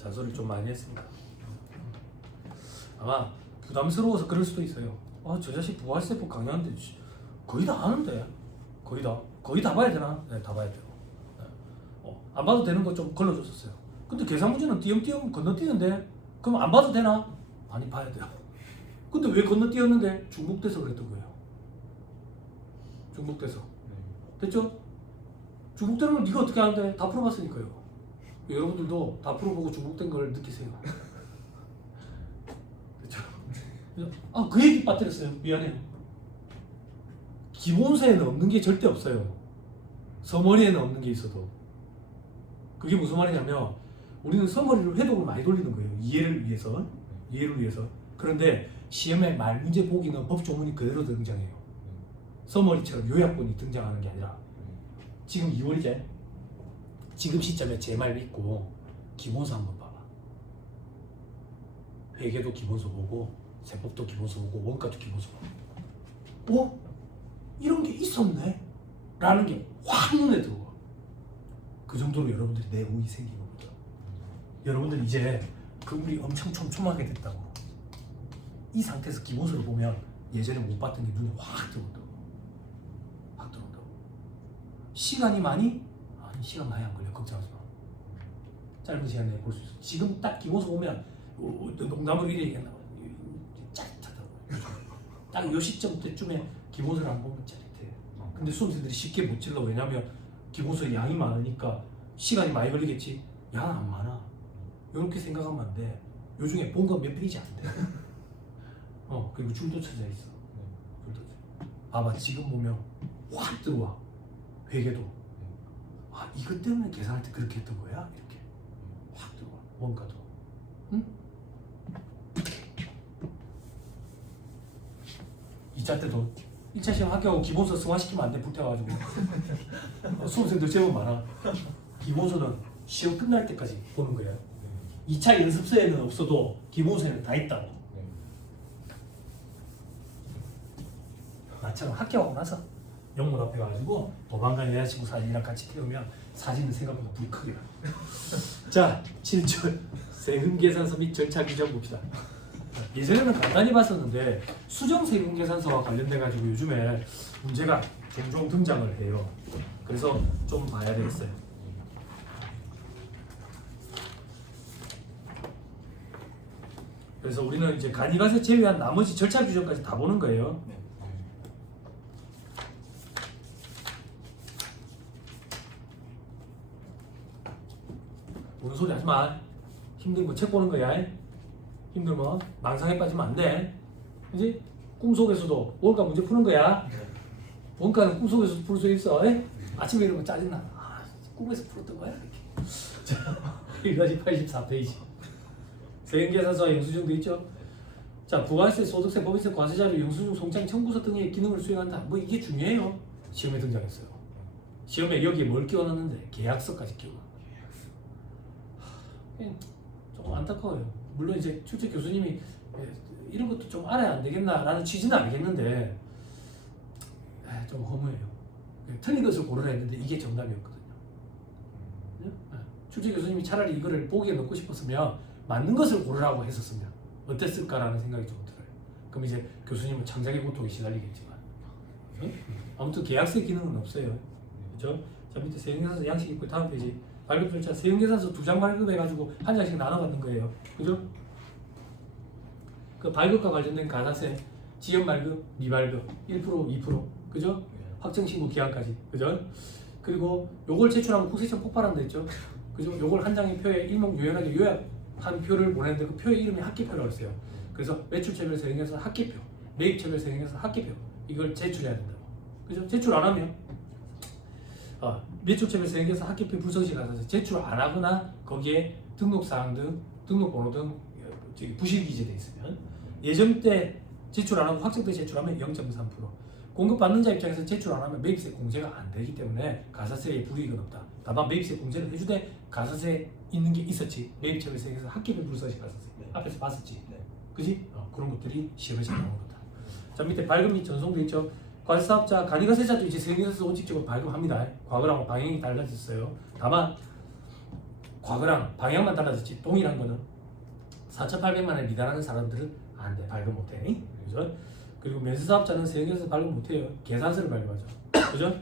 잔소리를 좀 많이 했습니다. 아마 부담스러워서 그럴 수도 있어요. 저 자식 부활세법 강의하는데 거의 다 아는데 거의 다 봐야 되나? 네, 다 봐야 돼요. 네. 안 봐도 되는 거 좀 걸러줬었어요. 근데 계산 문제는 띄엄띄엄 건너뛰는데 그럼 안 봐도 되나? 많이 봐야 돼요. 근데 왜 건너뛰었는데? 중복돼서 그랬던 거예요. 중복돼서. 됐죠? 중복되는 걸 네가 어떻게 하는데? 다 풀어봤으니까요. 여러분들도 다 풀어보고 중복된 걸 느끼세요. 그렇죠? 그 얘기 빠뜨렸어요. 미안해요. 기본서에는 없는 게 절대 없어요. 서머리에는 없는 게 있어도. 그게 무슨 말이냐면 우리는 서머리로 회독을 많이 돌리는 거예요. 이해를 위해서. 그런데 시험에 말문제 보기는 법조문이 그대로 등장해요. 서머리처럼 요약본이 등장하는 게 아니라 지금 2월이제 지금 시점에 제 말 믿고 기본서 한번 봐봐. 회계도 기본서 보고 세법도 기본서 보고 원가도 기본서 보고 이런 게 있었네? 라는 게 확 눈에 들어와. 그 정도로 여러분들이 내공이 생긴 겁니다. 여러분들 이제 그물이 엄청 촘촘하게 됐다고. 이 상태에서 기본서를 보면 예전에 못 봤던 게 눈에 확 들어온다고. 시간이 많이? 아니, 시간 많이 안 걸려. 걱정하지 마. 짧은 시간 내에 볼 수 있어. 지금 딱 기본서 보면 농담으로 이래 얘기했나 봐. 짜릿하다고. 딱 요 시점 때쯤에 기본서를 안 보면 짜릿해. 근데 수험생들이 쉽게 못 찔러. 왜냐면 기본서 양이 많으니까 시간이 많이 걸리겠지. 양은 안 많아. 이렇게 생각하면 안 돼. 요 중에 본 건 몇 페이지 안 돼. 그리고 줄도 쳐져 있어. 줄도 쳐져. 봐봐, 지금 보면 확 들어와. 회계도. 이것 때문에 계산할 때 그렇게 했던 거야? 이렇게 확 들어와. 원가도. 응? 2차 때도 1차 시험 합격하고 기본서 승화시키면 안 돼. 불태워가지고. 수험생들 제법 많아. 기본서는 시험 끝날 때까지 보는 거야. 2차 연습서에는 없어도 기본서에는 다 있다고. 나처럼 합격하고 나서 영문 앞에 가지고 도망간 여자친구 사진이랑 같이 태우면 사진은 생각보다 불이 크게 나. 자, 7절 세금계산서 및 절차 규정 봅시다. 예전에는 간단히 봤었는데 수정 세금계산서와 관련돼 가지고 요즘에 문제가 종종 등장을 해요. 그래서 좀 봐야 되겠어요. 그래서 우리는 이제 간이가세 제외한 나머지 절차 규정까지 다 보는 거예요. 무슨 소리 하지 마. 힘들면 책 보는 거야. 힘들면 망상에 빠지면 안 돼. 그지? 꿈속에서도 원가 문제 푸는 거야. 원가는 꿈속에서도 풀 수 있어. 아침에 이러면 짜증나. 꿈에서 풀었던 거야. 이렇게. 이것이 84페이지. 세금계산서와 영수증도 있죠. 자, 부가세, 소득세, 법인세, 과세자료, 영수증, 송장, 청구서 등의 기능을 수행한다. 뭐 이게 중요해요. 시험에 등장했어요. 시험에 여기에 뭘 끼워넣는데 계약서까지 끼워넣는 거예요. 조금 안타까워요. 물론 이제 출제 교수님이 이런 것도 좀 알아야 안 되겠나라는 취지는 알겠는데 좀 허무해요. 틀린 것을 고르라 했는데 이게 정답이었거든요. 출제 교수님이 차라리 이거를 보기에 넣고 싶었으면 맞는 것을 고르라고 했었으면 어땠을까라는 생각이 좀 들어요. 그럼 이제 교수님은 창작의 고통에 시달리겠지만 아무튼 계약세 기능은 없어요. 그렇죠? 자, 밑에 세금계산서 양식 있고 다음 페이지 발급 절차 세금계산서 2장 발급해가지고 한 장씩 나눠받는 거예요. 그죠? 그 발급과 관련된 가사세, 지연 발급, 미발급 1%, 2%, 그죠? 확정신고 기한까지, 그죠? 그리고 요걸 제출하면 국세청 폭발한다 했죠? 그죠? 요걸 한 장의 표에 일목요연하게 요약한 표를 보내는데 그 표의 이름이 합계표라고 했어요. 그래서 매출체별 세금계산서 합계표, 매입체별 세금계산서 합계표 이걸 제출해야 된다고. 그죠? 제출 안 하면 매출체별 세금계산서 합계표 불성시 가사세 제출 안 하거나 거기에 등록사항 등 등록번호 등 부실기재돼 있으면 예정 때 제출 안 하고 확정 때 제출하면 0.3%. 공급받는 자 입장에서 제출 안 하면 매입세 공제가 안 되기 때문에 가사세에 불이익은 없다. 다만 매입세 공제를 해주되 가사세 있는 게 있었지. 매입체별 세금에서 합계별 불성시 가사세 앞에서 봤었지. 그지? 그런 것들이 시험에 잘 나오는 거다. 자, 밑에 발급 및 전송돼 있죠. 과세사업자, 간이가세자도 이제 세금에서 원칙적으로 발급합니다. 과거랑 방향이 달라졌어요. 다만 과거랑 방향만 달라졌지 동일한 거는 4,800만 원에 미달하는 사람들은 안 돼. 발급 못 해. 그죠? 그리고 면세사업자는 세형계산서 발급 못 해요. 계산서를 발급하죠. 그죠?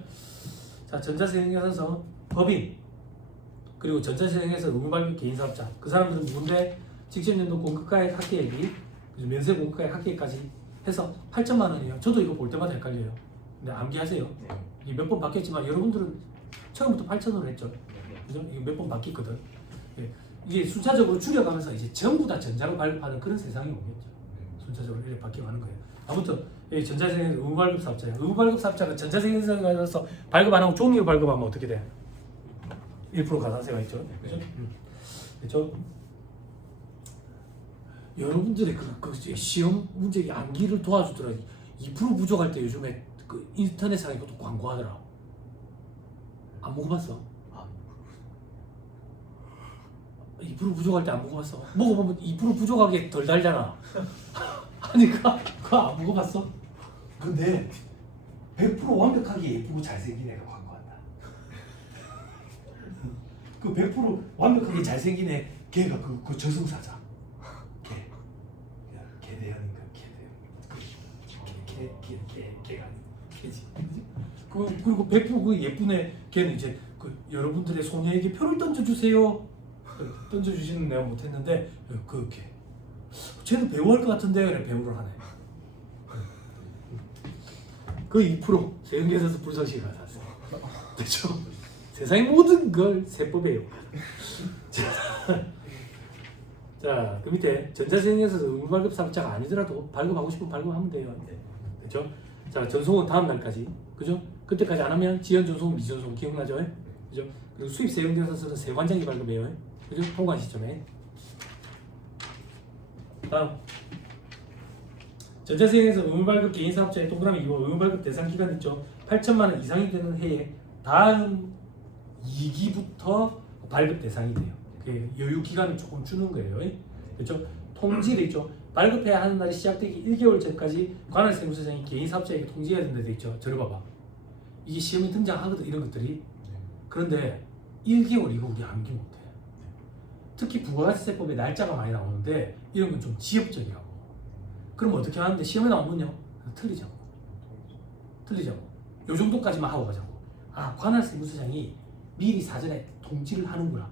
자, 전자세형계산서 법인 그리고 전자세형에서 의무발급 개인사업자 그 사람들은 누군데 직전연도 공급가액 합계액이 면세 공급가액 합계액까지 해서 8천만 원이에요. 저도 이거 볼 때마다 헷갈려요. 근데 암기하세요. 이게 몇 번 바뀌었지만 여러분들은 처음부터 8천으로 했죠. 그죠? 이거 몇 번 바뀌거든. 예. 이게 순차적으로 줄여가면서 이제 전부 다 전자로 발급하는 그런 세상이 오겠죠. 순차적으로 이렇게 바뀌어가는 거예요. 아무튼 전자세형에서 의무발급 사업자예요. 의무발급 사업자가 전자세형에서 가서 발급 안 하고 종이로 발급하면 어떻게 돼? 1% 가산세가 있죠. 그죠? 그렇죠? 여러분들의 그 시험 문제 암기를 도와주더라. 2% 부족할 때 요즘에 그 인터넷상에 그것도 광고하더라. 안 먹어봤어? 2% 부족할 때 안 먹어봤어? 먹어보면 2% 부족하게 덜 달잖아. 아니 그거 안 먹어봤어? 근데 100% 완벽하게 예쁘고 잘생긴 애가 광고한다. 그 100% 완벽하게 잘생긴 애 걔가 그 저승사자. 개대현인가 개가 아니 개지. 그리고 100% 예쁜 애 걔는 이제 그 여러분들의 소녀에게 표를 던져주세요. 던져주시는 내가 못했는데 그렇게 쟤는 배우할 것 같은데 그래 배우를 하네. 그 2% 세형계산서 불성시가 샀어. 그렇죠? 세상의 모든 걸 세법이에요. 자, 그 밑에 전자세형에서 의무발급 사업자가 아니더라도 발급하고 싶으면 발급하면 돼요. 그렇죠? 자, 전송은 다음 날까지. 그죠? 그때까지 안 하면 지연 전송, 미전송 기억나죠? 그죠? 그리고 수입 세형계산서는 세관장이 발급해요. 그죠? 통관 시점에. 다음 전자세형에서 의무발급 개인사업자의 동그라미 2번 의무발급 대상 기간 있죠? 8천만 원 이상이 되는 해에 다음 2기부터 발급 대상이 돼요. 여유 기간을 조금 주는 거예요. 그렇죠? 통지돼 있죠. 발급해야 하는 날이 시작되기 1개월 전까지 관할 세무서장이 개인사업자에게 통지해야 된다 돼 있죠. 저려봐봐. 이게 시험에 등장하거든 이런 것들이. 그런데 1개월 이거 우리 암기 못해. 특히 부가가치세법에 날짜가 많이 나오는데 이런 건 좀 지엽적이라고. 그럼 어떻게 하는데 시험에 나오면요 틀리자고. 요 정도까지만 하고 가자고. 아, 관할 세무서장이 미리 사전에 통지를 하는구나.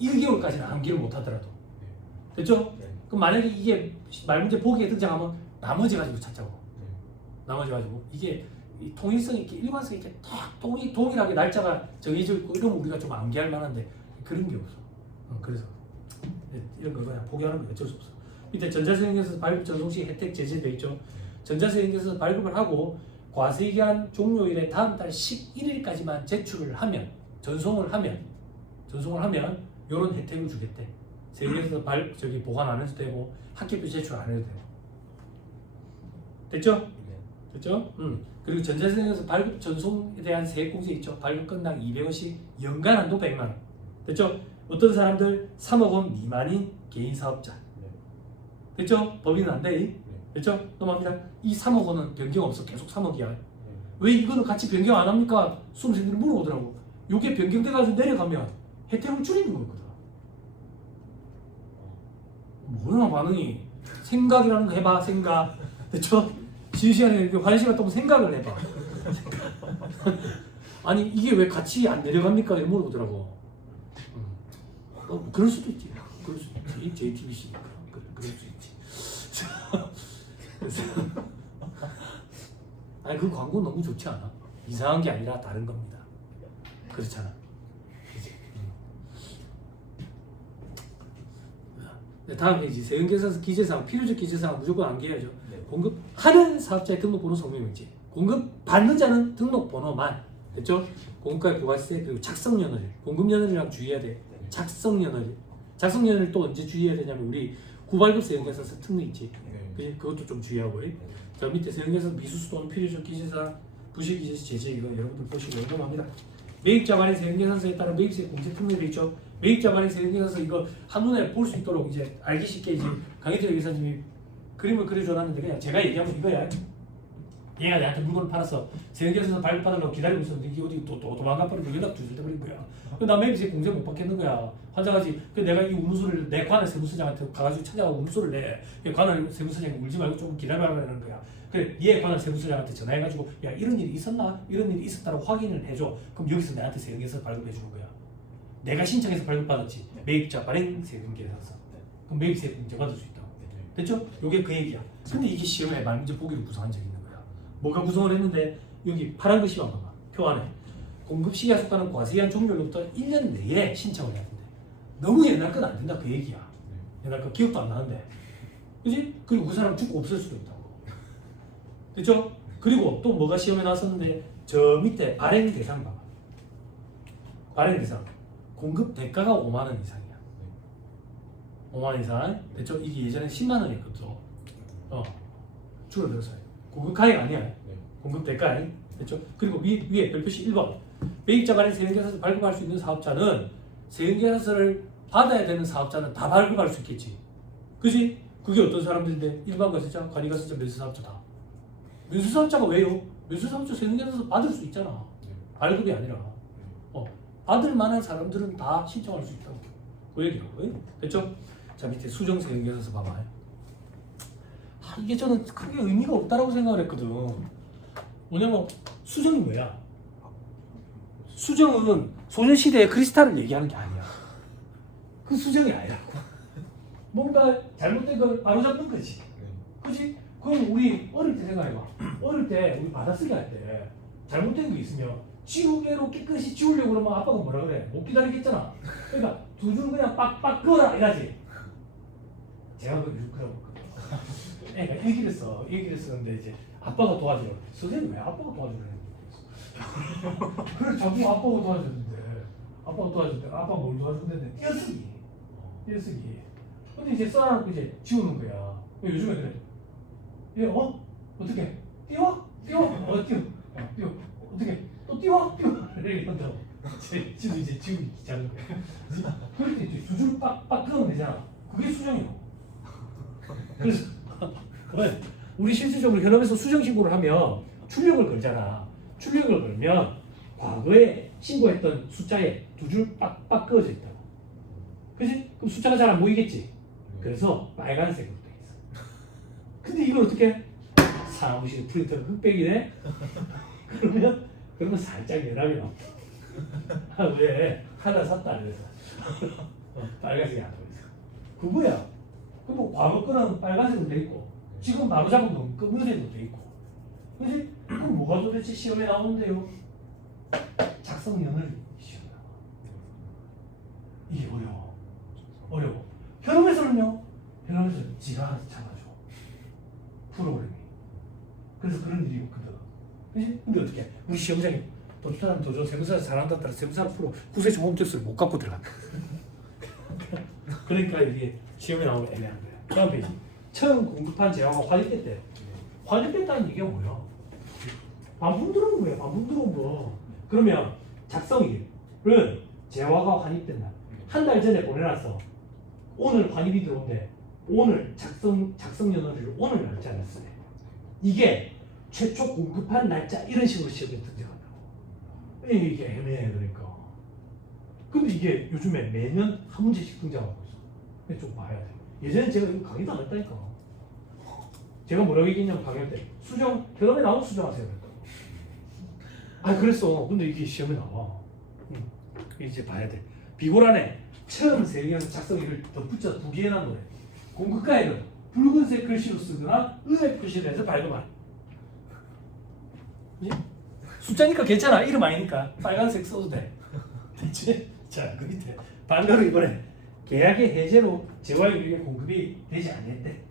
1개월까지는 암기를 못 하더라도. 됐죠? 그럼 만약에 이게 말문제 보기에 등장하면 나머지 가지고 찾자고. 나머지 가지고 이게 통일성 있게 일관성 있게 딱 동일하게 날짜가 정해져 있고 이러면 우리가 좀 암기할 만한데 그런 게 없어. 그래서 이런 거 그냥 포기하는 거 어쩔 수 없어. 밑에 전자세형에서 발급 전송 시 혜택 제시되어 있죠. 전자세형에서 발급을 하고 과세기한 종료일에 다음 달 11일까지만 제출을 하면 전송을 하면 이런 혜택을 주겠대. 세형에서 보관 안 해도 되고 학교도 제출 안 해도 되고. 됐죠? 됐죠? 그리고 전자세형에서 발급 전송에 대한 세액공제 있죠. 발급 건당 200원씩 연간 한도 100만 원. 됐죠? 어떤 사람들 3억 원 미만인 개인 사업자. 됐죠? 법인은 안 돼. 됐죠? 넘어갑니다. 이 3억 원은 변경 없어. 계속 3억이야. 왜 이거는 같이 변경 안 합니까? 수험생들이 물어보더라고. 이게 변경돼가지고 내려가면 혜택을 줄이는 거거든. 뭐야 반응이? 생각이라는 거 해봐. 생각. 됐죠? 쉬는 시간에 이렇게 화장실 갔다 오면 생각을 해봐. 아니 이게 왜 같이 안 내려갑니까? 이렇게 물어보더라고. 그럴 수도 있지. 그럴 수도 있지. JTBC니까. 그럴 수 있지. 그래서 아니 그 광고 너무 좋지 않아? 이상한 게 아니라 다른 겁니다. 그렇잖아. 그치? 다음 페이지 세형계산서 기재사항 필요적 기재사항 무조건 암기해야죠. 공급하는 사업자의 등록번호 성명일지 공급받는 자는 등록번호만. 됐죠? 공급가액 부가세 그리고 작성연월 공급연월이랑 주의해야 돼. 작성연월 또 언제 주의해야 되냐면 우리 구발급 세형계산서 특례 있지. 그것도 좀 주의하고. 자 밑에 세형계산서 미수수 또는 필요적 기재사항 부실기재시 제재 이거 여러분들 보시고 넘어갑니다. 매입자 발행 세형계산서에 따른 매입세 공제 특례도 있죠. 매입자 발행 세형계산서 이거 한눈에 볼 수 있도록 이제 알기 쉽게 이제 강혜태 여기사님이 그림을 그려줘놨는데 그냥 제가 얘기하면 이거야. 얘가 내한테 물건을 팔아서 세은계에서 발급받으려고 기다리고 있었는데 이게 어디 또 도망가 버리고 연락 두절돼버린 거야. 나 매입세 공제 못 받겠는 거야. 환자가지. 그 내가 이 우문서를 내 관할 세무서장한테 가가지고 찾아가고 우문서를 내. 관할 세무서장이 울지 말고 좀 기다려라는 거야. 그래, 얘 관할 세무서장한테 전화해가지고 야 이런 일이 있었나? 이런 일이 있었다고 확인을 해줘. 그럼 여기서 내한테 세금계에서 발급해 주는 거야. 내가 신청해서 발급받았지. 매입자 발행 세금계에서. 그럼 매입세 공제 받을 수 있다고. 됐죠? 요게 그 얘기야. 근데 이게 시험에 말문제 보기로 구성한 적이 있는 거야. 뭐가 구성을 했는데 여기 파란 거 시험 봐봐. 표 안에. 공급시기 하숙가는 과세기한 종료로부터 1년 내에 신청을 해야 된대. 너무 옛날 건 안 된다 그 얘기야. 옛날 거 기억도 안 나는데. 그지? 그리고 그 사람 죽고 없을 수도 있다고. 됐죠? 그리고 또 뭐가 시험에 나왔었는데 저 밑에 발행 대상 봐봐. 발행 대상. 공급 대가가 5만 원 이상이야. 5만 원 이상. 됐죠? 이게 예전에 10만 원이었거든. 줄어들었어요. 공급 가액 아니야. 공급 대가. 됐죠? 그리고 위에 별표시 1번. 매입자 간의 세금계산서 발급할 수 있는 사업자는 세금계산서를 받아야 되는 사업자는 다 발급할 수 있겠지. 그지? 그게 어떤 사람들인데 일반 과세자, 간이과세자, 면세사업자 다. 면세사업자가 왜요? 면세사업자 세금계산서 받을 수 있잖아. 발급이 아니라. 받을 만한 사람들은 다 신청할 수 있다고. 그 얘기라고. 됐죠? 자, 밑에 수정 세금계산서 봐봐요. 이게 저는 크게 의미가 없다라고 생각을 했거든. 뭐냐면 수정이 뭐야? 수정은 소녀시대의 크리스탈을 얘기하는 게 아니야. 그 수정이 아니라고. 뭔가 잘못된 걸 바로잡는 거지. 그지? 그럼 우리 어릴 때 생각해봐. 어릴 때 우리 받아쓰기 할 때 잘못된 게 있으면 지우개로 깨끗이 지우려고 그러면 아빠가 뭐라 그래? 못 기다리겠잖아. 그러니까 두 줄 그냥 빡빡 그어라 이러지. 제가 그 그러고 애가 얘기를 했었는데 이제 아빠가 도와주려고 그래. 선생님 왜 아빠가 도와주려고 그래 자꾸 아빠가 도와줬는데 아빠가 뭘 도와준다는데 띄어쓰기 근데 이제 써놓고 이제 지우는 거야. 요즘에 그래. 얘 어떻게 띄워 어떻게 또 띄워 이렇게 한다고. 지도 이제 지우기 귀찮은 거야. 그럴 때 이제 두 줄 빡빡 그으면 되잖아. 그게 수정이야. 그래서 우리 실질적으로 현업에서 수정 신고를 하면 출력을 걸잖아. 출력을 걸면 과거에 신고했던 숫자에 두 줄 빡빡 그어져 있다고. 그지? 그럼 숫자가 잘 안 보이겠지? 그래서 빨간색으로 돼 있어. 근데 이걸 어떻게? 사무실 프린터가 흑백이네? 그러면 살짝 열감이 나온다. 왜? 하나 샀다 그래서 빨간색이 안 보이죠. 그거야. 그리고 과거 거는 빨간색으로 돼 있고 지금 바로 잡은 건 검은색으로 돼 있고. 그지? 그럼 뭐가 도대체 시험에 나오는데요? 작성연을 시험에 나와. 이게 어려워. 현업에서는요? 현업에서는 지가 잡아줘. 프로그램이. 그래서 그런 일이 없거든. 그지? 근데 어떻게? 우리 시험장이 더 좋다면 더 좋아. 세무사를 잘한다 따라 세무사를 프로 구세 종합 테스트를 못 갖고 들어간다. 그러니까 이게 시험에 나오면 애매한 거야. 다음 페이지. 처음 공급한 재화가 환입됐 때. 환입됐다는 얘기가 뭐야? 반품 들어온 거야. 반품 들어온 거. 그러면 작성일은 재화가 환입된 날. 한 달 전에 보내놨어. 오늘 환입이 들어온대. 오늘 작성 연월일을 오늘 날짜를 쓰네. 이게 최초 공급한 날짜 이런 식으로 시험에 등장한다고. 이게 애매해 그러니까. 근데 이게 요즘에 매년 한 문제씩 등장하고 있어. 근데 좀 봐야 돼. 예전에 제가 이거 강의도 안 했다니까. 제가 뭐라고 얘기했냐면 강의할 때 수정 결혼에 나오면 수정하세요 그랬다고. 그랬어. 근데 이게 시험에 나와. 이제 봐야 돼. 비고란에 처음 세경에서 작성일을 덧붙여 두 개 해놨노래. 공급가액은 붉은색 글씨로 쓰거나 의외 표시를 해서 발급하라. 숫자니까 괜찮아. 이름 아니니까 빨간색 써도 돼. 됐지? 자, 그 밑에 반대로 이번에 계약의 해제로 재화유리에 공급이 되지 않았대.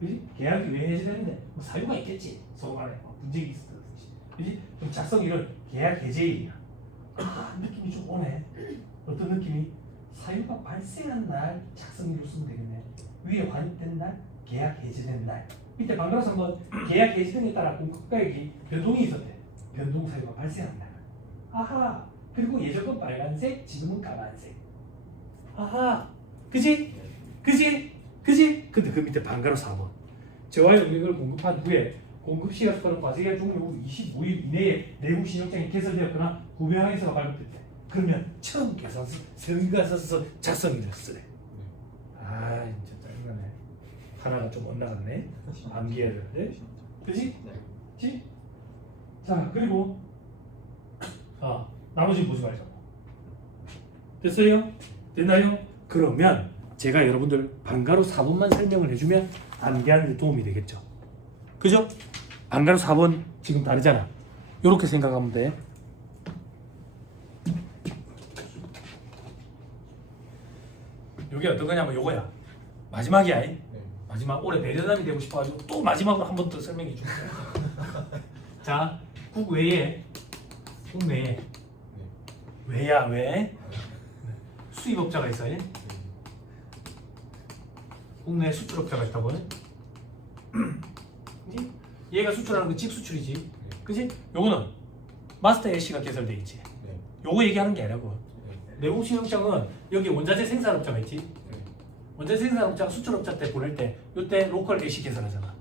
그지? 계약이 왜 해제되는데? 뭐 사유가 있겠지. 서로 간에 분쟁이 있었든지. 그지? 그럼 작성일은 계약 해제일이야. 느낌이 좀 오네. 어떤 느낌이? 사유가 발생한 날 작성일로 쓰면 되겠네. 위에 환입된 날, 계약 해제된 날. 밑에 방금 한번 계약 해제 등에 따라 공급가액이 변동이 있었대. 변동 사유가 발생한 날. 아하. 그리고 예전건 빨간색, 지금은 까만색. 아하. 그지? 근데 그 밑에 반가로 4번. 재화의 용액을 공급한 후에 공급 시가속하는 과세기한 종료 후 25일 이내에 내부 신용장이 개설되었거나 구매항에서가 발급됐대. 그러면 처음 계산서 세금계산서 작성일을 쓰래. 아 진짜 짜증나네. 하나가 좀 엇나갔네. 암기해야 되는데. 그치? 그치? 자 그리고 나머지 보지 말자고. 됐어요? 됐나요? 그러면 제가 여러분들 반가로 4번만 설명을 해주면 암기하는 데 도움이 되겠죠. 그죠? 반가로 4번 지금 다르잖아. 요렇게 생각하면 돼. 요게 어떤 거냐면 요거야. 마지막이야. 마지막 올해 배려담이 되고 싶어가지고 또 마지막으로 한 번 더 설명해 줄게. 자, 국외에 왜야 왜? 수입업자가 있어요. 국내 수출업자가 있다고. 그지? 얘가 수출하는 건 직수출이지. 그지? 요거는 마스터 LC가 개설돼 있지. 요거 얘기하는 게 아니라고. 내부 신용장은 여기 원자재 생산업자가 있지. 원자재 생산업자가 수출업자 때 보낼 때 요때 로컬 LC 개설하잖아.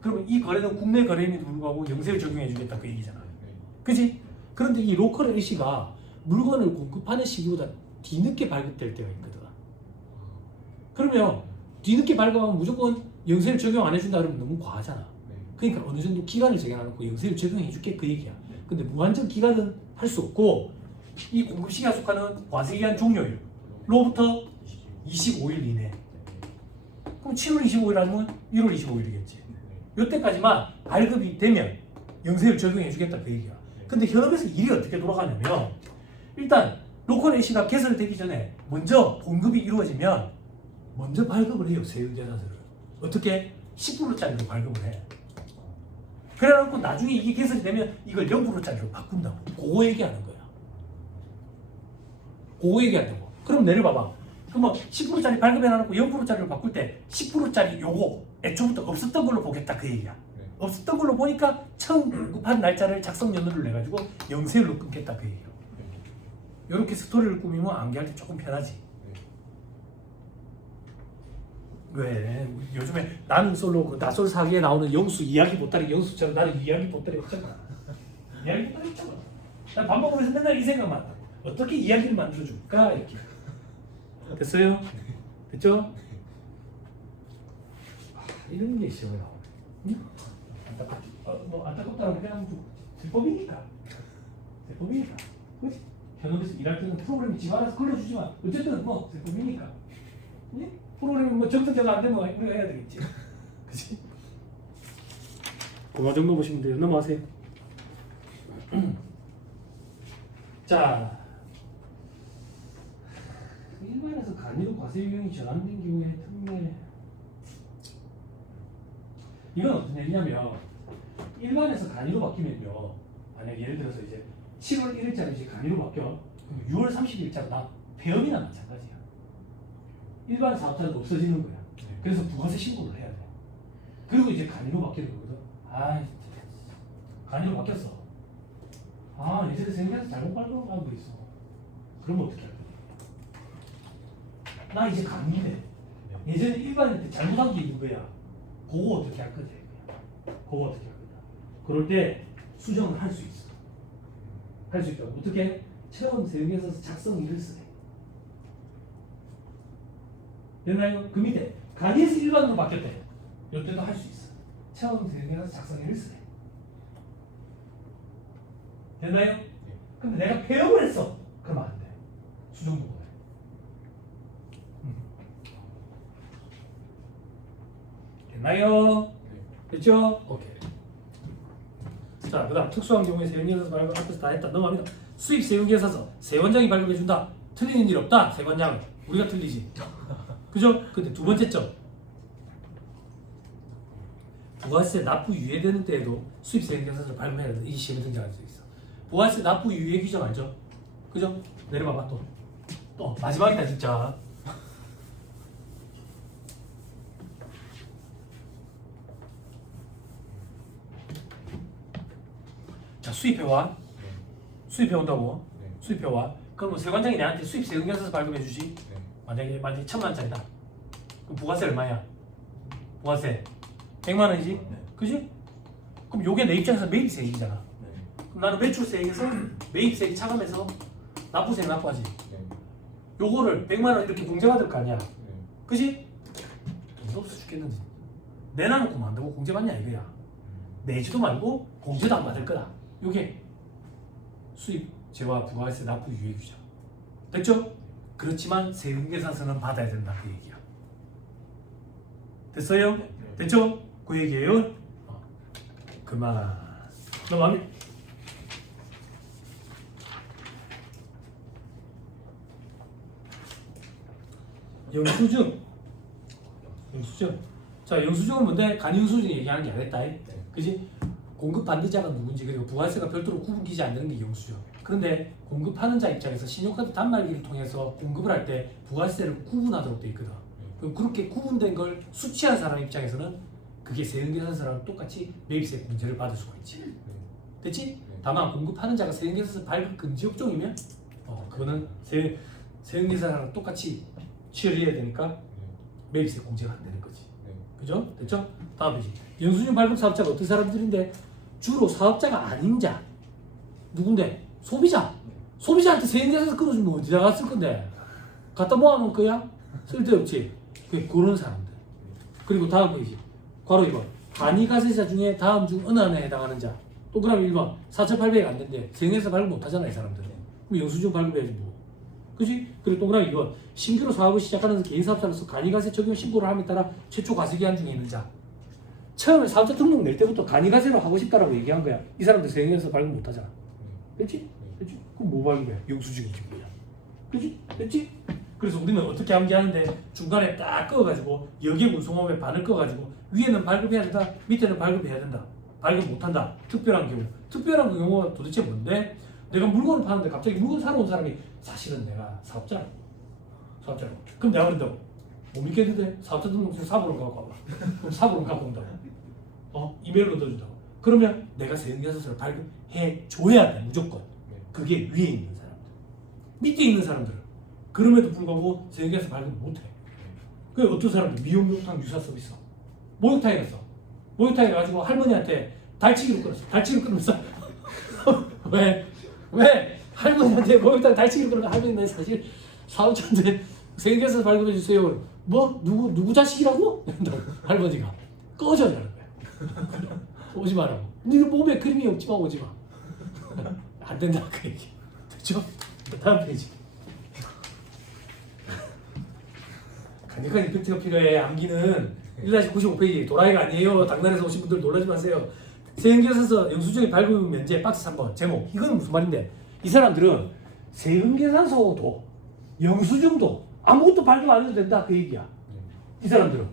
그러면 이 거래는 국내 거래임에도 불구하고 영세를 적용해 주겠다 그 얘기잖아. 그지? 그런데 이 로컬 LC가 물건을 공급하는 시기보다 뒤늦게 발급될 때가 있거든. 그러면 뒤늦게 발급하면 무조건 영세를 적용 안 해준다 그러면 너무 과하잖아. 그러니까 어느 정도 기간을 정해놓고 영세를 적용해 줄게 그 얘기야. 근데 무한정 기간은 할 수 없고 이 공급 시기가 속하는 과세기한 종료일로부터 25일 이내. 그럼 7월 25일 아니면 1월 25일이겠지. 이때까지만 발급이 되면 영세를 적용해 주겠다 그 얘기야. 근데 현업에서 일이 어떻게 돌아가냐면 일단 로컬 LC가 개설되기 전에 먼저 공급이 이루어지면 먼저 발급을 해요. 세율계산서를. 어떻게? 10%짜리로 발급을 해. 그래놓고 나중에 이게 개설이 되면 이걸 0%짜리로 바꾼다고. 그거 얘기하는 거야. 그거 얘기한다고. 그럼 내려봐봐. 그러면 10%짜리 발급해놔놓고 0%짜리로 바꿀 때 10%짜리 요거 애초부터 없었던 걸로 보겠다 그 얘기야. 없었던 걸로 보니까 처음 공급한 날짜를 작성 연도를 내가지고 영세율로 끊겠다 그 얘기야. 이렇게 스토리를 꾸미면 암기할 때 조금 편하지. 왜? 요즘에 나는 솔로 그 나솔 사기에 나오는 영수 이야기 보따리 영수처럼 나는 이야기 보따리 없잖아. 이야기 보따리 없잖아. 난 밥 먹으면서 맨날 이 생각만 한다. 어떻게 이야기를 만들어줄까 이렇게. 됐어요? 됐죠? 이런 게 있어요. 응? 뭐 안타깝다고 그냥 불법이니까. 불법이니까. 그렇지? 현업에서 일할 때는 프로그램이 지 알아서 걸려주지만 어쨌든 뭐 불법이니까. 응? 프로그램이 뭐 정상적으로 안 되면 우리가 해야 되겠지. 그치? 그거 정도 보시면 돼요. 넘어가세요. 자, 일반에서 간이로 과세 유형이 전환된 경우에 특례. 이건 어떤 얘기냐면 일반에서 간이로 바뀌면요. 만약 예를 들어서 이제 7월 1일자로 이제 간이로 바뀌어. 그럼 6월 30일자로 나 폐업이나 마찬가지야. 일반 사업자는 없어지는 거야. 그래서 부가세 신고를 해야 돼. 그리고 이제 간이로 바뀌는 거거든. 아, 간이로 바뀌었어. 아, 예전에 생각해서 잘못 발급하고 있어. 그러면 어떻게 할 거야? 나 이제 간인데 예전에 일반인 때 잘못한 게 있는 거야. 그거 어떻게 할 거지? 그거 어떻게 할 거야? 그럴 때 수정을 할 수 있어. 할 수 있다고. 어떻게? 처음 세금에서 작성일을 쓰래. 됐나요? 그 밑에 간이에서 일반으로 바뀌었대. 이때도 할 수 있어. 처음 세금에서 작성일을 쓰래. 됐나요? 근데 내가 폐업을 했어. 그러면 안 돼. 수정부가 돼. 됐나요? 됐죠? 오케이. 자, 그 다음 특수한 경우에 세금계산서 발급 앞에서 다 했다. 넘어갑니다. 수입 세금계산서 세관장이 발급해준다. 틀리는 일 없다. 세관장은 우리가 틀리지. 그죠? 근데 두 번째 점, 부가세 납부 유예되는 때에도 수입 세금계산서를 발급해야 된다. 이 시험에 등장할 수 있어. 부가세 납부 유예 규정 알죠? 그죠? 내려봐봐 또 마지막이다 진짜. 자, 수입해와. 수입해온다고. 수입해와. 그럼 세관장이 내한테 수입 세금계산서 발급해주지. 만약에 1,000만원짜리다. 그럼 부가세 얼마야? 부가세 100만원이지? 그지? 그럼 요게 내 입장에서 매입세액이잖아. 네. 그럼 나는 매출세액에서 매입세액 차감해서 납부세액 납부하지. 네. 요거를 100만 원 이렇게 공제받을 거 아니야. 네. 그지? 돈도 없어 죽겠는지. 내놔놓고 만들고 공제받냐 이거야. 내지도 말고 공제도 안 받을 거다. 요게 수입 제와 부가세 납부 유예규정. 됐죠? 그렇지만 세금계산서는 받아야 된다 그 얘기야. 됐어요? 됐죠? 그 얘기예요. 그만. 넘어가면 영수증. 영수증. 자, 영수증은 뭔데? 간영수증 얘기하는 게 아니랬다. 그지? 공급 받는 자가 누군지 그리고 부가세가 별도로 구분기지 않는 게 영수증. 그런데 공급하는 자 입장에서 신용카드 단말기를 통해서 공급을 할 때 부가세를 구분하도록 돼 있거든. 그럼 그렇게 구분된 걸 수취한 사람 입장에서는 그게 세금계산서랑 똑같이 매입세 공제를 받을 수가 있지. 됐지? 다만 공급하는 자가 세금계산서 발급 금지 업종이면 그거는 세금계산서랑 똑같이 처리해야 되니까 매입세 공제가 안 되는 거지. 그죠? 됐죠? 다음 페이지. 영수증 발급 사업자가 어떤 사람들인데 주로 사업자가 아닌 자. 누군데? 소비자. 소비자한테 세금계산서 끊어주면 어디다 갔을 건데? 갖다 모아놓을 거야? 쓸데없지. 그런 사람들. 그리고 다음 페이지. 괄호 2번. 간이가세자 중에 다음 중 어느 하나에 해당하는 자. 동그라미 1번. 4,800이 안 된대. 세금계산서 발급 못 하잖아, 이 사람들은. 그럼 영수증 발급해야지 뭐. 그지? 그리고 동그라미 2번. 신규로 사업을 시작하는 개인사업자로서 간이가세 적용 신고를 함에 따라 최초 과세기한 중에 있는 자. 처음에 사업자 등록 낼 때부터 간이가세로 하고 싶다라고 얘기한 거야. 이 사람들 세금계산서 발급 못 하잖아. 됐지? 됐지? 그럼 뭐 발급해? 영수증이지 뭐야. 그지? 됐지? 그래서 우리는 어떻게 암기하는데 중간에 딱 끄어가지고 여기에 운송업에 반을 끄어가지고 위에는 발급해야 된다, 밑에는 발급해야 된다. 발급 못한다. 특별한 경우. 특별한 경우가 도대체 뭔데? 내가 물건을 파는데 갑자기 물건 사러 온 사람이 사실은 내가 사업자라고. 사업자라고. 그럼 내가 그런다고. 못 믿겠는데 사업자 등록증 사본을 갖고 와봐. 그럼 사본을 갖고 온다고. 이메일로 넣어준다고. 그러면 내가 세금계산서를 발급해 줘야 돼 무조건. 그게 위에 있는 사람들. 밑에 있는 사람들은 그럼에도 불구하고 세금계산서 발급 못해. 그 어떤 사람들 미용 목욕탕 유사 서비스 목욕탕에 갔어. 목욕탕에 가지고 할머니한테 달치기로 끊었어. 달치기로 끊으면서 왜 할머니한테 목욕탕 달치기로 끊으면 할머니 나 사실 사업자인데 세금계산서 발급해 주세요. 뭐 누구 자식이라고? 할머니가 꺼져라는 거야. 오지 마라고. 네 몸에 그림이 없지만 오지 마. 안 된다 그 얘기. 됐죠? 다음 페이지. 강력한 이펙트가 필요해. 암기는 1-95페이지 도라이가 아니에요. 당단에서 오신 분들 놀라지 마세요. 세금계산서 영수증의 발급 면제 박스 3번 제목. 이건 무슨 말인데? 이 사람들은 세금계산서도 영수증도 아무것도 발급 안 해도 된다 그 얘기야. 이 사람들은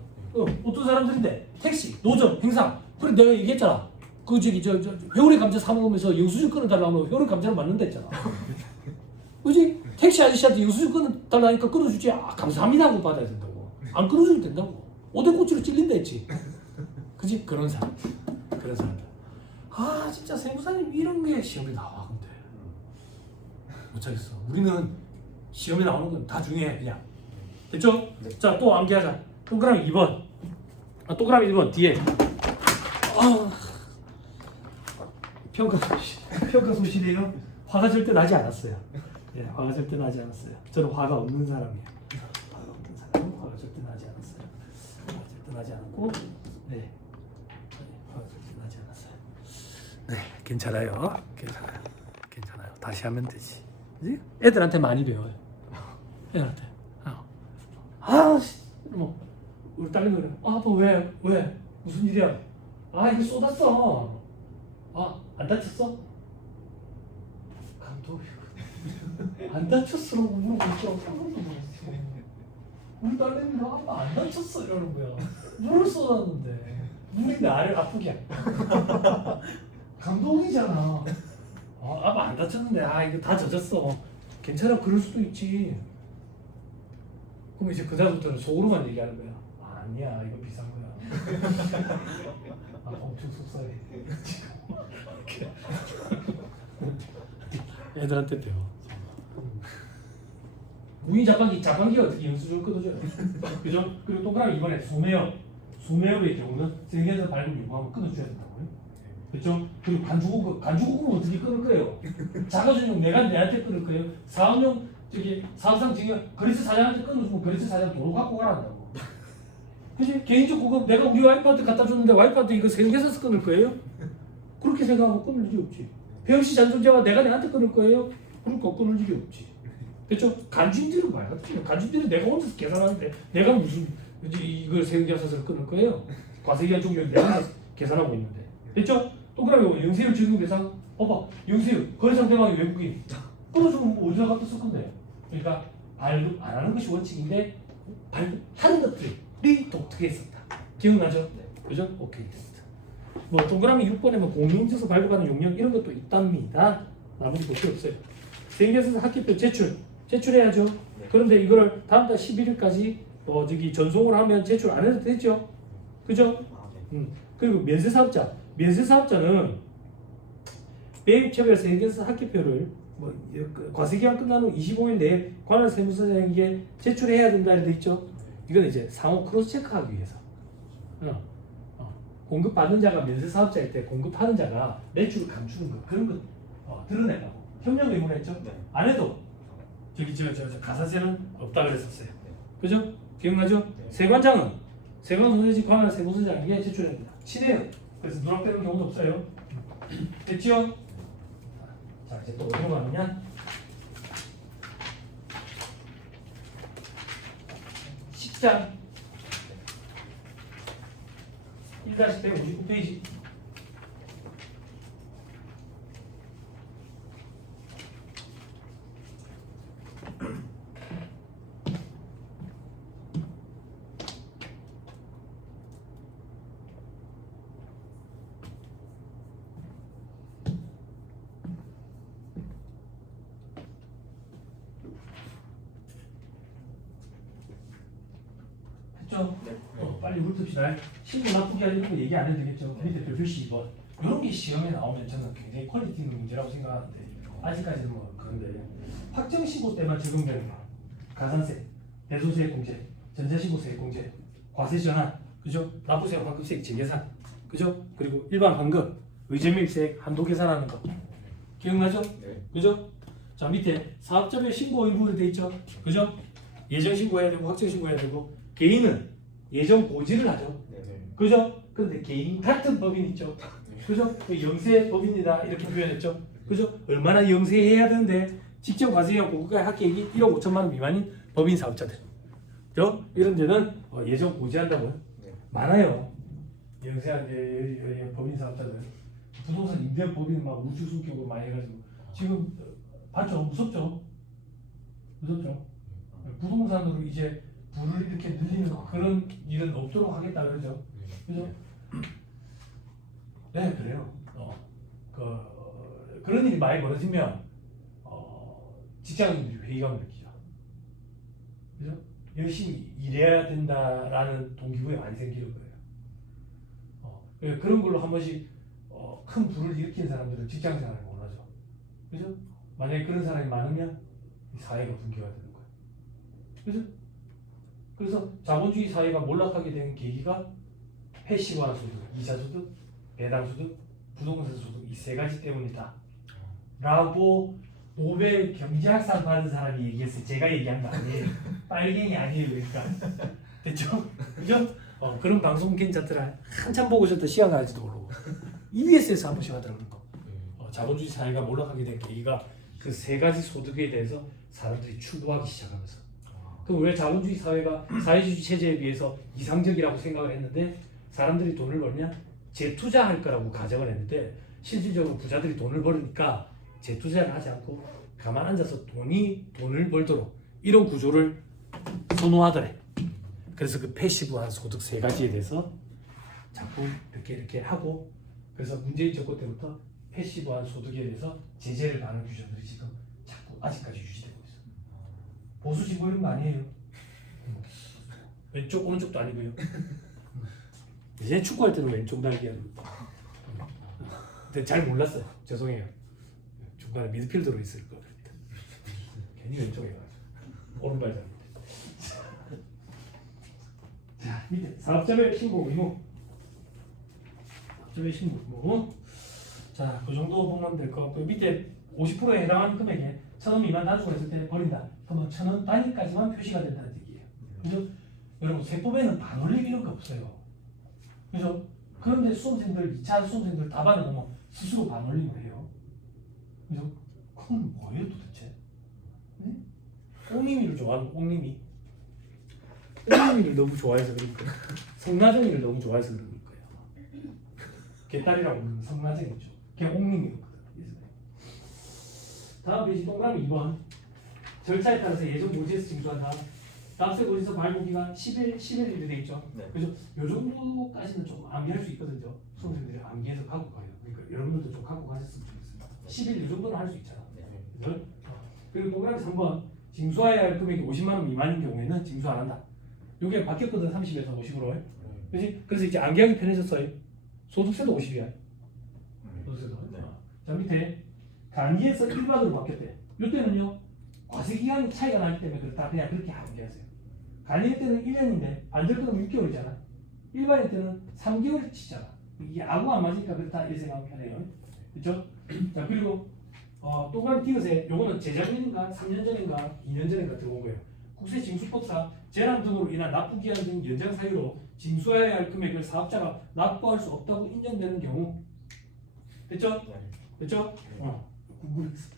어떤 사람들인데 택시, 노점, 행사. 그래 내가 얘기했잖아. 그 저기 저 회오리 감자 사 먹으면서 영수증 끊어달라고 하면 회오리 감자를 맞는다 했잖아. 그지? 택시 아저씨한테 영수증 끊어달라니까 끊어주지. 감사합니다 하고 받아야 된다고. 안 끊어주면 된다고. 오뎅꼬치로 찔린다 했지. 그지? 그런 사람. 그런 사람들. 진짜 세무사님 이런 게 시험에 나와 근데 못 차겠어. 우리는 시험에 나오는 건 다 중요해 그냥. 됐죠? 네. 자, 또 암기하자. 동그라미 2번. 동그라미 1번 뒤에. 평가 소실이에요. 화가 절대 나지 않았어요. 예, 화가 절대 나지 않았어요. 저는 화가 없는 사람이에요. 화가 없는 사람은 화가 절대 나지 않았어요. 화가 절대 나지 않았고, 네, 화가 절대 나지 않았어요. 네, 괜찮아요. 괜찮아요. 다시 하면 되지. 그치? 애들한테 많이 배워요. 애들한테. 뭐 우리 딸이 그래. 아빠 왜? 무슨 일이야? 이거 쏟았어. 안 다쳤어? 감독이 안 다쳤어라고 물어보죠. 우리 딸내미가 아빠 안 다쳤어 이러는 거야. 물을 쏟았는데 물이 나를 아프게 해. 감독이잖아. 아빠 안 다쳤는데 이거 다 젖었어. 괜찮아 그럴 수도 있지. 그럼 이제 그다음부터는 속으로만 얘기하는 거야. 아니야 이거 비싼 거야. 엄청 속상해. 애들한테 배워. 무인 자판기가 어떻게 영수증을 끊어줘요? 그죠? 그리고 동그라미 이번에 소매업의 경우는 세금계산서 발급 요구하면 끊어줘야 된다고요. 그렇죠? 그리고 간주고금 어떻게 끊을 거예요? 자가준용 내가 내한테 끊을 거예요? 사업용 저기 사업상 증여 거래처 사장한테 끊어주면 거래처 사장 돈을 갖고 가란다고. 그지? 개인적 고급 내가 우리 와이프한테 갖다 줬는데 와이프한테 이거 생겨서 끊을 거예요? 그렇게 생각하고 끊을 일이 없지. 배우시 잔존재가 내가 내한테 끊을 거예요? 그러니까 끊을 일이 없지. 그렇죠? 간주인들은 말 같아요. 간주인들은 내가 혼자서 계산하는데 내가 무슨 이걸 생겨서 끊을 거예요? 과세기한 종류를 내가 계산하고 있는데. 됐죠? 동그라미 영세율 적용 대상 봐봐. 영세율 거래 상대방이 외국인 끊어주면 어디다 갖다 쓸 건데. 그러니까 발급 안 하는 것이 원칙인데 발급하는 것들이 독특했었다. 기억나죠? 네. 그죠? 오케이 됐다. 뭐 동그라미 6번에는 공인인증서 발급하는 용역 이런 것도 있답니다. 나머지 볼 게 없어요. 생계에서 학기표 제출해야죠. 네. 그런데 이거를 다음 달 11일까지 저기 전송을 하면 제출 안 해도 되죠. 그죠? 아, 네. 그리고 면세사업자는 매입처별 생계에서 학기표를 뭐 과세기간 끝난 후 25일 내에 관할 세무서장에게 제출해야 된다 이렇게 있죠. 이건 이제 상호 크로스 체크하기 위해서. 공급받는 자가 면세사업자일 때 공급하는 자가 매출을 감추는 거 그런 거 드러내라고 협력 의무했죠. 네. 안 해도 저기 저 가산세는 없다 그랬었어요. 네. 그죠? 기억나죠? 네. 세관장은 세관 소재지 관할 세무서장에게 제출합니다. 친해요. 그래서 누락되는 경우는 없어요. 됐죠? 자 이제 또 어디로 가느냐? 식장 1-159페이지. 됐죠? 네. 빨리 훑읍시다. 신고 나쁘게 하려고 얘기 안 해도 되겠죠? 밑에 별표시 2번. 이런 게 시험에 나오면 저는 굉장히 퀄리티 있는 문제라고 생각하는데 아직까지는 뭐 그런데 확정 신고 때만 적용되는 거. 가산세, 대소세 공제, 전자신고세 공제, 과세 전환, 그죠? 납부세, 환급세 재계산, 그죠? 그리고 일반 환급, 의제밀세 한도 계산하는 거. 기억나죠? 네. 그죠? 자 밑에 사업자별 신고 일부로 돼 있죠? 그죠? 예정 신고해야 되고 확정 신고해야 되고 개인은 예정 고지를 하죠. 네. 그죠? 그런데 개인 같은 법인 있죠. 그죠? 그 영세 법인이다 이렇게 표현했죠. 그죠? 얼마나 영세해야 되는데 직접 과세와 고가의 합계액이 1억 5천만 원 미만인 법인 사업자들. 그죠? 이런 데는 예정 고지한다고요. 네. 많아요. 영세한 법인 사업자들. 부동산 임대 법인 막 우주 성격으로 많이 해가지고 지금 봤죠? 무섭죠? 무섭죠? 부동산으로 이제 부를 이렇게 늘리는 그런 일은 없도록 하겠다 그러죠. 그죠? 네, 그래요. 그런 일이 많이 벌어지면 직장인들이 회의감을 느끼죠. 그죠? 열심히 일해야 된다라는 동기부여 많이 생기는 거예요. 그런 걸로 한 번씩 큰 불을 일으킨 사람들은 직장 생활을 원하죠. 그죠? 만약에 그런 사람이 많으면 이 사회가 붕괴화되는 거예요. 그죠? 그래서 자본주의 사회가 몰락하게 된 계기가 패시브한 소득, 이자 소득, 배당 소득, 부동산 소득 이 세 가지 때문이다. 라고 노벨 경제학상 받은 사람이 얘기했어요. 제가 얘기한 거 아니에요. 빨갱이 아니에요. 그러니까 됐죠? 그죠? 그런 방송 괜찮더라. 한참 보고 있었던 시간 가지도 모르고 EBS에서 한 번씩 하더라고요. 자본주의 사회가 몰락하게 된 계기가 그 세 가지 소득에 대해서 사람들이 추구하기 시작하면서. 그럼 왜 자본주의 사회가 사회주의 체제에 비해서 이상적이라고 생각을 했는데 사람들이 돈을 벌면 재투자할 거라고 가정을 했는데 실질적으로 부자들이 돈을 벌으니까 재투자를 하지 않고 가만 앉아서 돈을 벌도록 이런 구조를 선호하더래. 그래서 그 패시브한 소득 세 가지에 대해서 자꾸 이렇게 하고 그래서 문재인 정권 때부터 패시브한 소득에 대해서 제재를 가는 규정들이 지금 자꾸 아직까지 유지되고 있어요. 보수 진보 이런 거 아니에요. 왼쪽 오른쪽도 아니고요. 이제 축구할 때는 왼쪽 날개 하는 거. 근데 잘 몰랐어요. 죄송해요. 중간에 미드필더로 있을 거 같아요. 괜히 왼쪽에 가지고 오른발 잡는데. 자 밑에 사업자별 신고 의무. 사업자별 신고 의무. 자, 그 정도 보면 될 것 같고 밑에 50%에 해당하는 금액에 1,000원 미만 단수가 있을 때 버린다. 그러면 1,000원 단위까지만 표시가 된다는 얘기예요. 그죠? 여러분 세법에는 반올림 이런 거 없어요. 그죠? 그런데 수험생들 2차 수험생들 답안을 보면 스스로 반올림을 해요. 그죠? 그건 뭐예요 도대체? 네? 꽁님이를 좋아하는 꽁님이 꽁님이를 너무 좋아해서 그런 거예요. 성나정이를 너무 좋아해서 그런 거예요. 개딸이라고 부르는 성나정이죠. 걔 꽁님이었거든. 다음 페이지 동그라미 2번 절차에 따라서 예정 고지에서 징수한 다음 세 고지서 발부 기간 10일이 돼 있죠. 네. 그래서 요 정도까지는 좀 암기할 수 있거든요. 수험생들이 암기해서 갖고 가요. 그러니까 여러분들도 좀 갖고 가셨으면 좋겠습니다. 10일 이 정도는 할 수 있잖아. 그래서 그리고 동그라미 3번 징수해야 할 금액이 50만 원 미만인 경우에는 징수 안 한다. 요게 바뀌었거든 30에서 50으로. 그렇지? 그래서 이제 암기하기 편해졌어요. 소득세도 50이야. 소득세도. 네. 자 밑에 단기에서 일반으로 바뀌었대. 이때는요 과세기간이 차이가 나기 때문에 그렇다. 그냥 그렇게 암기하세요. 간이일 때는 1년인데 반절금은 6개월이잖아. 일반일 때는 3개월 치잖아. 이게 아구 안 맞으니까 그렇다 이렇게 생각하면 편해요. 그렇죠? 자 그리고 동그라미 띄우세. 요거는 재작년인가 3년 전인가 2년 전인가 들어온 거예요. 국세징수법상 재난 등으로 인한 납부기한 등 연장 사유로 징수해야 할 금액을 사업자가 납부할 수 없다고 인정되는 경우. 됐죠? 됐죠? 궁금했어.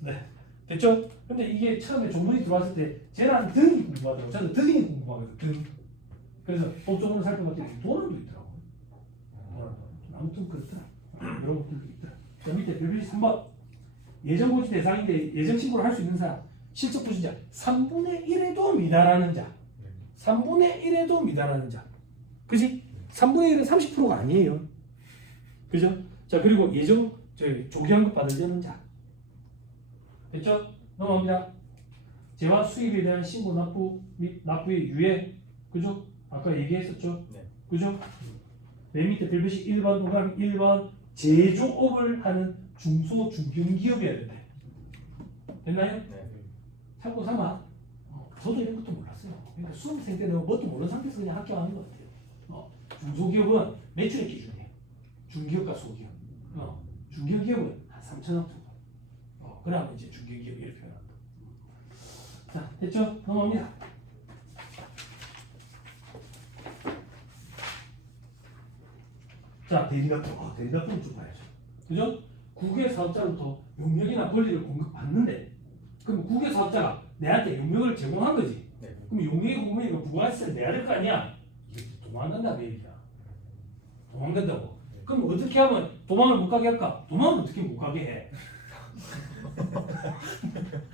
네. 됐죠? 근데 이게 처음에 조문이 들어왔을 때 재난 등이 궁금하더라고요. 저는 등이 궁금하거든요. 등. 그래서 법조문을 살펴봤더니 도난도 있더라고요. 아무튼 그렇더라. 이런 것들도 있더라. 자 밑에 별표시 3번 예정고지 대상인데 예정신고를 할 수 있는 사람 실적 부진자 3분의 1에도 미달하는 자 3분의 1에도 미달하는 자 그지? 3분의 1은 30%가 아니에요. 그죠? 자 그리고 예정 조기환급 받을 때는 자 됐죠? 넘어갑니다. 재화 수입에 대한 신고 납부 및 납부의 유예 그죠? 아까 얘기했었죠? 네. 그죠? 맨 밑에 별표시 1번 동그라미 1번 제조업을 하는 중소 중견기업이어야 된다. 됐나요? 네. 참고 삼아. 저도 이런 것도 몰랐어요. 그러니까 수험생 때는 뭣도 모르는 상태에서 그냥 합격하는 것 같아요. 중소기업은 매출의 기준이에요. 중기업과 소기업. 중견기업은 한 3천억 정도. 그러면 이제 중견기업 이렇게 표현한다. 자, 됐죠? 넘어갑니다. 자, 대리납부. 대리납부는 좀 봐야죠. 그죠? 국외 사업자로부터 용역이나 권리를 공급받는데 그럼 국외 사업자가 내한테 용역을 제공한 거지. 네. 그럼 용역의 공급이니까 부가세를 내야 될 거 아니야? 이게 도망간다 그 얘기야. 도망간다고. 그럼 어떻게 하면 도망을 못 가게 할까? 도망을 어떻게 못 가게 해?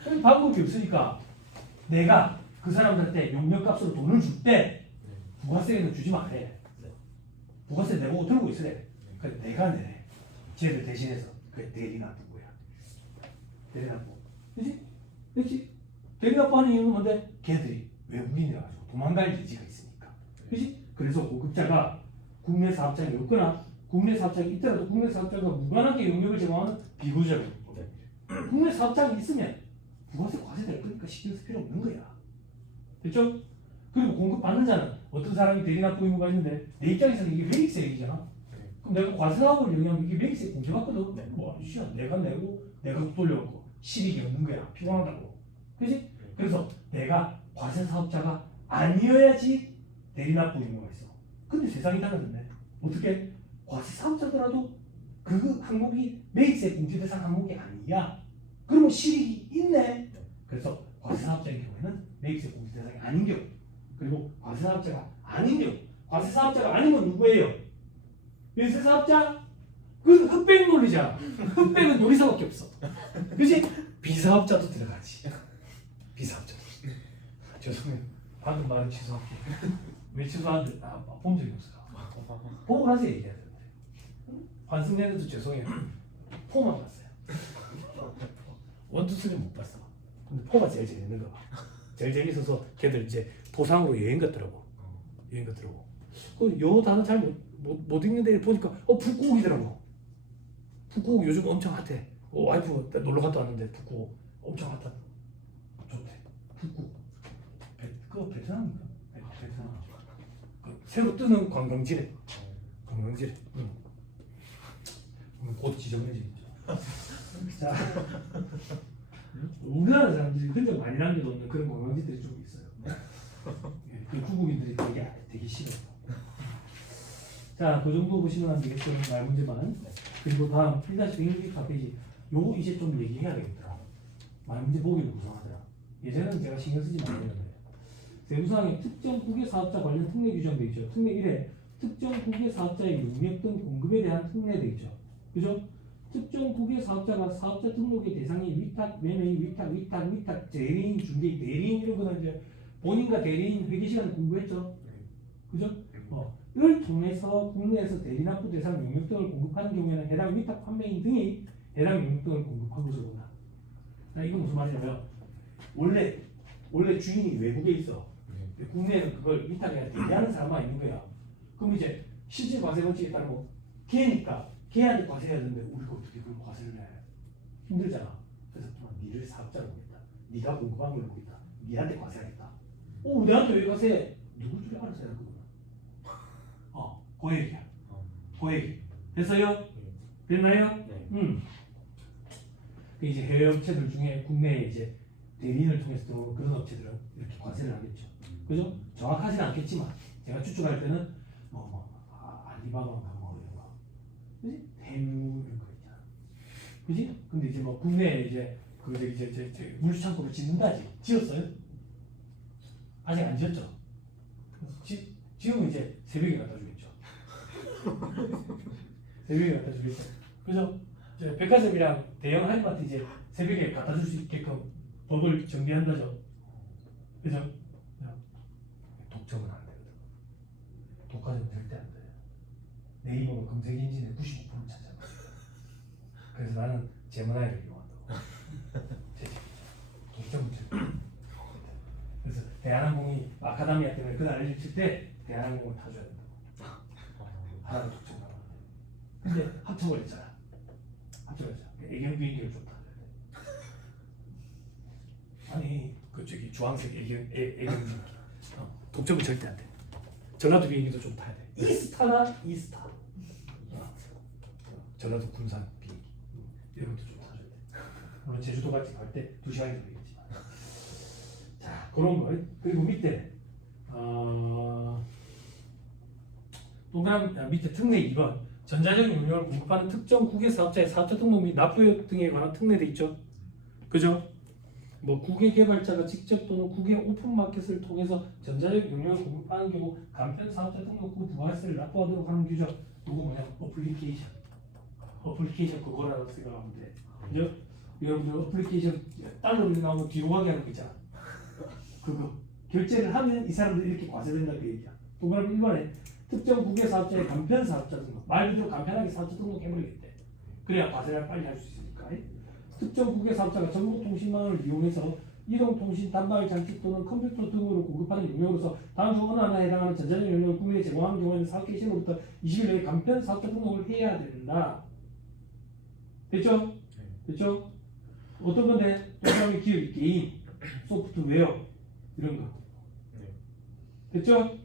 그럼 방법이 없으니까 내가 그 사람들한테 용역값으로 돈을 줄 때 부가세는 주지 말래. 부가세 내고 들고 있으래. 그래 내가 내래. 쟤를 대신해서 그게 대리납부 거야. 대리납부. 그렇지? 그렇지? 대리납부 하는 이유는 뭔데? 걔들이 외국인이라 가지고 도망갈 여지가 있으니까. 그렇지? 그래서 고급자가 국내 사업장이 없거나 국내 사업장이 있더라도 국내 사업자가 무관하게 용역을 제공하는 비구적인 국내 사업장이 있으면 부가세 과세될 거니까 신경 쓸 필요 없는 거야. 됐죠? 그리고 공급받는 자는 어떤 사람이 대리납부 의무가 있는데 내 입장에서는 이게 매입세액이잖아. 그럼 내가 과세사업을 영위하면 이게 매입세액 공제받거든. 네. 뭐 내가 내고 내가 돌려갖고 실익이 없는 거야. 피곤하다고. 그지? 그래서 내가 과세사업자가 아니어야지 대리납부 의무가 있어. 근데 세상이 달라졌네. 어떻게? 과세사업자더라도 그 항목이 매입세액 공제 대상 항목이 아니야. 그러면 실익이 있네. 그래서 과세사업자인 경우에는 매입세액 공제 대상이 아닌 경우 그리고 과세사업자가 아닌 경우 과세사업자가 아니면 누구예요? 연쇄사업자? 그건 흑백 논리잖아. 흑백은 요리사밖에 없어. 그치? 비사업자도 들어가지. 비사업자도. 죄송해요. 방금 말은 취소할게. 왜 취소하는지 본 적이 없어. 보고 나서 얘기해야 되는데. 환승내는도 죄송해요. 포만 봤어요. 원투 쓰리 못 봤어. 근데 포가 제일 재밌는 거 봐. 제일 재밌어서 걔들 이제 도상으로 여행 갔더라고. 여행 갔더라고. 그 영어 단어 잘 못 읽는데 보니까 북구옥이더라고. 북구옥 요즘 엄청 핫해. 와이프 놀러 갔다 왔는데 북구옥 엄청 핫하다. 좋대. 북구옥. 그거 베트남인가? 베트남. 그 새로 뜨는 관광지래. 관광지래. 곧 지정해지겠죠. 자, 우리나라 사람들이 흔적 많이 남겨놓는 그런 관광지들이 좀 있어요. 그 중국인들이 되게 싫어요. 자, 그 정도 보시면 안 되겠죠. 말 문제만. 그리고 다음 1-164페이지. 요거 이제 좀 얘기해야 되겠더라. 말 문제 보기도 구성하더라. 예전에는 제가 신경 쓰지 말았는데. 세부사항에 특정 국외 사업자 관련 특례 규정돼 있죠. 특례 1에 특정 국외 사업자의 용역 등 공급에 대한 특례돼 있죠. 그죠? 특정 국외 사업자가 사업자 등록의 대상이 위탁, 매매, 위탁, 대리인, 중개, 대리인 이런 거는 이제 본인과 대리인 회계 시간에 공부했죠. 그죠? 이를 통해서 국내에서 대리납부 대상 용역 등을 공급하는 경우에는 해당 위탁 판매인 등이 해당 용역 등을 공급하고서 본다. 이건 무슨 말이냐면 원래 주인이 외국에 있어. 국내에는 그걸 위탁에 대리하는 사람만 있는 거야. 그럼 이제 실질 과세 원칙에 따르면 뭐 걔니까 걔한테 과세해야 되는데 우리가 어떻게 그런 과세를 해? 힘들잖아. 그래서 또 니를 사업자로 보겠다. 네가 공급한 걸 보겠다. 니한테 과세하겠다. 내한테 왜 과세해? 누굴 줄이 알아서 해야 되거든. 그 얘기야. 그 얘기. 됐어요? 됐나요? 네. 이제 해외 업체들 중에 국내에 이제 대리인을 통해서 들어오는 그런 업체들은 이렇게 과세를 하겠죠. 그죠? 정확하지는 않겠지만 제가 추측할 때는 알리바바 이런 거, 그지? 대무 이런 거 있잖아. 그지? 근데 이제 뭐 국내에 이제 이제 물류창고를 짓는다지. 지었어요? 아직 안 지었죠. 지으면 이제 새벽에 갖다 주겠죠. 새벽에 갖다 주겠죠. 그죠? 이제 백화점이랑 대형 한인마트 이제 새벽에 갖다 줄 수 있게끔 법을 정비한다죠. 그죠? 독점은 안 되거든. 독과점은 절대 안 돼. 네이버 검색 엔진의 95%를 차지한다. 그래서 나는 제모나이를 이용한다고. 독점은 절대 안 돼. 그래서 대한항공이 아카다미아 때문에 그날 알려칠 때 대한항공을 타줘야 된다고. 하나도 독점 가면 안 돼. 근데 합쳐버렸잖아. 애경 비행기를 좀 타줘야 돼. 아니 주황색 애경 비행기. 독점은 절대 안 돼. 전라도 비행기도 좀 타야 돼. 이스타. 전라도 군산 비행기 이런 것도 좀 타줘야 돼. 물론 제주도 같이 갈 때 2시간이 걸리겠지만. 자, 그런 거. 그리고 밑에 동그라미 밑에 특례 2번 전자적 용역을 공급하는 특정 국외 사업자의 사업자 등록 및 납부역 등에 관한 특례돼 있죠. 그죠? 뭐 국외 개발자가 직접 또는 국외 오픈마켓을 통해서 전자적 용역을 공급하는 경우 간편 사업자 등록 후 부가세를 납부하도록 하는 규정. 이거 뭐냐? 어플리케이션 그거라고 생각하면 돼. 그죠? 여러분들 어플리케이션 달러로 나오면 뒤로 가게 하는 거 있잖아. 그거 결제를 하면 이 사람들 이렇게 과세된다 그 얘기야. 동그라미 1번에 특정 국외 사업자의 간편 사업자 등록. 말 그대로 간편하게 사업자 등록해버리겠대. 그래야 과세를 빨리 할 수 있으니까. 특정 국외 사업자가 정보통신망을 이용해서 이동통신 단말 장치 또는 컴퓨터 등으로 공급하는 용역으로서 다음 중 어느 하나에 해당하는 전자적 용역을 국내에 제공하는 경우에는 사업 개시로부터 20일 내에 간편 사업자 등록을 해야 된다. 됐죠? 됐죠? 어떤 건데? 동그라미 기업, 개인, 소프트웨어 이런 거. 됐죠?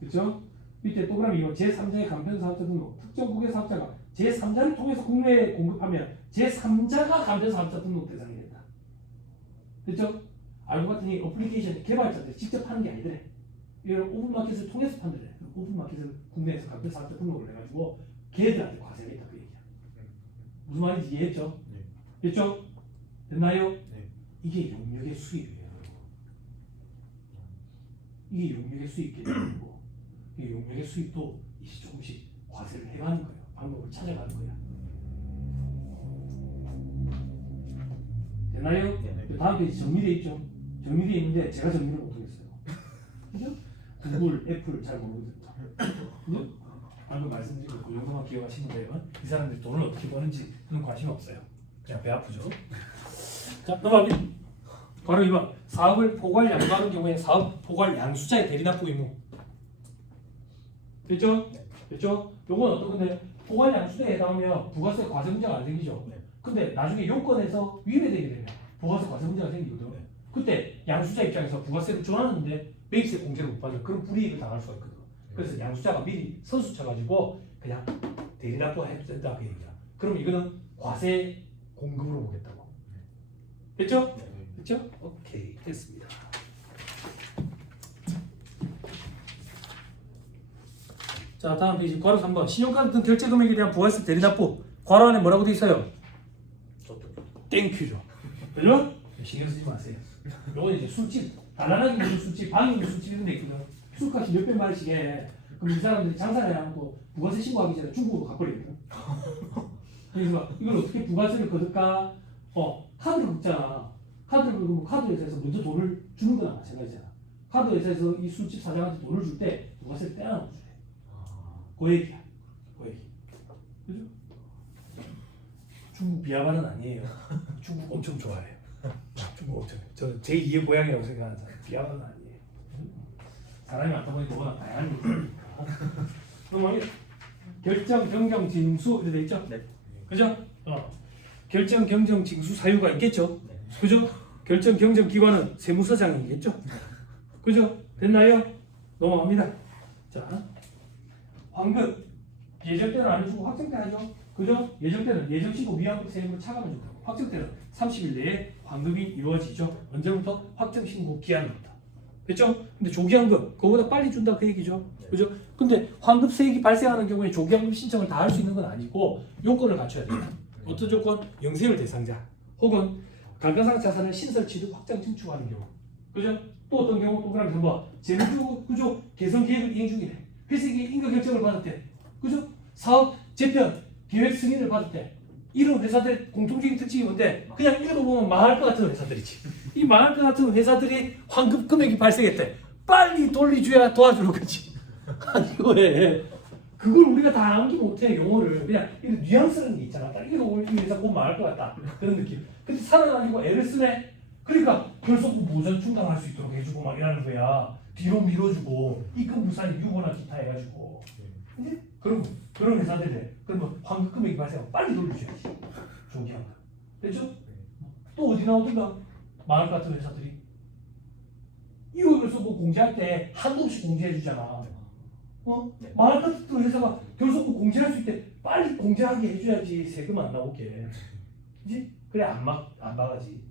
됐죠? 밑에 동그라미 이거 제3자의 간편 사업자 등록. 특정 국외 사업자가 제3자를 통해서 국내에 공급하면 제3자가 간편 사업자 등록 대상이 된다. 됐죠? 알고 봤더니 어플리케이션 개발자들 직접 하는 게 아니더래. 이걸 오픈마켓을 통해서 판대래. 오픈마켓을 국내에서 간편 사업자 등록을 해가지고 걔들한테 과세하겠다 그 얘기야. 무슨 말인지 이해했죠? 됐죠? 됐나요? 이게 용역의 수입이에요. 이게 용역의 수입 개념이고 이 용역의 수입도 이제 조금씩 과세를 해가는 거예요. 방법을 찾아가는 거야. 되나요? 그 다음 페이지 정리되어 있죠? 정리되어 있는데 제가 정리를 못하겠어요. 그죠? 구글, 애플 잘 모르거든요. 그죠? 방금 말씀드린 그 정도만 기억하시면 돼요. 이 사람들이 돈을 어떻게 버는지 그런 관심 없어요. 그냥 배 아프죠. 자, 넘어갑니다. 바로 2번. 사업을 포괄 양도하는 경우에 사업 포괄 양수자의 대리납부 의무. 됐죠? 됐죠? 요건 어떤 건데 포괄 양수자에 해당하면 부가세 과세 문제가 안 생기죠. 근데 나중에 요건에서 위배되게 되면 부가세 과세 문제가 생기거든. 그때 양수자 입장에서 부가세를 지원하는데 매입세 공제를 못 받는 그런 불이익을 당할 수가 있거든. 그래서 양수자가 미리 선수 쳐가지고 그냥 대리납부가 해도 된다 그 얘기야. 그럼 이거는 과세 공급으로 보겠다고. 됐죠? 됐죠? 오케이, 됐습니다. 자, 다음 페이지 괄호 3번. 신용카드 등 결제 금액에 대한 부가세 대리납부. 괄호 안에 뭐라고 돼 있어요? 땡큐죠. 그죠? 신경 쓰지 마세요. 요건 이제 술집, 단란하게 무슨 술집, 방이 무슨 술집 이런 데 있거든. 술값이 몇백 마리씩 해. 그럼 이 사람들이 장사를 해야 또 부가세 신고하기 전에 중국으로 가버리거든. 그래서 이걸 어떻게 부가세를 거둘까? 카드를 긁잖아. 카드를 긁으면 카드 회사에서 먼저 돈을 주는 거나 마찬가지잖아. 카드 회사에서 이 술집 사장한테 돈을 줄 때 부가세를 떼어놓고 주래. 그 얘기야. 그 얘기. 그죠? 중국 비하반은 아니에요. 중국 엄청 좋아해요. 중국 엄청. 저 제2의 고향이라고 생각하는 사람. 비하반은 아니에요. 사람이 많다 보니까 워낙 다양한 게 있으니까. 그럼 결정, 변경, 징수 이렇게 돼 있죠? 네. 그죠? 결정, 경정, 징수 사유가 있겠죠? 네. 그죠? 결정, 경정 기관은 세무서장이겠죠? 그죠? 됐나요? 넘어갑니다. 자, 환급 예정 때는 안 해주고 확정 때 하죠. 그죠? 예정 때는 예정 신고 미환급 세액으로 차감해 준다고. 확정 때는 30일 내에 환급이 이루어지죠. 언제부터? 확정 신고 기한부터. 됐죠? 근데 조기환급 그거보다 빨리 준다 그 얘기죠. 그죠? 근데 환급세액이 발생하는 경우에 조기환급 신청을 다 할 수 있는 건 아니고 요건을 갖춰야 됩니다. 어떤 조건? 영세율 대상자 혹은 감가상 자산을 신설 취득 확장 증축하는 경우. 그죠? 또 어떤 경우 동그라미 3번 재무 구조 개선 계획을 이행 중이래. 회색이 인가 결정을 받았대. 그죠? 사업 재편 계획 승인을 받았대. 이런 회사들의 공통적인 특징이 뭔데? 그냥 읽어보면 망할 것 같은 회사들이지. 이 망할 것 같은 회사들이 환급 금액이 발생했대. 빨리 돌려줘야 도와주는 거지. 아니 왜? 그걸 우리가 다 암기 못해 용어를. 그냥 이런 뉘앙스라는 게 있잖아. 딱 읽어보면 이 회사 곧 망할 것 같다. 그런 느낌. 근데 살아나기고 애를 쓰네. 그러니까 결손부 보전 충당할 수 있도록 해주고 막 이러는 거야. 뒤로 밀어주고 입금 부산이 유보나 기타 해가지고. 근데 그런 회사들이 그러면 환급 금액이 발생하면 빨리 돌려줘야지. 조기 환급. 됐죠? 또 어디 나오든가 망할 것 같은 회사들이 이거에서 뭐 공제할 때 한도 없이 공제해 주잖아. 망할 것 같은 회사가 결손부 공제할 수 있대. 빨리 공제하게 해줘야지. 세금 안 나오게. 그지? 그래 안 막아지.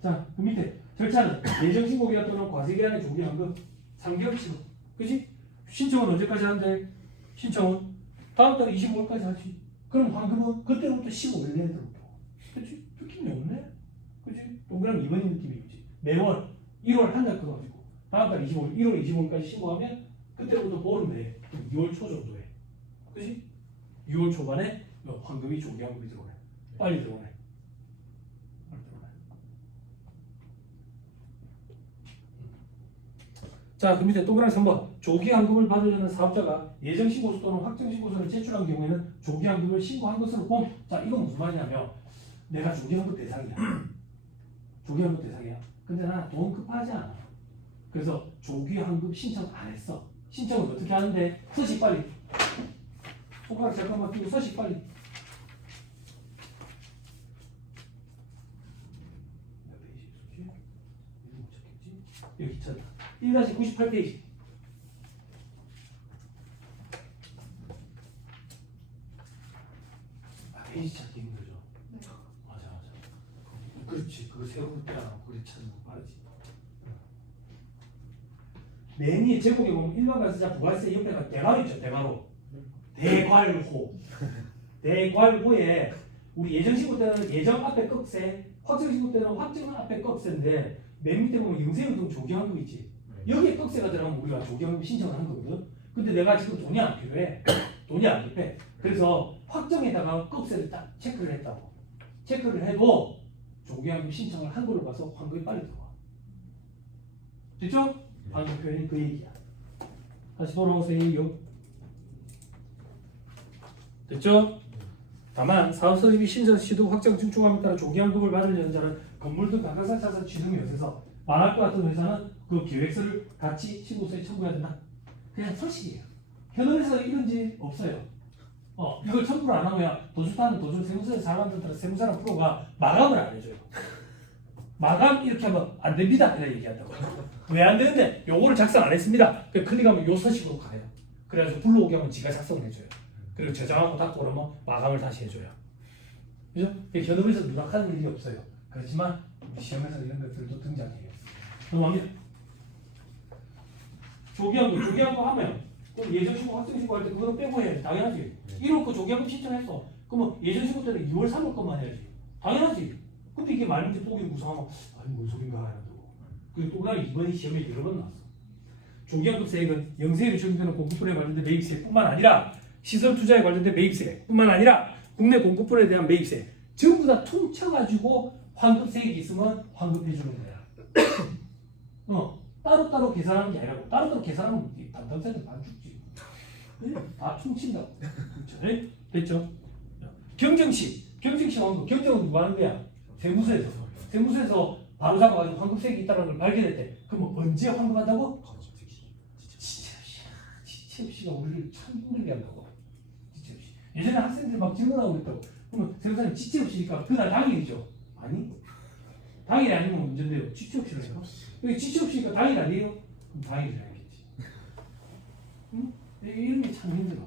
자, 그 밑에 절차는 예정신고기간 또는 과세기간의 조기 환급 3개월 치고. 그지? 신청은 언제까지 하는데? 신청은 다음 달 25일까지 하지. 그럼 환급은 그때부터 15일 내에 들어오고. 그치? 느낌이 없네? 그치? 동그라미 2번인 느낌이지. 매월 1월 한 달 끊어가지고 다음 달 25일, 1월 25일까지 신고하면 그때부터 보름 내에 6월 초 정도에. 그치? 6월 초반에 환급이 조기 환급이 들어오네. 빨리 들어오네. 자, 그 밑에 동그라미 3번. 조기환급을 받으려는 사업자가 예정신고서 또는 확정신고서를 제출한 경우에는 조기환급을 신고한 것으로 봄. 자, 이건 무슨 말이냐면 내가 조기환급 대상이야. 조기환급 대상이야. 근데 나 돈 급하지 않아. 그래서 조기환급 신청 안 했어. 신청은 어떻게 하는데? 서식 빨리. 손가락 잠깐만 끼고 서식 빨리. 여기 찾다. 1-98페이지. 페이지 찾기 힘들죠. 네. 맞아. 그렇지. 그거 세울 때랑 그래 찾는 거 빠르지. 맨 위에 제목에 보면 일반 과세자 부가세 옆에가 대괄호 있죠. 대괄호. 대괄호. 대괄호에 우리 예정신고 때는 예정 앞에 꺽세, 확정신고 때는 확정 앞에 꺽세인데 맨 밑에 보면 영세율 조기환급 있지. 여기에 꺽세가 들어가면 우리가 조기환급 신청을 하는 거거든. 근데 내가 지금 돈이 안 필요해. 돈이 안 급해. 그래서 확정에다가 꺽세를 딱 체크를 했다고. 체크를 해도 조기환급 신청을 한 걸로 봐서 환급이 빨리 들어와. 됐죠? 방금 표현이 그 얘기야. 다시 돌아오세요. 됐죠? 다만 사업소 입이 신청 시도 확정 증축함에 따라 조기환급을 받으려는 자는 건물 등 감가상 자산 취득 여에서 망할 것 같은 회사는 그 계획서를 같이 신고서에 첨부해야 된다. 그냥 서식이에요. 현업에서 이런 집 없어요. 이걸 첨부를 안 하면 더 좋다는 도중 세무서에서 잘 만들더라 세무사랑 프로가 마감을 안 해줘요. 마감 이렇게 하면 안 됩니다. 이렇게 얘기한다고. 왜 안 되는데? 요거를 작성 안 했습니다. 클릭하면 요 서식으로 가요. 그래서 불러오게 하면 지가 작성을 해줘요. 그리고 저장하고 닫고 그러면 마감을 다시 해줘요. 그죠? 현업에서 누락하는 일이 없어요. 그렇지만 우리 시험에서 이런 것들도 등장해요. 넘어갑니다. 조기환급 하면 그럼 예전신고 학생신고 할 때 그거는 빼고 해야지. 당연하지. 1월 조기환급 신청했어. 그러면 예전신고 때는 2월 3월 것만 해야지. 당연하지. 근데 이게 말문제 보기 구성하면 아니 뭔 소린가 이러고. 그리고 또 그다음에 이번에 시험에 여러 번 나왔어. 조기환급 세액은 영세율이 적용되는 공급분에 관련된 매입세뿐만 아니라 시설 투자에 관련된 매입세뿐만 아니라 국내 공급분에 대한 매입세 전부 다 퉁쳐가지고 환급세액이 있으면 환급해 주는 거야. 따로따로 계산하는 게 아니라고. 따로따로 계산하면 담당자들 안 죽지. 다 퉁친다고. 그렇죠? 됐죠? 경정시 환급. 경정은 누가 하는 거야? 세무서에서 바로 잡아가지고 환급세액이 있다는 걸 발견했대. 그럼 언제 환급한다고? 지체없이가 우리를 참 힘들게 한다고. 지체없이. 예전에 학생들이 막 질문하고 있다고. 그러면 세무사님 지체없이니까 그날 당일이죠? 아니? 당일이 아니면 문제인데요. 지체없이를 해요. 여기 지체없이니까 당일 아니에요? 그럼 당일이 해야겠지. 응? 이런 게 참 힘들어.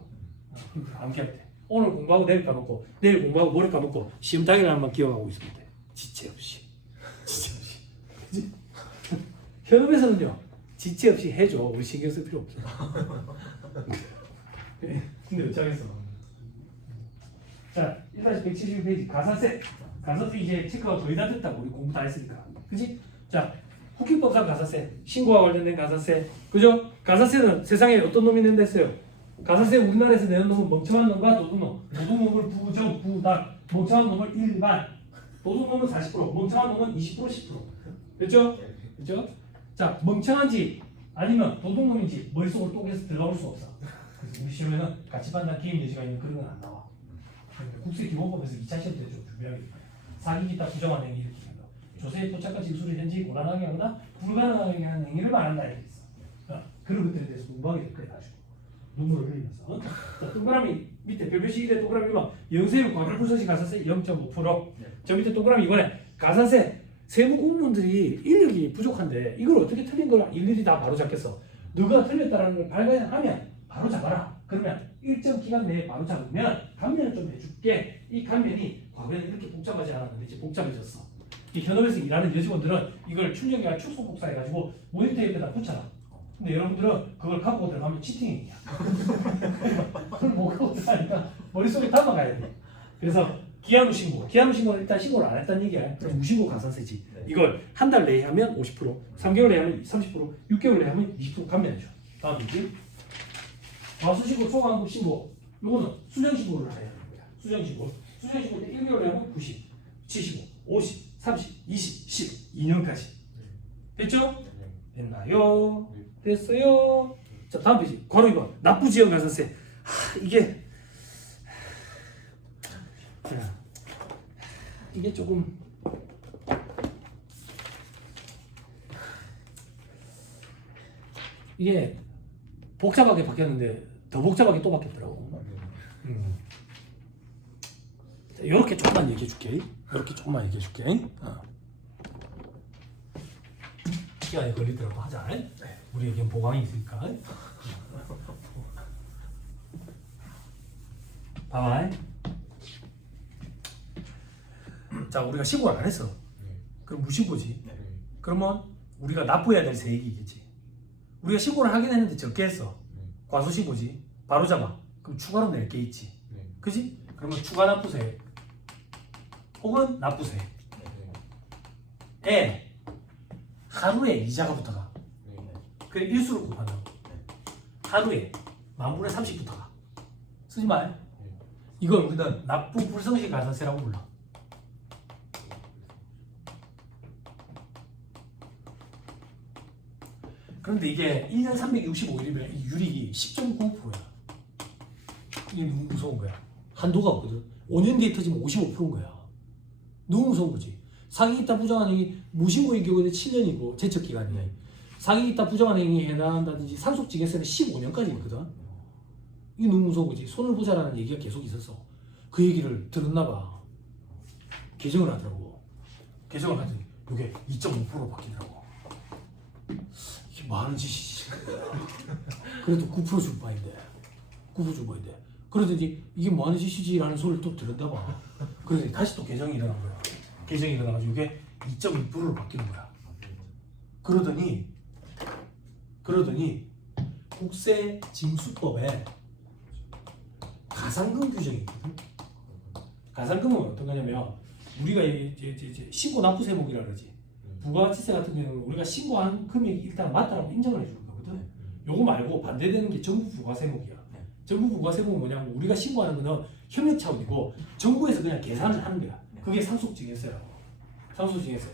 암기할 때. 오늘 공부하고 내일 까먹고, 내일 공부하고 모레 까먹고, 시험 당일날만 기억하고 있으면 돼. 지체없이. 지체없이. 그치? 현업에서는요, 지체없이 해줘. 우리 신경 쓸 필요 없어. 근데 어쩌겠어. 자, 1-171페이지 가산세. 가산세 이제 체크가 거의 다 됐다고. 우리 공부 다 했으니까. 그치? 자, 국기법상 가산세. 신고와 관련된 가산세. 그죠? 가산세는 세상에 어떤 놈이 낸다 했어요? 가산세 우리나라에서 내는 놈은 멍청한 놈과 도둑놈. 도둑놈을 부정, 부당. 멍청한 놈을 일반. 도둑놈은 40%, 멍청한 놈은 20%, 10%. 됐죠? 됐죠? 자, 멍청한지 아니면 도둑놈인지 머릿속으로 똑해서 들어가볼 수 없어. 그래서 우리 시험에는 가치 판단 게임 예시가 있는 그런 건 안 나와. 그러니까 국세기본법에서 2차 시험 때 좀 준비하게 돼. 사기기타 부정한 행위 이렇게 한 거. 조세에 도착한 직수를 현지 곤란하게 하거나 불가능하게 하는 행위를 말한다 이렇게 있어. 그런 것들에 대해서 공부하게 될 거야 나중에. 눈물을 흘리면서. 자, 동그라미 밑에 별표시 1에 동그라미 1번 영세율 과표불소시 가산세 0.5%. 저 밑에 동그라미 2번에 가산세 세무 공무원들이 인력이 부족한데 이걸 어떻게 틀린 걸 일일이 다 바로 잡겠어. 너가 틀렸다라는 걸 발견하면 바로 잡아라. 그러면 일정 기간 내에 바로 잡으면 감면을 좀 해줄게. 이 감면이 과거에는 이렇게 복잡하지 않았는데 이제 복잡해졌어. 이 현업에서 일하는 여직원들은 이걸 출력이나 축소 복사해가지고 모니터 옆에다 붙여라. 근데 여러분들은 그걸 갖고 들어가면 치팅이야. 그걸 못 갖고 들어가니까 머릿속에 담아가야 돼. 그래서 기한 후 신고. 기한 후 신고는 일단 신고를 안 했다는 얘기야. 그럼 무신고 가산세지. 이걸 한 달 내에 하면 50%, 3개월 내에 하면 30%, 6개월 내에 하면 20% 감면해줘. 다음이지. 과수신고, 초과환급 신고. 요거는 수정신고를 해야 되는 거야. 수정신고. 수정신고 때 1개월 내에 하면 90, 75, 50, 30, 20, 10, 2년까지. 됐죠? 됐나요? 됐어요? 자, 다음 페이지. 괄호 2번. 납부지연 가산세. 이게 조금 이게 복잡하게 바뀌었는데 더 복잡하게 또 바뀌었더라고. 자, 이렇게 조금만 얘기해 줄게. 이렇게 조금만 얘기해 줄게. 시간이 걸리더라도 하자. 우리에겐 보강이 있으니까. 봐봐. 자, 우리가 신고를 안 했어. 그럼 무신고지. 그러면 우리가 납부해야 될 세액이겠지. 우리가 신고를 하긴 했는데 적게 했어. 과소신고지. 바로 잡아. 그럼 추가로 낼 게 있지. 그지? 그러면 추가 납부세 혹은 납부세 에 하루에 이자가 붙어가. 그래 일수로 곱한다고. 하루에 10,000분의 30 붙어가. 쓰지 마. 이걸 우리는 납부 불성시 가산세라고 불러. 그런데 이게 1년 365일이면 이 유익이 10.9%야. 이게 너무 무서운 거야. 한도가 없거든. 5년 뒤에 터지면 55%인 거야. 너무 무서운 거지. 사기기타 부정한 행위, 무신고의 경우에는 7년이고 제척기간이. 사기기타 부정한 행위 해나간다든지 상속징역세는 15년까지 있거든. 이게 너무 무서운 거지. 손을 보자라는 얘기가 계속 있었어. 그 얘기를 들었나 봐. 개정을 하더라고. 개정을 하더니 이게 2.5% 바뀌더라고. 이게 뭐 하는 짓이지. 그래도 9% 줄 바인데. 9% 줄 바인데. 그러더니 이게 뭐 하는 짓이지라는 소리를 또 들었나 봐. 그러더니 다시 또 개정이 일어난 거야. 개정이 일어나가지고 이게 2.2%로 바뀌는 거야. 그러더니 국세 징수법에 가산금 규정이 있거든. 가산금은 어떤 거냐면 우리가 이제 신고 납부 세목이라 그러지. 부가가치세 같은 경우는 우리가 신고한 금액이 일단 맞다라고 인정을 해주는 거거든. 요거 말고 반대되는 게 정부 부가세목이야. 정부 부가세목은 뭐냐면 우리가 신고하는 거는 협력 차원이고 정부에서 그냥 계산을 하는 거야. 그게 상속증여세라고. 상속증여세.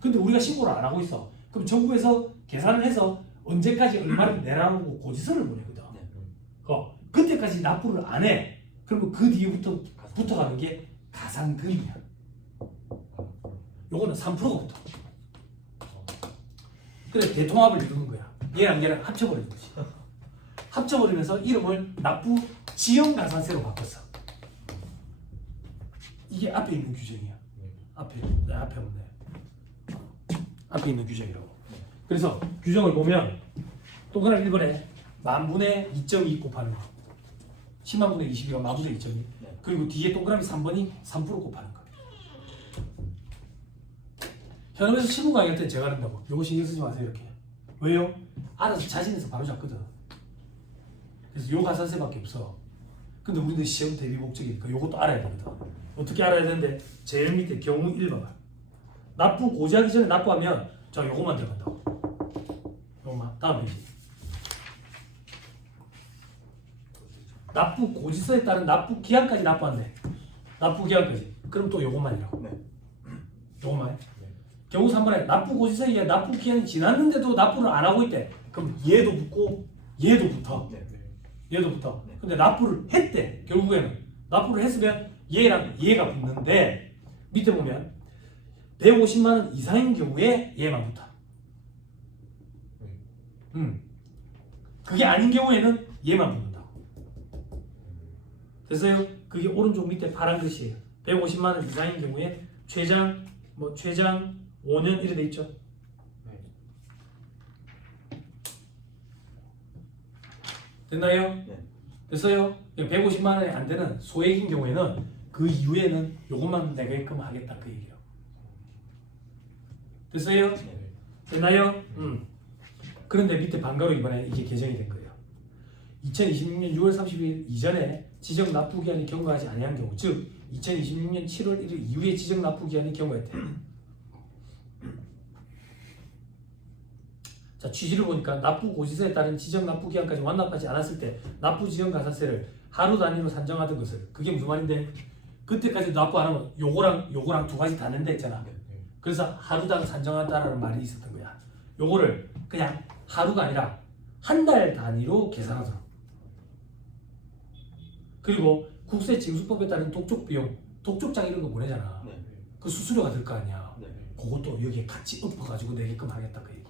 근데 우리가 신고를 안 하고 있어. 그럼 정부에서 계산을 해서 언제까지 얼마를 내라고 고지서를 보내거든. 그때까지 납부를 안 해. 그러면 그 뒤부터 붙어가는 게 가산금이야. 요거는 3%가 붙어. 그래 대통합을 이루는 거야. 얘랑 얘랑 합쳐버리는 거지. 합쳐버리면서 이름을 납부 지연가산세로 바꿨어. 이게 앞에 있는 규정이야. 앞에 없네. 앞에 있는 규정이라고. 그래서 규정을 보면 동그라미 1번에 만분의 2.2 곱하는 거. 10만분의 22가 만분의 2.2. 그리고 뒤에 동그라미 3번이 3% 곱하는 거. 현업에서 실무 강의할 때 제가 한다고. 요거 신경 쓰지 마세요 이렇게. 왜요? 알아서 자신에서 바로 잡거든. 그래서 요 가산세밖에 없어. 근데 우리는 시험 대비 목적이니까 요것도 알아야 되거든. 어떻게 알아야 되는데 제일 밑에 경우 1번 납부 고지하기 전에 납부하면 자 요것만 들어간다고. 요것만. 다음 페이지. 납부 고지서에 따른 납부 기한까지 납부한대. 납부 기한까지. 그럼 또 요것만이라고. 요것만. 경우 3번에 납부 고지서에 의해 납부 기한이 지났는데도 납부를 안 하고 있대. 그럼 얘도 붙고 얘도 붙어. 얘도 붙어. 근데 납부를 했대. 결국에는 납부를 했으면 얘랑 얘가 붙는데 밑에 보면 150만 원 이상인 경우에 얘만 붙어. 그게 아닌 경우에는 얘만 붙는다. 됐어요? 그게 오른쪽 밑에 파란 글씨예요. 150만 원 이상인 경우에 최장 5년 이래 돼 있죠. 됐나요? 됐어요? 150만 원이 안 되는 소액인 경우에는 그 이후에는 요것만 내게끔 하겠다 그 얘기예요. 됐어요? 됐나요? 그런데 밑에 반가로 이번에 이게 개정이 된 거예요. 2026년 6월 30일 이전에 지정 납부기한이 경과하지 아니한 경우, 즉 2026년 7월 1일 이후에 지정 납부기한이 경과했대. 자, 취지를 보니까 납부 고지서에 따른 지정 납부기한까지 완납하지 않았을 때 납부 지정 가산세를 하루 단위로 산정하던 것을, 그게 무슨 말인데 그때까지 납부 안 하면 요거랑 두 가지 다 낸다 했잖아. 그래서 하루당 산정한다라는 말이 있었던 거야. 요거를 그냥 하루가 아니라 한 달 단위로 계산하도록. 그리고 국세 징수법에 따른 독촉 비용, 독촉장 이런 거 보내잖아. 그 수수료가 들 거 아니야. 그것도 여기에 같이 엎어가지고 내게끔 하겠다 그 얘기.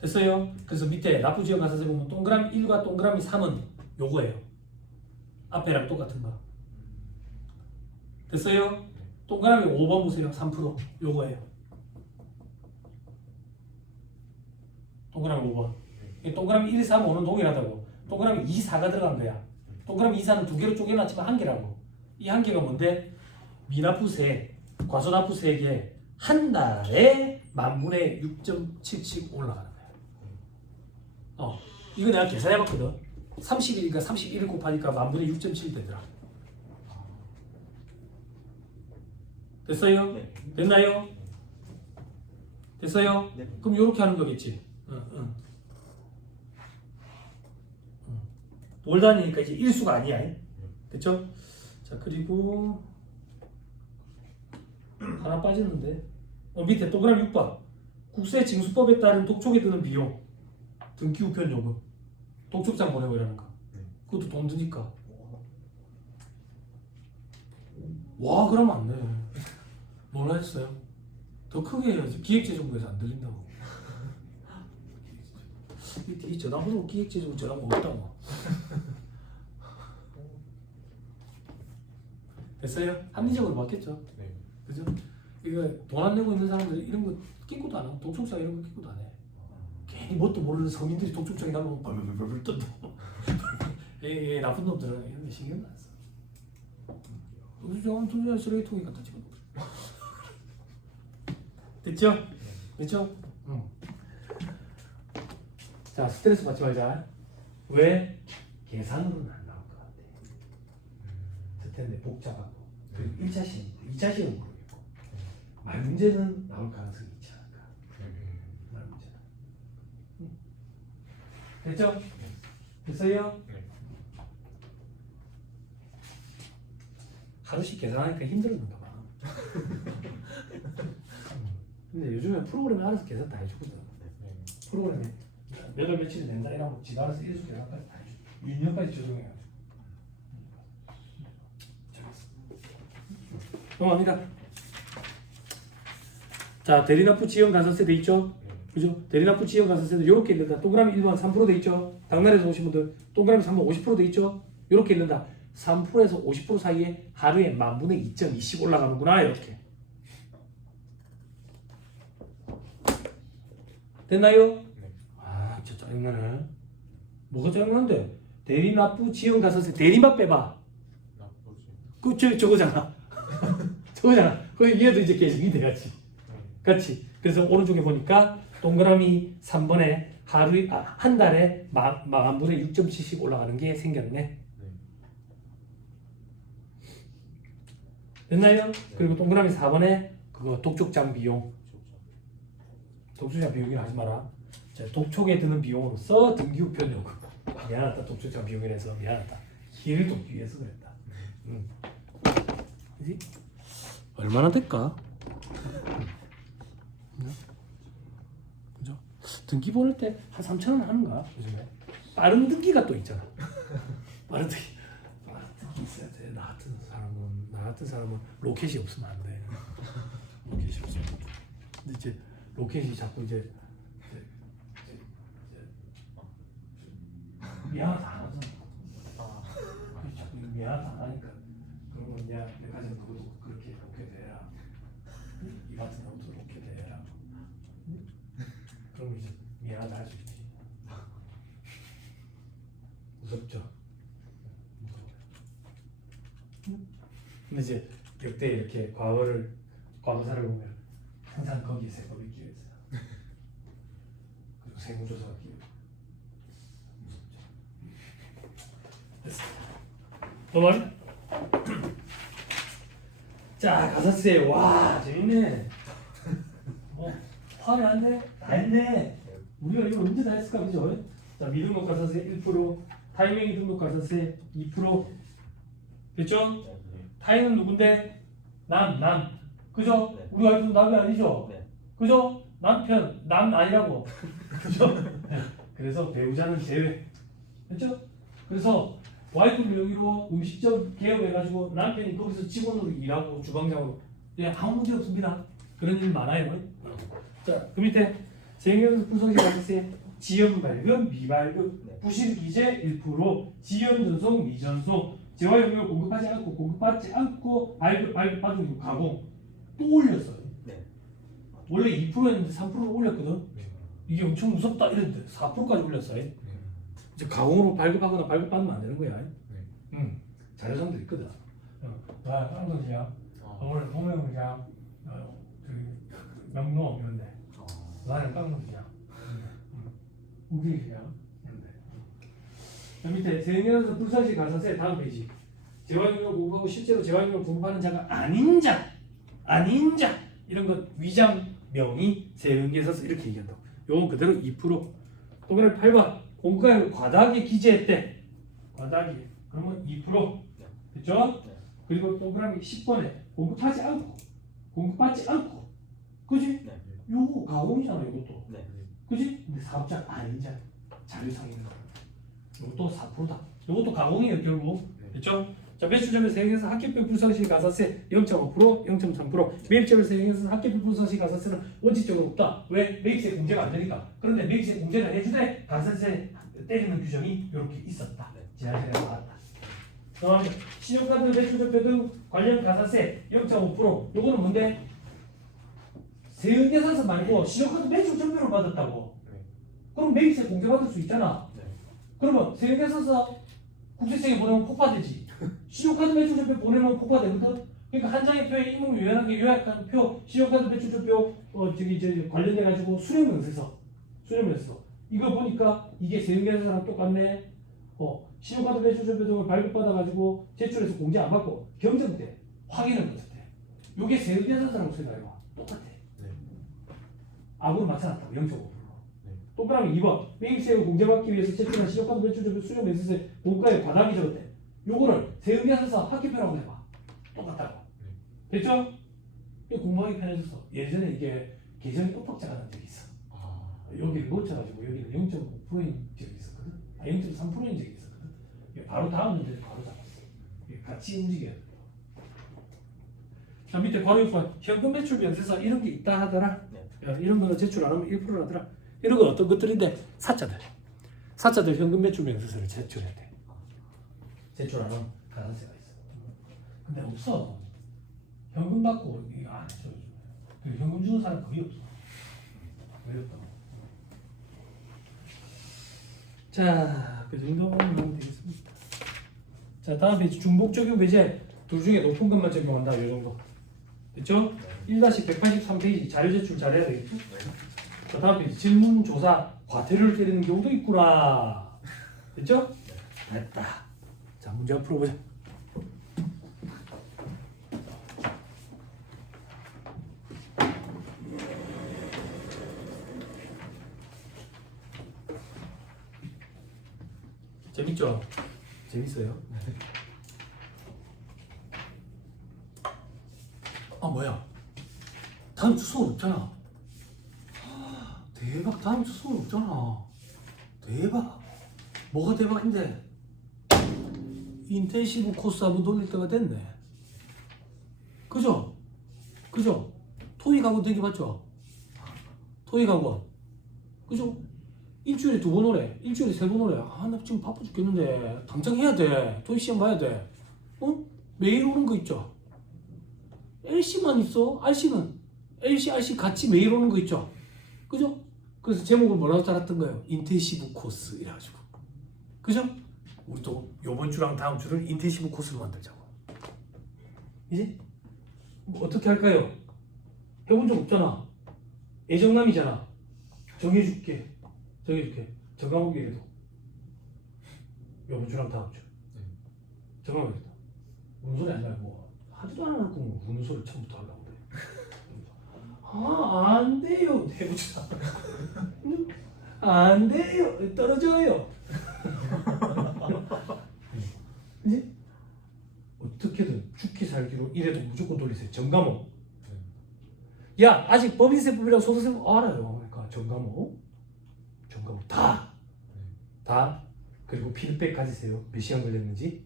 됐어요? 그래서 밑에 납부지역 가산세 보면 동그라미 1과 동그라미 3은 요거예요. 앞에랑 똑같은 거. 됐어요? 동그라미 5번 보세요. 3% 요거예요. 동그라미 5번. 동그라미 1, 2, 3, 5는 동일하다고. 동그라미 2, 4가 들어간 거야. 동그라미 2, 4는 두 개로 쪼개놨지만 한 개라고. 이 한 개가 뭔데? 미납부세, 과소납부세액에 한 달에 만분의 6.77 올라가는 거야. 이거 내가 계산해봤거든. 30일이니까 31을 곱하니까 만분의 6.7 되더라. 됐어요? 됐나요? 됐어요? 그럼 이렇게 하는 거겠지. 월 단위니까 이제 일수가 아니야. 됐죠? 자, 그리고 하나 빠졌는데 밑에 동그라미 6번 국세 징수법에 따른 독촉에 드는 비용 등기 우편 요금 독촉장 보내고 이러는 거 그것도 돈 드니까 와 그러면 안 돼. 뭐라 했어요? 더 크게 해야지. 기획재정부에서 안 들린다고. 이 저당번호 기획재정부 저당번호 없다고. 됐어요? 합리적으로 맞겠죠? 그죠? 이거 돈 안 내고 있는 사람들 이런 거 끼고도 안 하고 독촉장 이런 거 끼고도 안 해. 괜히 뭣도 모르는 서민들이 독촉장에 나면 벌벌벌벌 뜬다. 이 나쁜 놈들은 이런 거 신경 안 써. 독촉장은 통장 쓰레기통에 갖다 집어넣어. 됐죠? 됐죠? 응. 자, 스트레스 받지 말자. 왜? 계산으로는 안 나올 것 같아. 스탠데 복잡하고. 그리고 1차 시험, 2차 시험은 모르겠고. 말 문제는 나올 가능성이 있지 않을까. 말 문제는. 응. 됐죠? 됐어요? 하루씩 계산하니까 힘들었는가 봐. 근데 요즘에 프로그램이 알아서 계산 다 해주거든. 프로그램에 몇 월 며칠이 된다 이러면 지가 알아서 일수 계산까지 다 해줘. 유니언까지 조정해가지고. 넘어갑니다. 자, 대리납부 지연 가산세 돼 있죠? 그죠? 대리납부 지연 가산세는 이렇게 읽는다. 동그라미 1번 3% 돼 있죠? 당나라에서 오신 분들 동그라미 3번 50% 돼 있죠? 이렇게 읽는다. 3%에서 50% 사이에 하루에 만분의 2.2씩 올라가는구나 이렇게. 됐나요? 아, 진짜 짜증나네. 뭐가 짜증나는데? 대리납부 지연 가산세 대리만 빼봐. 저거잖아. 저거잖아. 그 얘도 이제 계정이 돼가지. 같이. 그래서 오른쪽에 보니까 동그라미 3번에 하루에 한 달에 만분의 6.7씩 올라가는 게 생겼네. 됐나요? 그리고 동그라미 4번에 그거 독촉장 비용. 독촉장 비용이 하지 마라. 자, 독촉에 드는 비용으로서 등기부 편요. 미안하다. 독촉장 비용이라서 미안하다. 기회를 돕기 위해서 그랬다. 그지? 얼마나 될까? 그죠? 등기 보낼 때 한 3,000원 하는가? 요즘에 빠른 등기가 또 있잖아. 빠른 등기 있어야 돼. 나 같은 사람은 로켓이 없으면 안 돼. 로켓이 없으면. 근데 이제 로켓이 자꾸 이제 미안하다 안 하잖아. 자꾸 미안하다 안 하니까 그러면 야, 내까지는 그것도 그렇게 로켓해라. 이 같은 사람도 로켓해라. 그러면 이제 미안하다 할 수 있지. 무섭죠? 근데 이제 역대 이렇게 과거사를 보면 항상 거기에 세법이 끼어 있어요. 그리고 세무조사가 끼어 있고 무섭죠. 됐어. 넘어가. 자, 가사세. 와, 재밌네. 화면 안 돼? 다 했네. 우리가 이거 언제 다 했을까, 그죠? 자, 미등록 가사세 1%, 타이밍 등록 가사세 2%. 됐죠? 타인은 누군데? 남. 그죠? 네. 우리 와이프는 남이 아니죠? 네. 그죠? 남편, 남 아니라고. 그죠? 네. 그래서 배우자는 제외. 됐죠? 그래서 와이프 명의로 음식점 개업해가지고 남편이 거기서 직원으로 일하고 주방장으로. 예, 아무 문제 없습니다. 그런 일 많아요. 자, 그 밑에 세액연수 분석시 가격세 지연 발급, 미발급, 부실 기재 1%, 지연 전송, 미전송, 재화 용역 공급하지 않고 공급받지 않고 발급 받은 가공 또 올렸어요. 네. 원래 2%였는데 3%로 올렸거든. 이게 엄청 무섭다 이랬는데 4%까지 올렸어요. 이제 가공으로 발급하거나 발급받으면 안 되는 거야. 자료상들 있거든. 나 깡통시장, 오늘 동명시장, 명동 이런데 나는 깡통시장, 우기시장 이런데. 밑에 세액연수 불사시 가산세 다음 페이지. 재활용료 공급하고 실제로 재활용료 공급하는 자가 아닌 자 이런 것 위장 명의 세액에서 이렇게 얘기한다고. 요건 그대로 2%. 동그라미 8번 공급가액을 과다하게 기재했대. 과다하게 그러면 2%. 됐죠? 네. 그리고 동그라미 10번에 공급하지 않고 공급받지 않고 그지? 네. 요거 가공이잖아 이것도. 네. 그지? 근데 사업자 아닌 자 자료상에 있는 거. 이것도 4%다. 이것도 가공이에요 결국. 됐죠? 자, 매출점에서 세액에서 합계별 불상시 가산세 0.5%, 0.3%. 매입점에서 세액에서 합계별 불상시 가산세는 원칙적으로 없다. 왜? 매입세 공제가 안 되니까. 그런데 매입세 공제를 해주되 가산세 때리는 규정이 이렇게 있었다. 지난시간에 나왔다. 그다음에 신용카드 매출점표 등 관련 가산세 0.5%. 요거는 뭔데? 세액계산서 말고 신용카드 매출점표를 받았다고. 그럼 매입세 공제받을 수 있잖아. 네. 그러면 세금계 써서 국세청에 보내면 폭파되지. 신용카드 매출표표 보내면 폭파되거든. 그러니까 한 장의 표에 이름 유연하게 요약한 표, 신용카드 매출표표 저기 관련돼 가지고 수령명세서 이거 보니까 이게 세금계산서랑 똑같네. 신용카드 매출표표 등을 발급받아 가지고 제출해서 공제 안 받고 경정 때 확인을 못했대. 요게 세금계산서랑 생각해봐. 똑같아. 네. 악으로 맞춰놨다고 0.5%. 네. 동그라미 2번 매입세율 공제받기 위해서 제출한 신용카드 매출표표 수령명세서의 원가의 과당이 적었대. 요거를 세금계산서 합계표라고 해봐. 똑같다고. 됐죠? 이거 공부하기 편해졌어. 예전에 이게 계정이 엇박자가 난 적이 있어. 여기를 놓쳐가지고 여기는 0.5%인 적이 있었거든. 0.3%인 적이 있었거든. 바로 다음 문제를 바로 잡았어. 같이 움직여야 돼. 자, 밑에 괄호 6번 현금 매출 변세서 이런 게 있다 하더라. 야, 이런 거는 제출 안 하면 1%라더라. 이런 건 어떤 것들인데 사자들 현금 매출 변세서를 제출해야 돼. 제출 안 하면 가산세가 있어. 근데 없어. 현금 받고 이거 안 해줘. 현금 주는 사람 거의 없어. 거의 없다. 자, 그 정도만 하면 되겠습니다. 자, 다음 페이지 중복 적용 배제 둘 중에 높은 것만 적용한다. 이 정도. 됐죠? 1-183페이지 자료 제출 잘해야 되겠죠? 자, 다음 페이지 질문 조사 과태료를 때리는 경우도 있구나. 됐죠? 됐다. 자, 문제 한번 풀어보자. 재밌죠? 재밌어요? 아 뭐야? 다음 주 수업 없잖아. 대박, 다음 주 수업 없잖아. 대박. 뭐가 대박인데? 인텐시브 코스 한번 돌릴 때가 됐네. 그죠? 토익 학원 되게 봤죠? 토익 학원. 그죠? 일주일에 2번 오래, 일주일에 3번 오래. 나 지금 바빠 죽겠는데 당장 해야 돼. 토익 시험 봐야 돼. 매일 오는 거 있죠? LC만 있어. RC는 LC, RC 같이 매일 오는 거 있죠? 그죠? 그래서 제목을 뭐라고 달았던 거예요? 인텐시브 코스 이래가지고. 그죠? 우리도 요번 주랑 다음 주를 인텐시브 코스로 만들자고. 이제 뭐 어떻게 할까요? 해본 적 없잖아. 애정남이잖아. 정해줄게. 저 과목이라도 요번 주랑 다음 주. 저 과목이라도 우는 소리 하지 말고 하지도 않았고 뭐 우는 소리 처음부터 하려고 그래. 안 돼요. 해보자. 안 돼요. 떨어져요. 이제 어떻게든 죽기 살기로 이래도 무조건 돌리세요. 전과목. 야, 아직 법인세법이랑 소득세법 알아요. 그러니까 전과목 다 그리고 피드백 가지세요. 몇 시간 걸렸는지.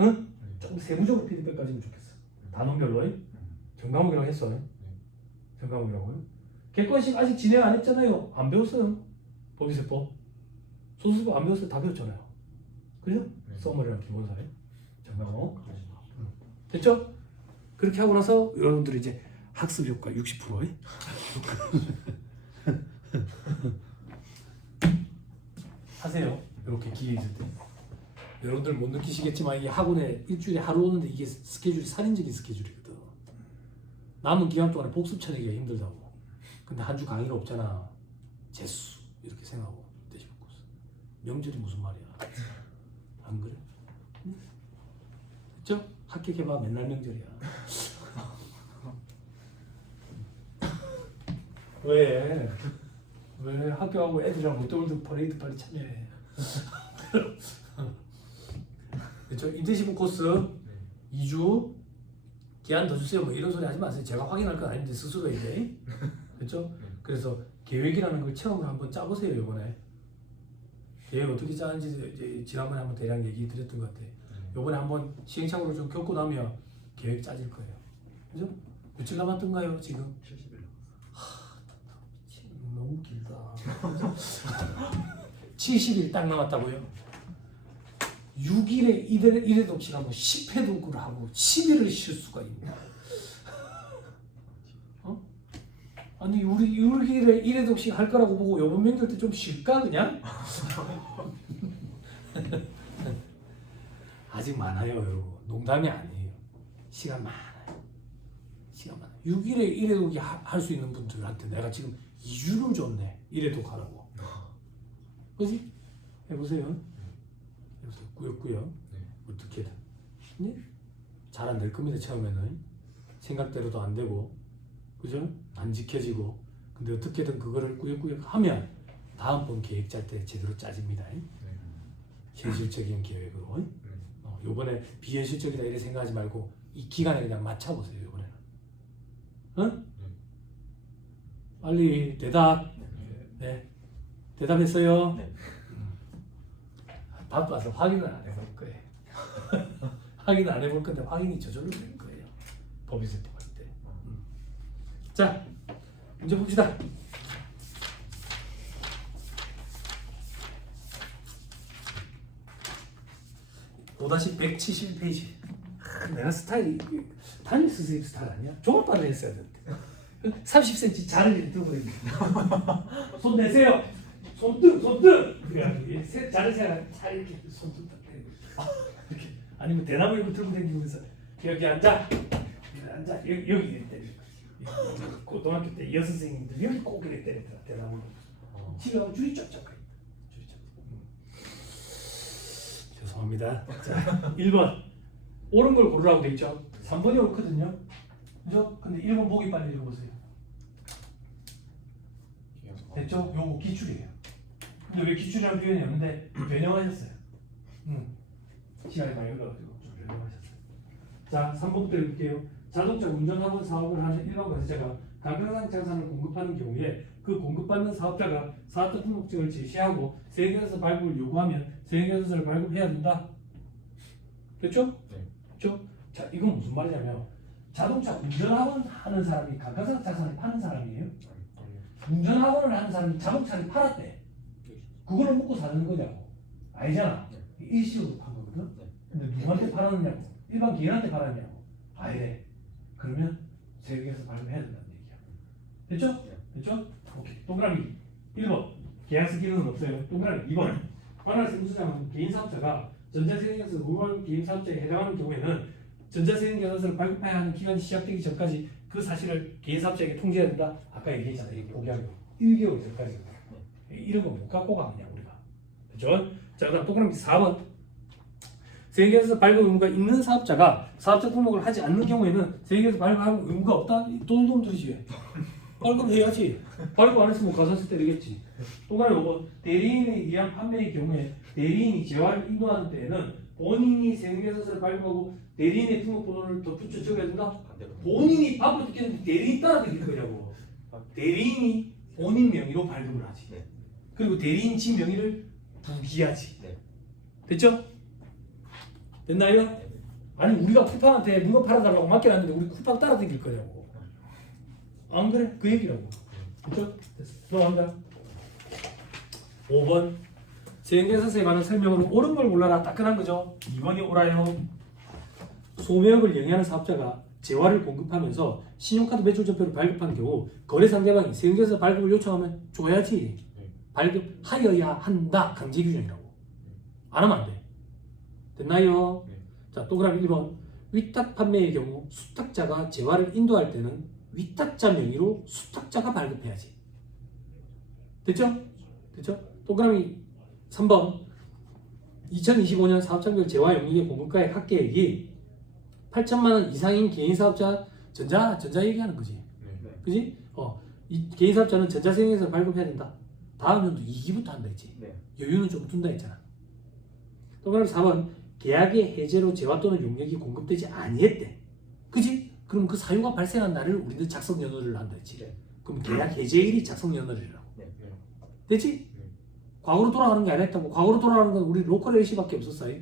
응? 좀 세부적으로 피드백 가지면 좋겠어. 단원별로. 전과목이라고 했어. 전과목이라고요. 객관식 아직 진행 안 했잖아요. 안 배웠어요. 법인세법. 소득세법 안 배웠어요. 다 배웠잖아요. 그죠? 써머리랑 기본사례. 전과목. 됐죠? 그렇게 하고 나서 여러분들이 이제 학습 효과 60%에 하세요. 이렇게 기회 있을 때. 여러분들 못 느끼시겠지만 이 학원에 일주일에 하루 오는데 이게 스케줄이 살인적인 스케줄이거든. 남은 기간 동안에 복습 쳐내기가 힘들다고. 근데 한 주 강의가 없잖아. 재수 이렇게 생각하고 되시고 명절이 무슨 말이야? 안 그래? 그렇죠? 합격해봐 맨날 명절이야. 왜 학교하고 애들이랑 롯데월드 퍼레이드 빨리 참여해. 그렇죠? 인텐시브 코스 2주 기한 더 주세요 뭐 이런 소리 하지 마세요. 제가 확인할 건 아닌데 스스로 이제. 그렇죠? 그래서 계획이라는 걸 처음으로 한번 짜보세요. 이번에 계획 어떻게 짜는지 이제 지난번에 한번 대략 얘기 드렸던 것 같아요. 이번에 한번 시행착오를 좀 겪고 나면 계획 짜질 거예요. 그죠? 며칠 남았던가요 지금? 70일. 너무 길다. 70일 딱 남았다고요? 6일에 이래도 지나고 10회독을 하고 10일을 쉴 수가 있냐? 아니 우리 6일에 1회독씩 할 거라고 보고 요번 명절 때 좀 쉴까 그냥? 아직 많아요 여러분. 농담이 아니에요. 시간 많아요. 시간 많아요. 6일에 1회독이 할 수 있는 분들한테 내가 지금 2주를 줬네. 1회독 하라고. 그지? 해보세요. 해보세요. 꾸역꾸역. 어떻게든. 네? 잘 안 될 겁니다 처음에는. 생각대로도 안 되고, 그죠? 안 지켜지고. 근데 어떻게든 그거를 꾸역꾸역 하면 다음번 계획 짤 때 제대로 짜집니다. 현실적인 계획으로. 요번에 비현실적이다 이렇게 생각하지 말고 이 기간에 그냥 맞춰보세요. 요번에는. 응? 빨리 대답. 네. 대답했어요? 네. 바빠서 확인을 안 해볼 거예요. 확인을 안 해볼 건데 확인이 저절로 될 거예요. 법이 세법할 때. 자, 문제 봅시다. 또다시 171페이지. 내가 스타일이 담임 선생님 스타일 아니야? 종합반을 했어야 되는데 30cm 자를 들고 있는 손 내세요. 손등 그래가지고 자를 세가 이렇게 손등 딱 때리고 이렇게. 아니면 대나무 이렇게 들고 다니면서 여기 앉아 여기 이렇게 때리고. 고등학교 때 여선생님들 여기 꼭 이렇게 때리더라. 대나무로 집에 가면 줄이 쫙쫙 가 있다. 죄송합니다. 자, 1번 옳은 걸 고르라고 돼 있죠. 3번이 옳거든요. 그죠? 근데 1번 보기 빨리 읽어보세요. 됐죠? 요거 기출이에요. 근데 왜 기출이라는 표현이 없는데 변형하셨어요. 시간이 많이 흘러가지고 좀 변형하셨어요. 자, 3번부터 읽을게요. 자동차 운전학원 사업을 하는 일반 과세자가 가격상 자산을 공급하는 경우에 그 공급받는 사업자가 사업자 등록증을 제시하고 세금에서 발급을 요구하면 세금에서를 발급해야 된다. 됐죠? 네. 됐죠? 자, 이건 무슨 말이냐면 자동차 운전학원 하는 사람이 가격상 자산을 파는 사람이에요. 운전학원을 하는 사람이 자동차를 팔았대. 그거를 먹고 사는 거냐고. 아니잖아. 일시적으로 판 거거든. 근데 누구한테 팔았느냐고. 일반 기관한테 팔았냐고. 아니래. 그러면 세금에서 발급해야 된다는 얘기야. 됐죠? 됐죠? 오케이. 동그라미 1번 계약서 기능은 없어요. 동그라미 2번 관할 세무서장은 개인 사업자가 전자세금에서 무발 개인 사업자에 해당하는 경우에는 전자세금 계산서를 발급해야 하는 기간이 시작되기 전까지 그 사실을 개인 사업자에게 통지해야 된다. 아까 얘기했잖아요. 이게 포기하고 1개월 전까지 이런 거 못 갖고 가느냐 우리가. 그렇죠? 자, 그다음 동그라미 4번 세금에서 발급 의무가 있는 사업자가 사업자 등록을 하지 않는 경우에는 세금에서 발급할 의무가 없다. 도둑놈들이지. 발급해야지. 발급 안 했으면 가산세 때리겠지. 동그라미 5번 대리인에 의한 판매의 경우에 대리인이 재화를 인도하는 때에는 본인이 세금계산서를 발급하고 대리인의 등록번호를 덧붙여 적어야 된다. 본인이 밥을 듣겠는데 대리인 따라 드릴 거냐고. 대리인이 본인 명의로 발급을 하지. 그리고 대리인 지 명의를 부기하지. 됐죠? 됐나요? 아니 우리가 쿠팡한테 물건 팔아달라고 맡겨놨는데 우리 쿠팡 따라 드릴 거냐고. 안 그래? 그 얘기라고. 그렇죠? 됐어. 넘어간다. 5번 세금계산서에 관한 설명은 옳은 걸 골라라. 따끈한 거죠. 2번이 옳아요. 소매업을 영위하는 사업자가 재화를 공급하면서 신용카드 매출 전표를 발급한 경우 거래 상대방이 세금계산서 발급을 요청하면 줘야지. 발급하여야 한다. 강제 규정이라고. 안 하면 안 돼. 됐나요? 자, 동그라미 1번 위탁 판매의 경우 수탁자가 재화를 인도할 때는 위탁자 명의로 수탁자가 발급해야지. 됐죠? 됐죠? 동그라미 3번 2025년 사업장별 재화 영리의 공급가액 합계액이 8천만 원 이상인 개인 사업자 전자 얘기하는 거지. 그지? 이 개인 사업자는 전자세금에서 발급해야 된다. 다음 연도 2기부터 한다 했지. 여유는 좀 둔다 했잖아. 동그라미 4번 계약의 해제로 재화 또는 용역이 공급되지 아니했대. 그지? 그럼 그 사유가 발생한 날을 우리는 작성 연호를 한다 했지. 그럼 계약 해제일이 작성 연호일이라고. 됐지? 과거로 돌아가는 게 아니었다고. 과거로 돌아가는 건 우리 로컬 LC밖에 없었어요.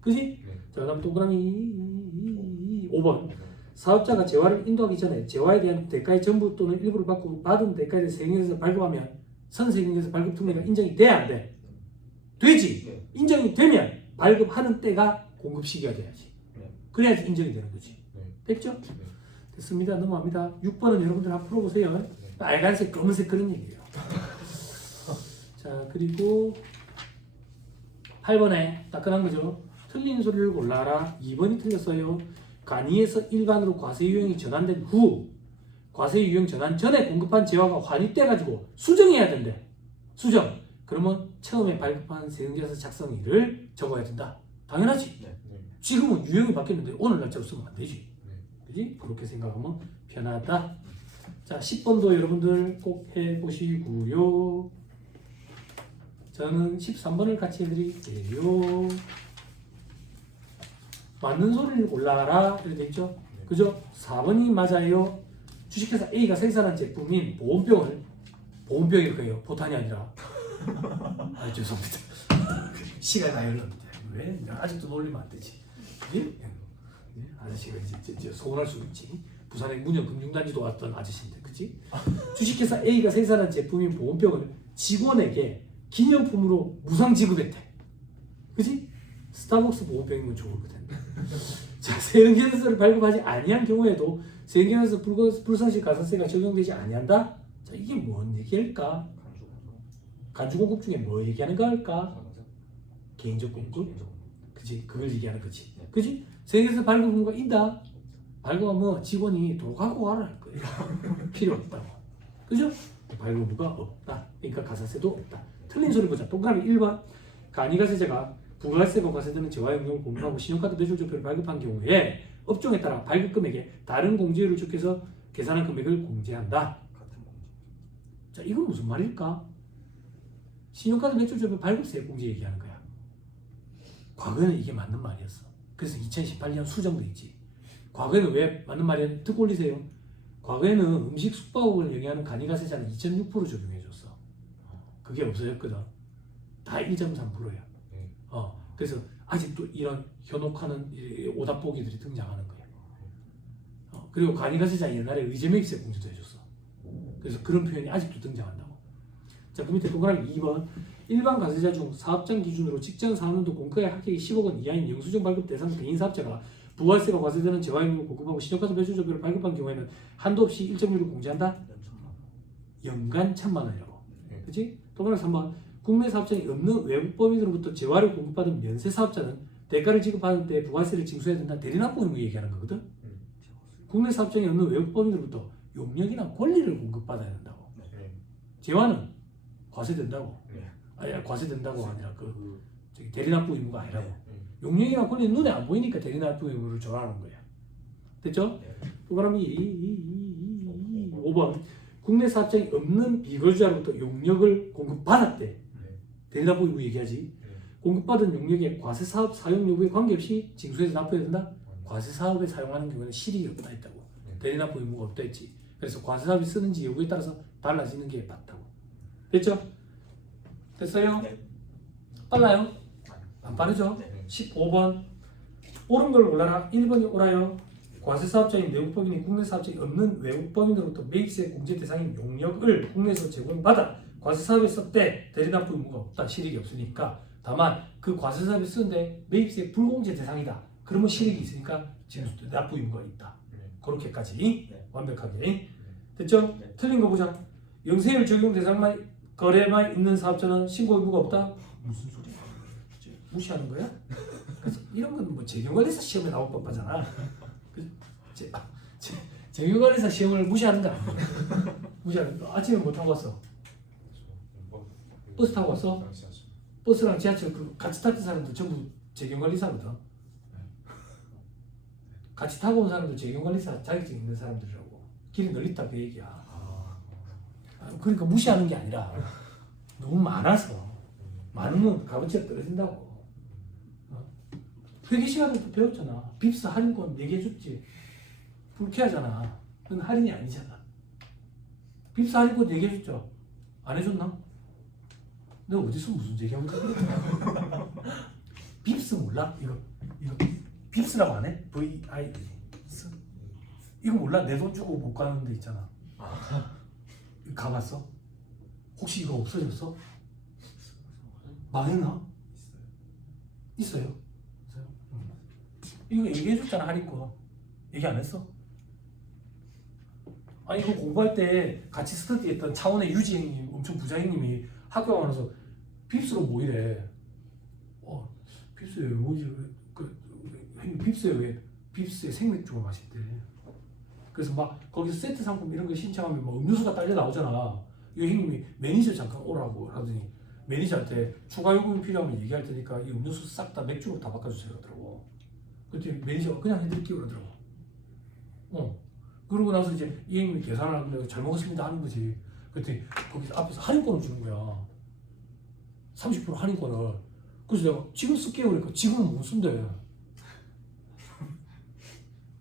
그지? 자, 그다음 동그라미 5번 사업자가 재화를 인도하기 전에 재화에 대한 대가의 전부 또는 일부를 받고 받은 대가에 대해 세금에서 발급하면 선세금에서 발급 특례가 인정이 돼야 안 돼? 되지? 인정이 되면 발급하는 때가 공급 시기가 돼야지. 그래야지 인정이 되는 거지. 됐죠? 됐습니다. 넘어갑니다. 6번은 여러분들 한번 풀어보세요. 빨간색, 검은색 그런 얘기예요. 자, 그리고 8번에 따끈한 거죠. 틀린 소리를 골라라. 2번이 틀렸어요. 간이에서 일반으로 과세 유형이 전환된 후 과세 유형 전환 전에 공급한 재화가 환입돼가지고 수정해야 된대. 수정. 그러면 처음에 발급한 세정제에서 작성일을 적어야 된다. 당연하지. 네. 지금은 유형이 바뀌었는데 오늘 날짜로 쓰면 안 되지. 네. 그지? 그렇게 생각하면 편하다. 자, 10번도 여러분들 꼭 해보시고요. 저는 13번을 같이 해드릴게요. 맞는 소리를 골라라 이렇게 돼 있죠. 네. 그죠? 4번이 맞아요. 주식회사 A가 생산한 제품인 보온병일 거예요. 보탄이 아니라. 아, 죄송합니다. 시간이 다 흘렀는데 왜 아직도 놀리면 안 되지? 그지? 아저씨가 이제 서운할 수 있지. 부산에 문현금융단지도 왔던 아저씨인데, 그치? 주식회사 A가 생산한 제품인 보온병을 직원에게 기념품으로 무상 지급했대. 그치? 스타벅스 보온병이면 좋거든. 자, 세은계산서를 발급하지 아니한 경우에도 세은계산서 불성실 가산세가 적용되지 아니한다? 자, 이게 뭔 얘기일까? 간주공급 중에 뭐 얘기하는 걸까? 개인적 공급? 그치? 그걸 얘기하는 거지. 그치? 세은계산서 발급 의무가 있다? 발급하면 직원이 돌아가고 와라 할 거예요. 필요 없다고. 그죠? 발급 의무가 없다. 그러니까 가산세도 없다. 틀린 소리 보자. 동그라미 1번. 간이가세제가 부가세가 과세되는 재화용량을 공급하고 신용카드 매출조표를 발급한 경우에 업종에 따라 발급 금액에 다른 공제율을 적혀서 계산한 금액을 공제한다. 자, 이건 무슨 말일까? 신용카드 매출조표 발급세 공제 얘기하는 거야. 과거에는 이게 맞는 말이었어. 그래서 2018년 수정도 있지. 과거에는 왜 맞는 말이야? 듣고 올리세요. 과거에는 음식 숙박업을 영위하는 간이가세제는 2.6% 적용해줬어. 그게 없어졌거든. 다 1.3%야. 그래서 아직도 이런 현혹하는 오답보기들이 등장하는 거예요. 그리고 간이가세자 옛날에 의제매입세 공제도 해줬어. 그래서 그런 표현이 아직도 등장한다고. 자, 그 밑에 동그라미 2번. 일반 과세자 중 사업장 기준으로 직전 4년도 공과의 합격이 10억 원 이하인 영수증 발급 대상 개인 사업자가 부가세가 과세되는 재화임을 공급하고 신용카드 매출조표를 발급한 경우에는 한도 없이 1.1을 공제한다? 연간 1,000만 원이라고. 그치? 동그라미 3번. 국내 사업장이 없는 외국 법인으로부터 재화를 공급받은 면세 사업자는 대가를 지급하는 때 부가세를 징수해야 된다. 대리납부 의무 얘기하는 거거든. 국내 사업장이 없는 외국 법인으로부터 용역이나 권리를 공급받아야 된다고. 재화는 과세된다고. 아니, 과세된다고가 아니라 저기 대리납부 의무가 아니라고. 용역이나 권리는 눈에 안 보이니까 대리납부 의무를 정하는 거야. 됐죠? 동그라미 5번. 국내 사업장이 없는 비거주자로부터 용역을 공급받았대. 대리납부 의무 얘기하지. 공급받은 용역의 과세사업 사용 여부에 관계없이 징수해서 납부해야 된다. 과세사업에 사용하는 경우에는 실익이 없다 했다고. 대리납부 의무가 없다 했지. 그래서 과세사업이 쓰는지 여부에 따라서 달라지는 게 맞다고. 됐죠? 됐어요? 네. 빨라요? 안 빠르죠? 네. 15번. 옳은 걸 골라라. 1번이 옳아요. 과세사업자인 외국법인이 국내 사업장이 없는 외국법인으로부터 매입세 공제 대상인 용역을 국내에서 제공받아 과세사업에 썼대. 대리납부 의무가 없다. 실익이 없으니까. 다만 그 과세사업에 쓰는데 매입세 불공제 대상이다. 그러면 실익이 있으니까 납부 의무가 있다. 그렇게까지 완벽하게. 됐죠? 틀린 거 보자. 영세율 적용 대상만 거래만 있는 사업자는 신고 의무가 없다. 무슨 소리야? 무시하는 거야? 그래서 이런 건 뭐 재경관리사 시험에 나올 법하잖아. 재경관리사 시험을 무시하는 거 아니야? 무시하는 거. 아침에 뭐 타고 왔어? 버스 타고 왔어? 버스랑 지하철 같이 탔던 사람들 전부 재경관리사거든. 같이 타고 온 사람들 재경관리사 자격증 있는 사람들이라고. 길이 널렸다 그 얘기야. 그러니까 무시하는 게 아니라 너무 많아서 많으면 값어치가 떨어진다고. 회계 시간에도 배웠잖아. 빕스 할인권 얘기해줬지. 불쾌하잖아. 그건 할인이 아니잖아. 빕스 할인권 얘기해줬죠. 안 해줬나? 내가 어디서 무슨 얘기하고 있냐? 빕스 몰라? 이거 빕스라고 안 해? V-I-S? 이거 몰라? 내 돈 주고 못 가는 데 있잖아. 가봤어? 혹시 이거 없어졌어? 망했나? 있어요. 이거 얘기해줬잖아. 할인권 얘기 안 했어? 아니 이거 공부할 때 같이 스터디했던 차원의 유지 형님, 엄청 부자 형님이 학교 가면서 빕스로 뭐 이래. 빕스에 뭐지? 형님 빕스에 왜 빕스에 생맥주가 맛있대. 그래서 막 거기서 세트 상품 이런 거 신청하면 뭐 음료수가 딸려 나오잖아. 이 형님이 매니저 잠깐 오라고 하더니 매니저한테 추가 요금이 필요하면 얘기할 테니까 이 음료수 싹 다 맥주로 다 바꿔주세요 그러더라고. 그랬더니 매니저가 그냥 해드릴게요 그러더라고. 그러고 나서 이제 이 형님이 계산을 하면 잘 먹었습니다 하는 거지. 그랬더니 거기서 앞에서 할인권을 주는 거야. 30% 할인권을. 그래서 내가 지금 쓸게요 그러니까 지금은 못 쓴대.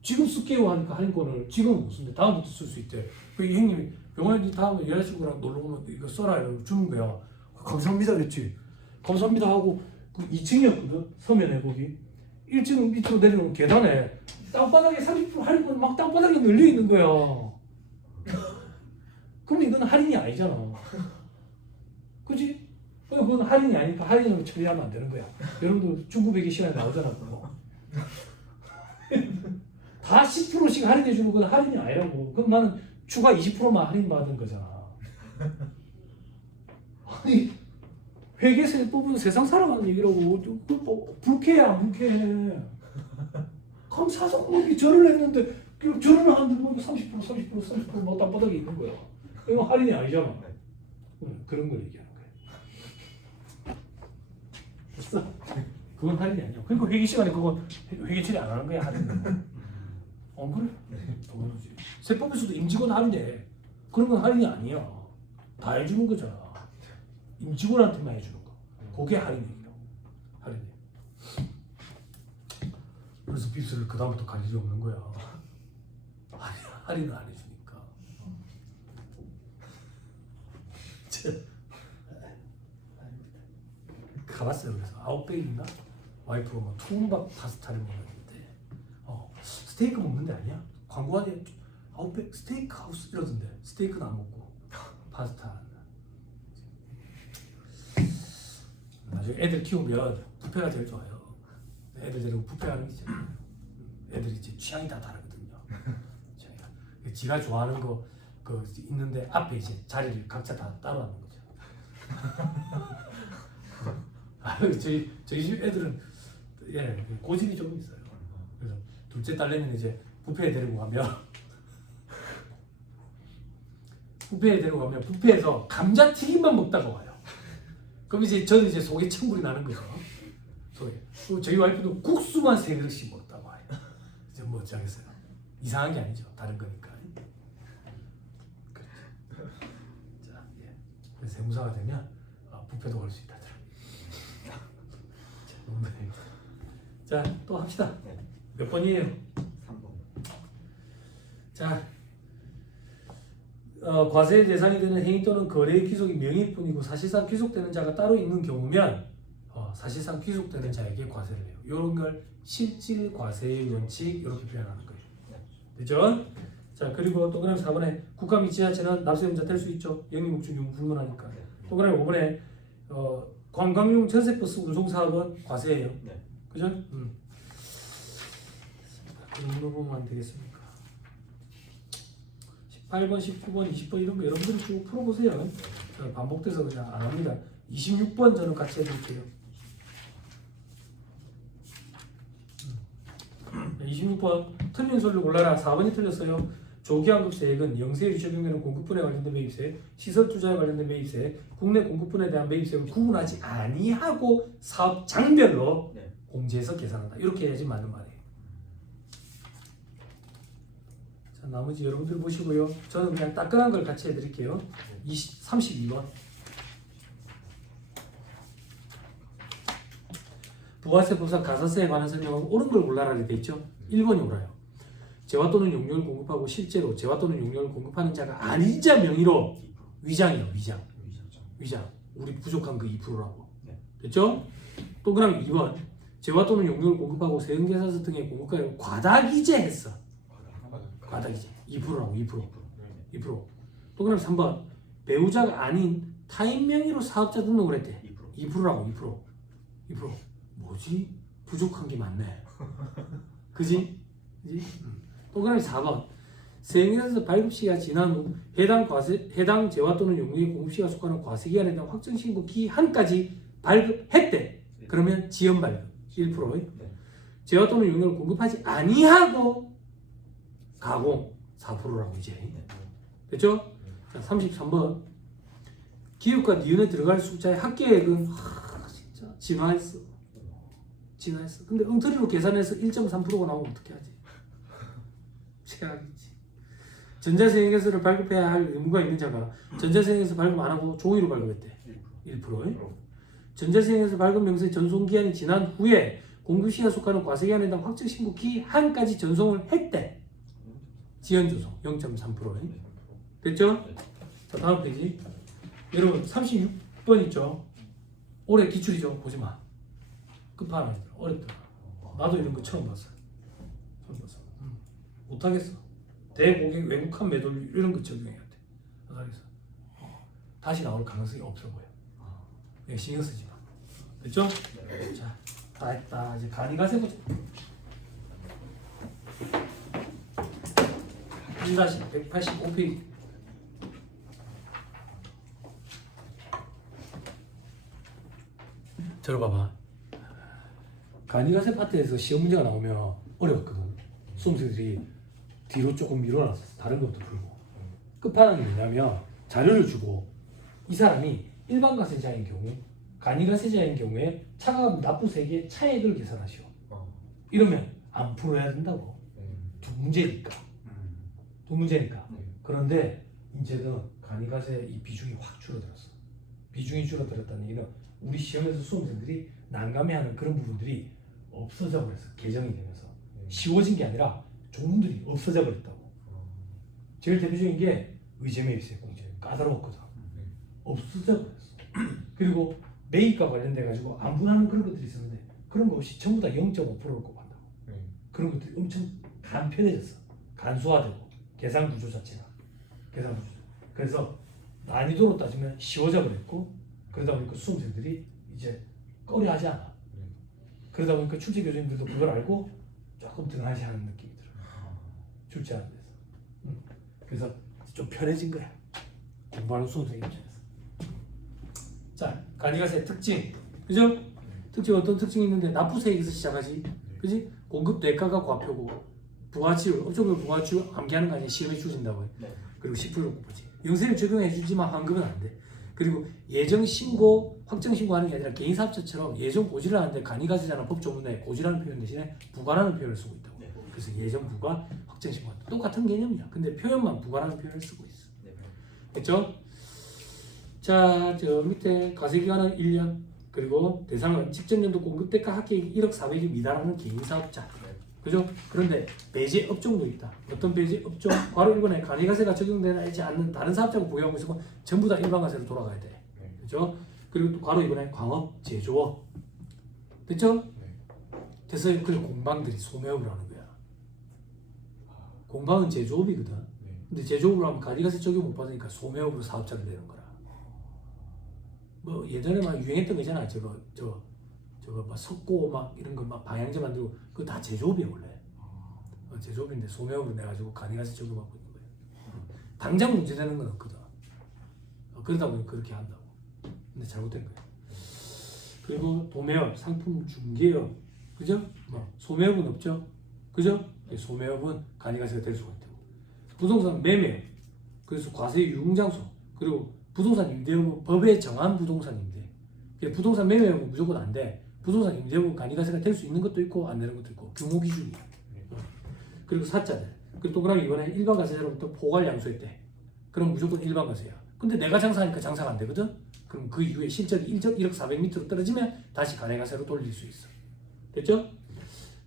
지금 쓸게요 하니까 할인권을 지금은 못 쓴대. 다음부터 쓸 수 있대. 이 형님이 병원에 다음에 여자친구랑 놀러 오면 이거 써라 이러고 주는 거야. 감사합니다 그랬지. 감사합니다 하고 그 2층이었거든 서면에 거기 1층 밑으로 내려오는 계단에 땅바닥에 30% 할인권 막 땅바닥에 널려 있는 거야. 그럼 이건 할인이 아니잖아. 그지? 그건 할인이 아니니까 할인으로 처리하면 안 되는 거야. 여러분들 중국백의 시간에 나오잖아 그거. 다 10%씩 할인해 주는 건 할인이 아니라고. 그럼 나는 추가 20%만 할인 받은 거잖아. 아니 회계세 뽑은 세상 살아가는 얘기라고. 불쾌해 불쾌해. 그럼 사장님이 절을 했는데 절을 하는데 뭐 30%뭐 땅바닥에 있는 거야. 이거 할인이 아니잖아. 그런 걸 얘기하는 거야. 됐어? 그건 할인이 아니야. 그러니까 회계 시간에 그건 회계 처리 안 하는 거야 할인은. 그래? 당연하지. 세법에서도 임직원 할인해. 그런 건 할인이 아니야. 다 해주는 거잖아. 임직원한테만 해주는 거. 그게 할인 얘기라고. 할인. 그래서 빕스를 그 다음부터 갈 일이 없는 거야. 할인을 안 해주니까. 가봤어요. 그래서 아웃백인가? 와이프가 막 투움밥 파스타를 먹었는데 스테이크 먹는 데 아니야? 광고 안에 아웃백 스테이크 하우스 이러던데 스테이크는 안 먹고 파스타. 나중에 애들 키우면 뷔페가 제일 좋아요. 애들 데리고 뷔페 하는 게 있잖아요. 애들이 이제 취향이 다 다르거든요. 지가 좋아하는 거 있는데 앞에 이제 자리를 각자 다 따로 하는 거죠. 저희 집 애들은 고집이 좀 있어요. 그래서 둘째 딸내미는 이제 뷔페에 데리고 가면 뷔페에서 감자튀김만 먹다가 와요. 그럼 이제 저는 이제 속에 천불이 나는 거죠. 그리고 저희 와이프도 국수만 3그릇씩 먹다가 와요. 이제 뭐 어쩌겠어요. 이상한 게 아니죠. 다른 거니까. 자, 그래서 세무사가 되면 뷔페도 갈 수 있다. 자, 또 합시다. 몇 번이에요? 3번. 자, 과세 대상이 되는 행위 또는 거래의 귀속이 명의뿐이고 사실상 귀속되는 자가 따로 있는 경우면 사실상 귀속되는 자에게 과세를 해요. 이런 걸 실질 과세의 원칙 이렇게 표현하는 거예요. 됐죠? 자, 그리고 또 그다음 4번에 국가 및 지자체는 납세음자 될 수 있죠. 영리목적 불문하니까. 또 그다음 5번에 관광용 전세버스 운송 사업은 과세예요. 네. 그죠? 그 정도 보면 안 되겠습니까? 18번, 19번, 20번 이런 거 여러분들이 쭉 풀어보세요. 반복돼서 그냥 안 합니다. 26번 저는 같이 해드릴게요. 26번 틀린 소리를 골라라. 4번이 틀렸어요. 조기환급세액은 영세율이 적용되는 공급분에 관련된 매입세, 시설 투자에 관련된 매입세, 국내 공급분에 대한 매입세를 구분하지 아니하고 사업 장별로 공제해서 계산한다. 이렇게 해야지 맞는 말이에요. 자, 나머지 여러분들 보시고요. 저는 그냥 따끈한 걸 같이 해드릴게요. 32번. 부가세, 법상, 가산세에 관한 설명은 옳은 걸 골라라 이렇게 돼 있죠. 1번이 옳아요. 재화 또는 용료를 공급하고 실제로 재화 또는 용료를 공급하는 자가 아닌 자 명의로 위장이요. 위장. 우리 부족한 그 2%라고. 됐죠? 또 그다음 2번. 재화 또는 용료를 공급하고 세금계산서 등의 공급가액을 과다기재했어. 과다기재. 2%라고. 2%. 또 그다음 3번. 배우자가 아닌 타인 명의로 사업자 등록을 했대. 2%라고. 2%. 뭐지? 부족한 게 많네. 그지? 또 그다음에 4번. 세액에서 발급시기가 지난 후 해당 재화 또는 용료의 공급시기가 속하는 과세기간에 대한 확정신고 기한까지 발급했대. 그러면 지연 발급 1%의 재화 또는 용료를 공급하지 아니하고 가공 4%라고 이제 됐죠? 자, 33번 기업과 니은에 들어갈 숫자의 합계액은 진짜 진화했어. 근데 엉터리로 계산해서 1.3%가 나오면 어떻게 하지? 최악이지. 전자세액에서를 발급해야 할 의무가 있는 자가 전자세액에서 발급 안 하고 종이로 발급했대. 1%에. 전자세액에서 발급 명세의 전송기한이 지난 후에 공급시기가 속하는 과세기한에 대한 확정신고 기한까지 전송을 했대. 지연조송 0.3%에. 됐죠? 자, 다음 페이지. 여러분 36번 있죠? 올해 기출이죠? 보지마. 끝판왕이더라. 어렵더라. 나도 이런 거 처음 봤어. 못하겠어. 대고객 외국한 매도율 이런 거 적용해야 돼. 못하겠어. 다시 나올 가능성이 없어 보여. 그냥 신경 쓰지 마. 됐죠? 자, 다 했다. 이제 간이가세 보자. 1-185페이지. 들어봐봐. 간이가세 파트에서 시험 문제가 나오면 어려웠거든. 수험생들이 뒤로 조금 밀어놨었어. 다른 것도 풀고. 끝판왕이 뭐냐면 자료를 주고 이 사람이 일반 가세자인 경우, 간이가세자인 경우에 차가운 납부세액의 차액을 계산하시오. 이러면 안 풀어야 된다고. 두 문제니까. 그런데 이제는 간이가세 이 비중이 확 줄어들었어. 비중이 줄어들었다는 얘기는 우리 시험에서 수험생들이 난감해하는 그런 부분들이 없어져 버렸어. 개정이 되면서 쉬워진 게 아니라 조문들이 없어져 버렸다고. 제일 대표적인 게 의제매입세 공제 까다로웠거든. 없어져 버렸어. 그리고 매입과 관련돼 가지고 안분하는 그런 것들이 있었는데 그런 거 없이 전부 다 0.5%를 꼭 한다고. 그런 것들이 엄청 간편해졌어. 간소화되고 계산 구조 자체가 그래서 난이도로 따지면 쉬워져 버렸고 그러다 보니까 수험생들이 이제 꺼려하지 않아. 그러다 보니까 출제 교수님들도 그걸 알고 조금 등한시하는 느낌이 들어. 출제하는 데서. 그래서 좀 편해진 거야. 공부하는 수험생 입장에서. 자, 간이가세 특징, 그죠? 특징 어떤 특징이 있는데 납부세액에서 시작하지, 그지? 공급 대가가 과표고 부가치율, 업종별 부가치율 암기하는 거 아니야? 시험에 주어진다고. 그리고 10%를 꼽지. 영세를 적용해주지만 환급은 안 돼. 그리고 예정 신고, 확정 신고하는 게 아니라 개인 사업자처럼 예정 고지를 하는데 간이가세자는 법조문에 고지라는 표현 대신에 부가라는 표현을 쓰고 있다고. 그래서 예정 부가, 확정 신고한다. 똑같은 개념이야. 근데 표현만 부가라는 표현을 쓰고 있어. 됐죠? 자, 저 밑에 가세기간은 1년, 그리고 대상은 직전년도 공급대가 합계액 1억 400이 미달하는 개인 사업자. 그죠? 그런데 배제 업종도 있다. 어떤 배제 업종? 바로 1번에 간이가세가 적용되지 않는 다른 사업자가 보유하고 있으면 전부 다 일반가세로 돌아가야 돼. 그죠? 그리고 또 바로 2번에 광업, 제조업. 됐죠? 그래서 그리고 공방들이 소매업을 하는 거야. 공방은 제조업이거든. 근데 제조업을 하면 간이가세 적용 못 받으니까 소매업으로 사업자를 내는 거라. 뭐 예전에 막 유행했던 거 있잖아. 저거 막 석고 막 이런 거 막 방향제 만들고 그거 다 제조업이야 원래. 제조업인데 소매업으로 내가지고 간이가세 적용받고 있는 거예요. 당장 문제되는 건 없거든. 그러다 보니 그렇게 한다고. 근데 잘못된 거예요. 그리고 도매업, 상품 중개업, 그죠? 뭐 소매업은 없죠. 그죠? 소매업은 간이가세가 될 수가 있다고. 부동산 매매, 그래서 과세 유흥장소, 그리고 부동산 임대업은 법에 정한 부동산 임대. 부동산 매매업은 무조건 안 돼. 부동산 임대업은 간이가세가 될 수 있는 것도 있고 안 되는 것도 있고 규모 기준이야. 그리고 사자들. 그리고 동그라미 이번에 일반 가세자로부터 포괄 양수했대. 그럼 무조건 일반 가세야. 근데 내가 장사하니까 장사가 안 되거든. 그럼 그 이후에 실적이 1억 400m로 떨어지면 다시 간이가세로 돌릴 수 있어. 됐죠?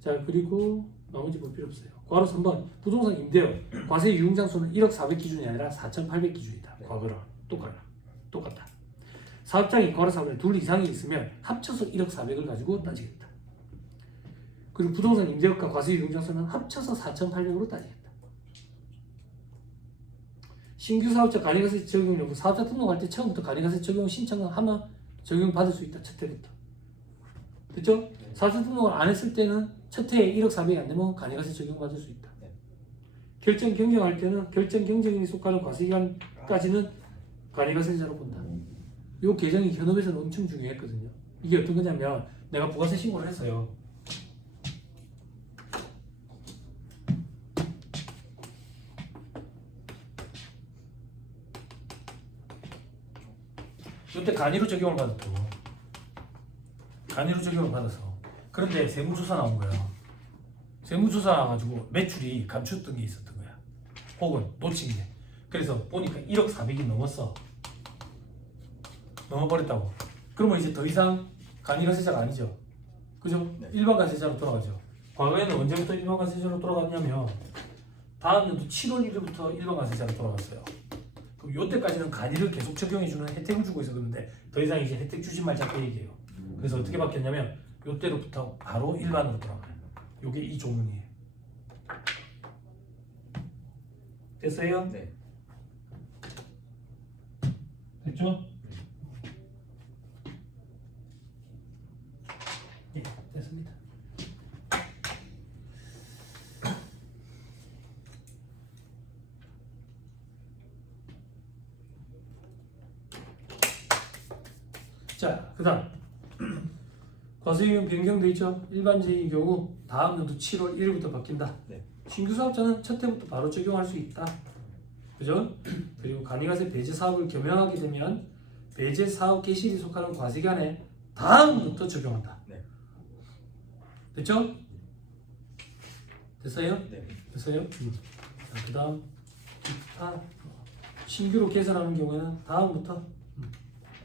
자, 그리고 나머지 볼 필요 없어요. 괄호 3번 부동산 임대업 과세 유흥장소는 1억 400 기준이 아니라 4,800 기준이다. 과거랑 똑같다. 사업장이 괄호 3번에 둘 이상이 있으면 합쳐서 1억 400을 가지고 따지겠다. 그리고 부동산 임대업과 과세 유흥장소는 합쳐서 4,800으로 따지겠다. 신규 사업자 간이가세 적용 여부 사업자 등록할 때 처음부터 간이가세 적용 신청을 하면 적용받을 수 있다. 첫 해부터. 됐죠? 사업자 등록을 안 했을 때는 첫 해에 1억 400이 안 되면 간이가세 적용받을 수 있다. 결정 경쟁할 때는 결정 경쟁에 속하는 과세기간까지는 간이가세자로 본다. 이 개정이 현업에서는 엄청 중요했거든요. 이게 어떤 거냐면 내가 부가세 신고를 했어요. 이때 간이로 적용을 받았고 간이로 적용을 받아서 그런데 세무조사 나온 거야. 세무조사 나와가지고 매출이 감췄던 게 있었던 거야. 혹은 놓친 게. 그래서 보니까 1억 400이 넘었어. 넘어버렸다고. 그러면 이제 더 이상 간이가세자가 아니죠. 그죠? 네. 일반 가세자로 돌아가죠. 과거에는 언제부터 일반 가세자로 돌아갔냐면 다음 연도 7월 1일부터 일반 가세자로 돌아갔어요. 그럼 요때까지는 간이를 계속 적용해주는 혜택을 주고 있었는데 더 이상 이제 혜택 주지 말자 그 얘기예요. 그래서 어떻게 바뀌었냐면 요때로부터 바로 일반으로 돌아가요. 요게 이 조문이에요. 됐어요? 네. 됐죠? 예, 됐습니다. 자, 그 다음 과세유형 변경돼 있죠? 일반적인 경우 다음 연도 7월 1일부터 바뀐다. 네. 신규 사업자는 첫 해부터 바로 적용할 수 있다. 그죠? 그리고 간이가세 배제 사업을 겸용하게 되면 배제 사업 개시일이 속하는 과세기간에 다음부터 적용한다. 네. 됐죠? 됐어요? 네. 됐어요? 자, 그 다음 기타 신규로 개설하는 경우에는 다음부터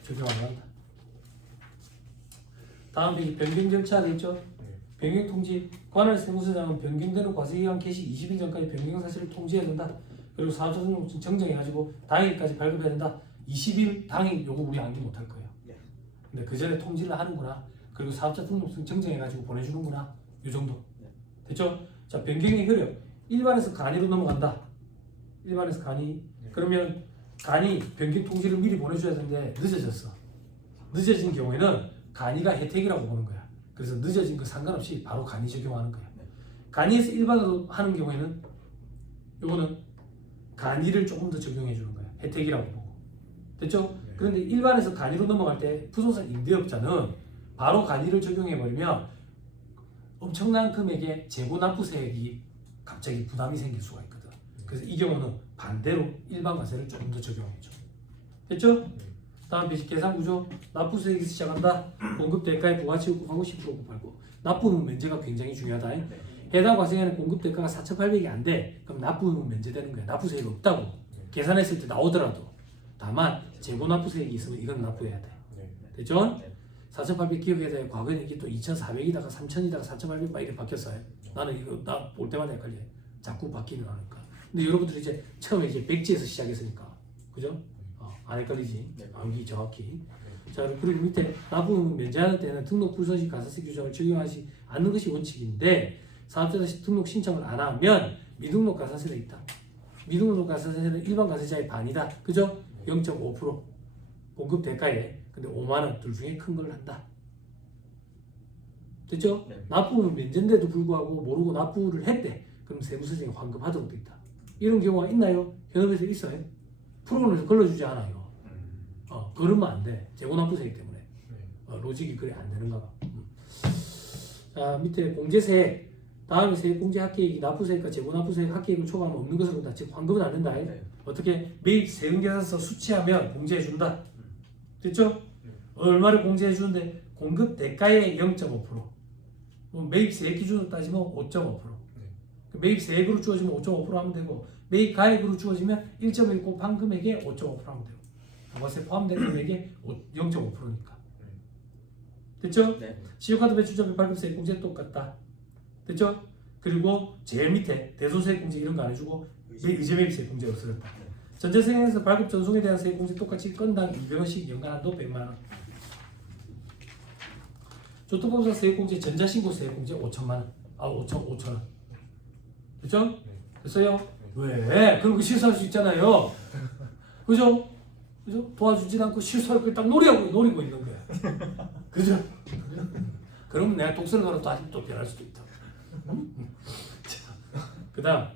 적용 안 한다. 다음 페이지 변경 절차 되겠죠? 변경 통지 관할 세무서장은 변경되는 과세기간 개시 20일 전까지 변경 사실을 통지해야 된다. 그리고 사업자 등록증 정정해가지고 당일까지 발급해야 된다. 20일 당일 요거 우리 암기 못할 거예요. 네. 근데 그 전에 통지를 하는구나. 그리고 사업자 등록증 정정해가지고 보내주는구나. 요 정도. 네. 됐죠? 자, 변경의 효력. 일반에서 간이로 넘어간다. 일반에서 간이. 그러면 간이 변경 통지를 미리 보내줘야 되는데 늦어졌어. 늦어진 경우에는 간이가 혜택이라고 보는 거야. 그래서 늦어진 거 상관없이 바로 간이 적용하는 거야. 간이에서 일반으로 하는 경우에는 요거는 간이를 조금 더 적용해 주는 거야. 혜택이라고 보고. 됐죠? 그런데 일반에서 간이로 넘어갈 때 부동산 임대업자는 바로 간이를 적용해 버리면 엄청난 금액의 재고 납부세액이 갑자기 부담이 생길 수가 있거든. 그래서 이 경우는 반대로 일반 과세를 조금 더 적용해 줘. 됐죠? 다음 페이지 계산 구조. 납부수익에서 시작한다. 공급 대가에 부가치 요금하고 10% 곱하고. 납부 의무 면제가 굉장히 중요하다. 해당 과세에는 공급 대가가 4,800이 안 돼. 그럼 납부 의무 면제되는 거야. 납부수익이 없다고. 계산했을 때 나오더라도. 다만 재고 납부수익이 있으면 이건 납부해야 돼. 됐죠? 4,800 기억해야 돼. 과거에는 이게 또 2,400이다가 3,000이다가 4,800 막 이렇게 바뀌었어요. 나는 이거 나 볼 때마다 헷갈려. 자꾸 바뀌는 하니까. 근데 여러분들이 이제 처음에 이제 백지에서 시작했으니까. 그죠? 안 헷갈리지? 암기 정확히. 자, 그리고 밑에 납부 면제하는 때는 등록 불손실 가산세 규정을 적용하지 않는 것이 원칙인데 사업자가 등록 신청을 안 하면 미등록 가산세가 있다. 미등록 가산세는 일반 가세자의 반이다. 그죠? 0.5% 공급 대가에. 근데 5만 원 둘 중에 큰 걸 한다. 됐죠? 네. 납부는 면제인데도 불구하고 모르고 납부를 했대. 그럼 세무서장이 환급하도록 돼 있다. 이런 경우가 있나요? 현업에서 있어요? 프로그램에서 걸러주지 않아요. 그러면 안 돼. 재고납부세이기 때문에. 로직이 그래 안 되는가 봐. 자, 밑에 공제세. 다음에 세액공제 합계액이 납부세액과 재고납부세액 합계액을 초과하면 없는 것으로 본다. 즉 환급은 안 된다. 어떻게? 매입 세금계산서 수취하면 공제해준다. 됐죠? 얼마를 공제해주는데 공급 대가의 0.5%. 매입 세액 기준으로 따지면 5.5%. 매입 세액으로 주어지면 5.5% 하면 되고 매입 가액으로 주어지면 1.1 곱한 금액에 5.5% 하면 되고 부가세 포함된 금액에 0.5%니까. 됐죠? 네. 신용카드 매출자비 발급세 공제 똑같다. 됐죠? 그리고 제일 밑에 대소세 공제 이런 거 안 해주고 의제 매입세 공제 없어졌다. 전자세액에서 발급 전송에 대한 세액 공제 똑같이 건당 200원씩 연간 한도 100만 원. 교통법상 세액 공제 전자신고 세액 공제 5천만 원. 5천 원. 됐죠? 됐어요? 왜? 그런 거 실수할 수 있잖아요. 그죠? 그죠? 도와주진 않고 실수할 걸 딱 노리고 있는 거야. 그죠? 그러면 내가 독서를 걸어도 아직도 변할 수도 있다. 그 다음,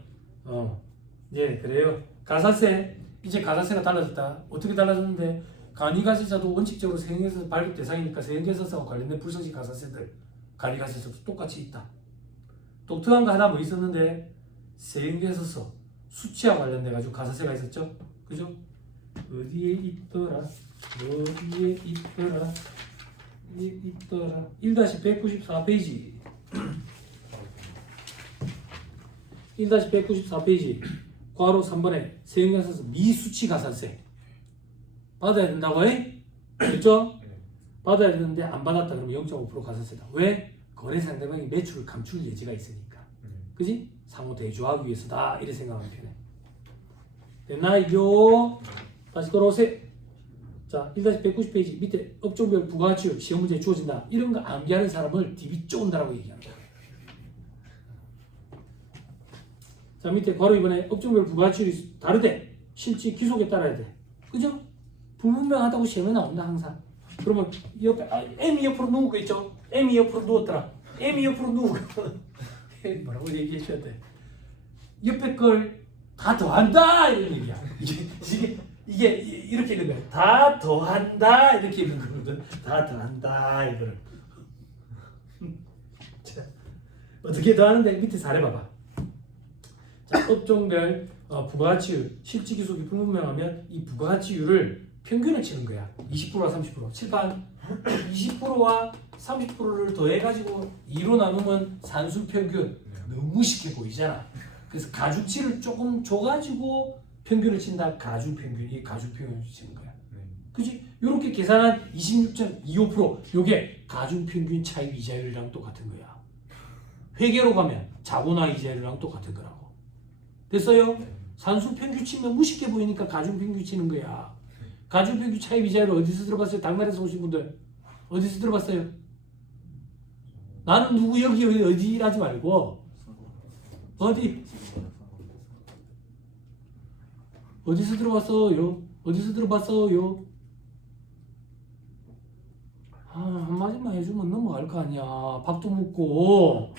예, 그래요. 가사세 이제 가사세가 달라졌다. 어떻게 달라졌는데 간이가세자도 원칙적으로 세형계에서 발급 대상이니까 세형계에서와 관련된 불성식 가사세들 간이가세자도 똑같이 있다. 독특한 거 하나 뭐 있었는데 세형계에서 수치와 관련돼 가지고 가사세가 있었죠. 그죠? 어디에 있더라? 어디에 있더라? 1-194페이지 1-194페이지 괄호 3번에 세형계에서 미수치 가산세 받아야 된다고 해? 그렇죠? 받아야 되는데 안 받았다 그러면 0.5% 가산세다. 왜? 거래 상대방이 매출을 감출 예지가 있으니까. 그지? 상호 대조하기 위해서다 이렇게 생각하면 편해. 됐나요? 다시 걸어오세요. 자, 1-190페이지 밑에 업종별 부가가치율 시험 문제에 주어진다. 이런 거 암기하는 사람을 DB 쪼은다라고 얘기합니다. 자, 밑에 괄호 이번에 업종별 부가가치율이 다르대. 실질 기속에 따라야 돼. 그죠? 불분명하다고 시험에 나온다 항상. 그러면 옆에 M이 옆으로 누운 거 있죠? M이 옆으로 누웠더라. M이 옆으로 누운 거 뭐라고 얘기해 줘야 돼. 옆에 걸 다 더한다 이런 얘기야. 이게 이렇게 읽는 거야. 다 더한다 이렇게 읽는 거거든. 다 더한다 이거를. 자, 어떻게 더하는데 밑에 사례 봐봐. 자, 업종별 부가가치율 실질기속이 불분명하면 이 부가가치율을 평균을 치는 거야. 20%와 30%. 칠판 20%와 30%를 더해가지고 2로 나누면 산술평균. 너무 쉽게 보이잖아. 그래서 가중치를 조금 줘가지고 평균을 친다. 가중평균이 가중평균을 치는 거야. 그치? 이렇게 계산한 26.25% 요게 가중평균 차입 이자율이랑 똑같은 거야. 회계로 가면 자본화 이자율이랑 똑같은 거라고. 됐어요? 산술평균 치면 무식해 보이니까 가중평균 치는 거야. 가중평균 차입 이자율 어디서 들어봤어요? 당나라에서 오신 분들 어디서 들어봤어요? 나는 누구 여기 어디 하지 말고 어디서 들어봤어요? 어디서 들어봤어요? 한마디만 해주면 넘어갈 거 아니야. 밥도 먹고.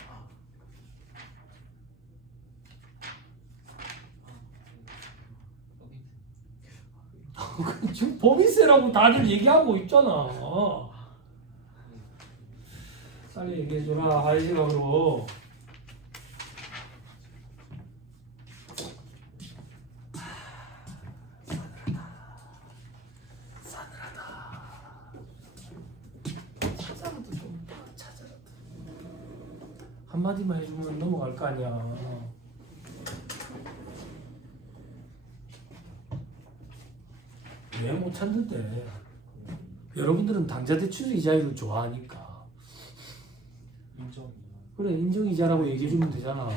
지금 법인세라고 다들 얘기하고 있잖아. 빨리 얘기해줘라. 하이시각으로. 한마디만 해주면 넘어갈 거 아니야. 왜 못 찾는데? 여러분들은 당좌대출 이자율을 좋아하니까. 그래, 인정이자라고 얘기해주면 되잖아.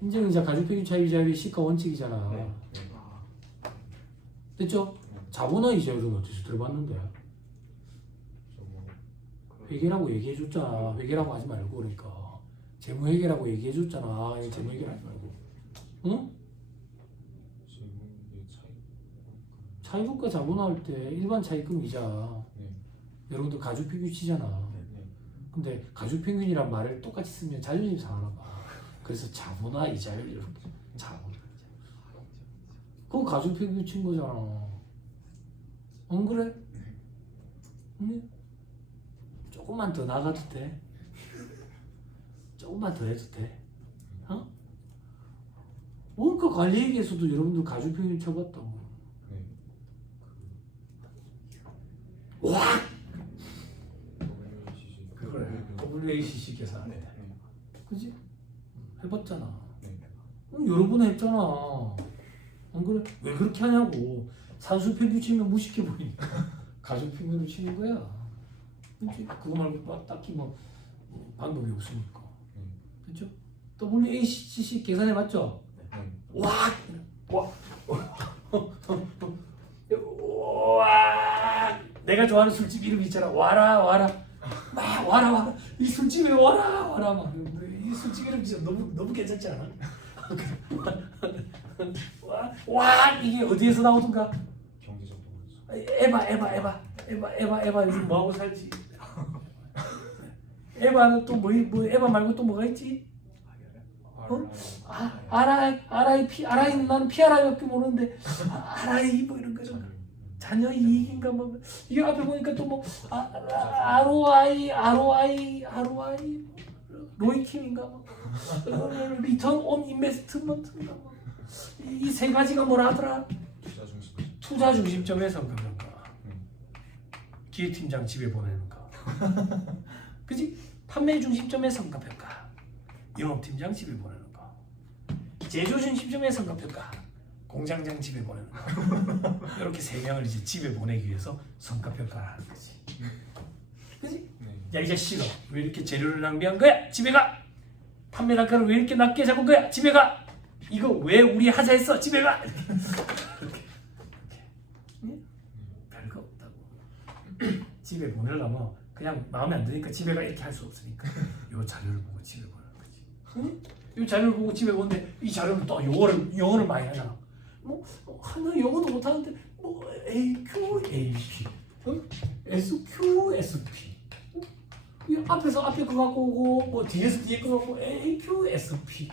인정이자 가중평균 차입 이자율이 시가 원칙이잖아. 됐죠? 자본화 이자율은 어디서 들어봤는데? 회계라고 얘기해줬잖아. 회계라고 하지 말고 그러니까 재무회계라고 얘기해줬잖아. 재무회계를 하지 말고. 응? 차입국가 자본화할 때 일반 차입금 이자 여러분들 가중평균 치잖아. 근데 가중평균이란 말을 똑같이 쓰면 자존심 상하나 봐. 그래서 자본화 이자율 이런 거. 자본화 이자율. 그거 가중평균 친 거잖아. 안 그래? 응? 조금만 더 나가도 돼? 조금만 더 해도 돼? 어? 원가 관리회계에서도 여러분들 가중평균 쳐봤다고. 와! 그래. WACC 계산. 그지? 해봤잖아. 여러 번 했잖아. 안 그래? 왜 그렇게 하냐고. 산술평균 치면 무식해 보이니까 가중평균을 치는 거야. 그치? 그거 말고 딱히 뭐 방법이 없으니까. 그렇죠? WACC 계산해봤죠? 와! 와! 와! 내가 좋아하는 술집 이름 있잖아. 와라 와라. 막 와라. 이 술집에 와라. 막. 이 술집 이름 진짜 너무 괜찮지 않아? 와 이게 어디에서 나오던가? 경제적 에바 요즘 뭐하고 살지? 에바는 또 뭐 에바 말고 또 뭐가 있지? RI는 나는 PRI밖에 모르는데 RI 뭐 이런 거 자녀 이익인가 뭐 이게 앞에 보니까 또 뭐 ROI 로이킴인가 뭐 리턴 온 인베스트먼트인가 뭐 이 세 가지가 뭐라 하더라? 투자 중심점의 성과평가. 기획팀장 집에 보내는 거. 그지? 판매 중심점의 성과평가. 영업팀장 집에 보내는 거. 제조 중심점의 성과평가. 공장장 집에 보내는 거. 이렇게 세 명을 이제 집에 보내기 위해서 성과평가를 하는 거지. 그지? 야 이 자식아 왜 이렇게 재료를 낭비한 거야? 집에 가. 판매 단가를 왜 이렇게 낮게 잡은 거야? 집에 가. 이거 왜 우리 하자 했어? 집에 가. 이렇게. 응? 별거 없다고. 집에 보내려면 그냥 마음에 안 드니까 집에 가 이렇게 할 수 없으니까 요 자료를 보고 집에 보내는 거지. 응? 이 자료를 보고 집에 보는데 이 자료는 또 영어를 많이 하잖아. 뭐 하나 영어도 못 하는데 뭐 AQ, AP, SQ, SP. 이 앞에서 앞에 거 갖고 오고 뭐 뒤에서 뒤에 거 갖고 AQ, SP.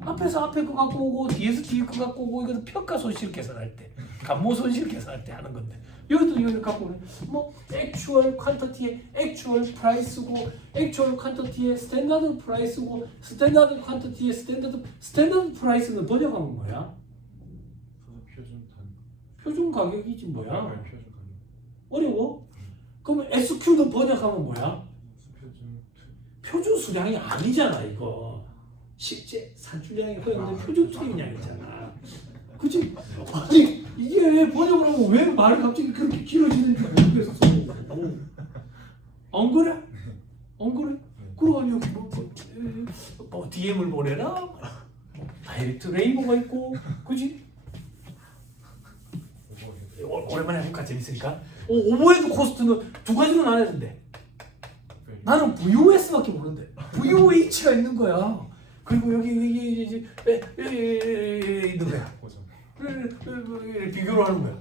앞에서 앞에 거 갖고 오고 뒤에서 뒤에 거 갖고 오고 이것도 평가 손실 계산할 때, 감모 손실 계산할 때 하는 건데 여기도 이걸 갖고 오네. 뭐 액추얼 퀀터티의 액추얼 프라이스고 액추얼 퀀터티의 스탠다드 프라이스고 스탠다드 퀀터티의 스탠다드 프라이스는 번역하면 뭐야? 표준 가격이지 뭐야? 어려워? 그러면 SQ도 번역하면 뭐야? 표준 수량이 아니잖아 이거. 실제 산출량이 허용된 표준 수량이잖아. 그치? 아니 이게 번역을 하면 왜 말이 갑자기 그렇게 길어지는지 모르겠어. 안 그래? 안 그래? 그러면 여기 뭐 DM을 보내나? 다이렉트 레이버가 있고, 그치? 오랜만에 해볼까? 재밌으니까. 오버헤드 코스트는 두 가지로 나뉘는데 나는 VOS밖에 모르는데 VOH가 있는 거야. 그리고 여기 있는 거야. 비교를 하는 거야.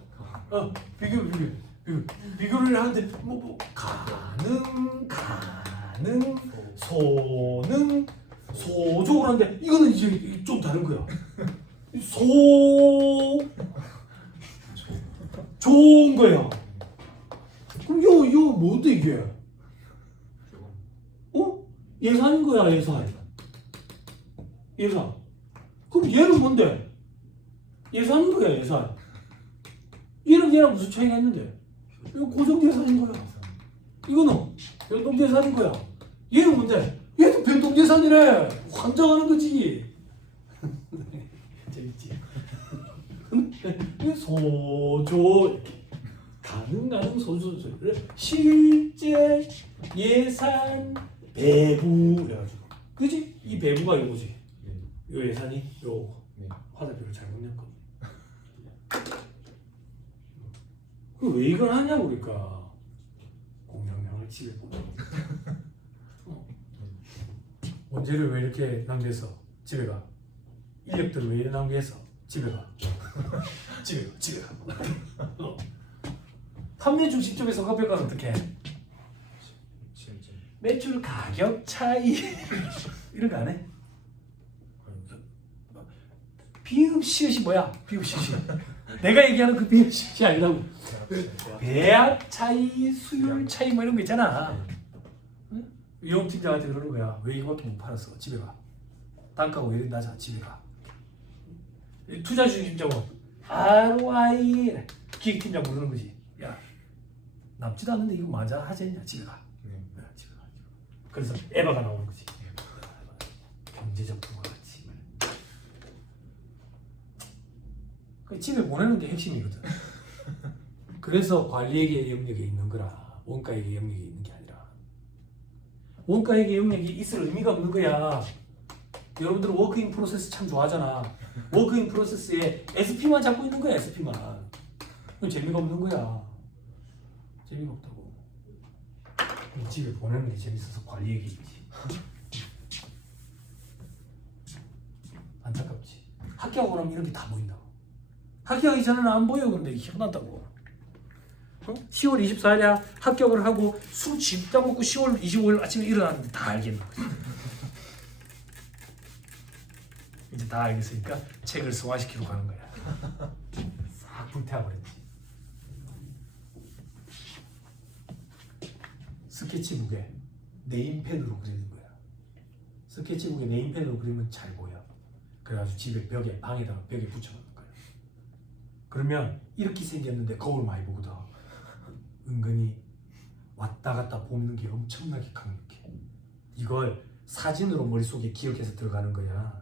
비교를 하는데 뭐 가능, 소능, 소족을 하는데 이거는 이제 좀 다른 거야. 좋은 거야. 그럼 이거 뭔데 이게? 예산인 거야 예산. 그럼 얘는 뭔데? 예산인 거야 예산. 얘랑 무슨 차이가 있는데? 이거 고정 예산인 거야. 이거는 변동 예산인 거야. 얘는 뭔데? 얘도 변동 예산이래. 환장하는 거지. 재밌지? 소조 가능 소조 실제 예산 배부 그래가지고 그지? 이 배부가 요거지. 요 예산이 요거. 화살표를 잘못 낸 겁니다. 왜 이걸 하냐고 그러니까 공장장을 집에 보내고 원재료 왜 이렇게 낭비해서 집에 가? 인력들 왜 이렇게 낭비해서 집에 가? 집에 가. 판매 중심점에서 성과평가는 어떻게 해? 매출 가격 차이 이런 거 안 해? 비읍 시읒이 뭐야? 비읍 시읒. 내가 얘기하는 그 비읍 시읒이 아니라고. 배합 차이, 수율 차이 뭐 이런 거 있잖아. 응? 영업팀장한테 그러는 거야. 왜 이거밖에 못 팔았어? 집에 가. 단가가 왜 이렇게 낮아? 집에 가. 투자 중심적으로 ROI 기획팀장 부르는 거지. 야 남지도 않는데 이거 맞아 하자냐? 집에 가. 집에 가. 그래서 에바가 나오는 거지. 경제적 부가가치. 집에 보내는 게 핵심이거든. 그래서 관리에게 영역이 있는 거라. 원가에게 영역이 있는 게 아니라. 원가에게 영역이 있을 의미가 없는 거야. 여러분들은 워크인 프로세스 참 좋아하잖아. 워크인 프로세스에 SP만 잡고 있는 거야. SP만. 그건 재미가 없는 거야. 재미가 없다고. 집에 보내는 게 재밌어서 관리에게 있지. 안타깝지. 학교하고 나면 이런 게 다 보인다고. 합격하기 전에는 안 보여. 근데 희한하다고. 10월 24일에 합격을 하고 술 진짜 먹고 10월 25일 아침에 일어났는데 다 알겠는 거지. 이제 다 알겠으니까 책을 승화시키러 가는 거야. 싹 불태워버렸지. 스케치북에 네임펜으로 그리는 거야. 스케치북에 네임펜으로 그리면 잘 보여. 그래가지고 집에 벽에 방에다가 벽에 붙여놓는 거야. 그러면 이렇게 생겼는데 거울 많이 보거든. 은근히 왔다 갔다 보는 게 엄청나게 강력해. 이걸 사진으로 머릿속에 기억해서 들어가는 거야.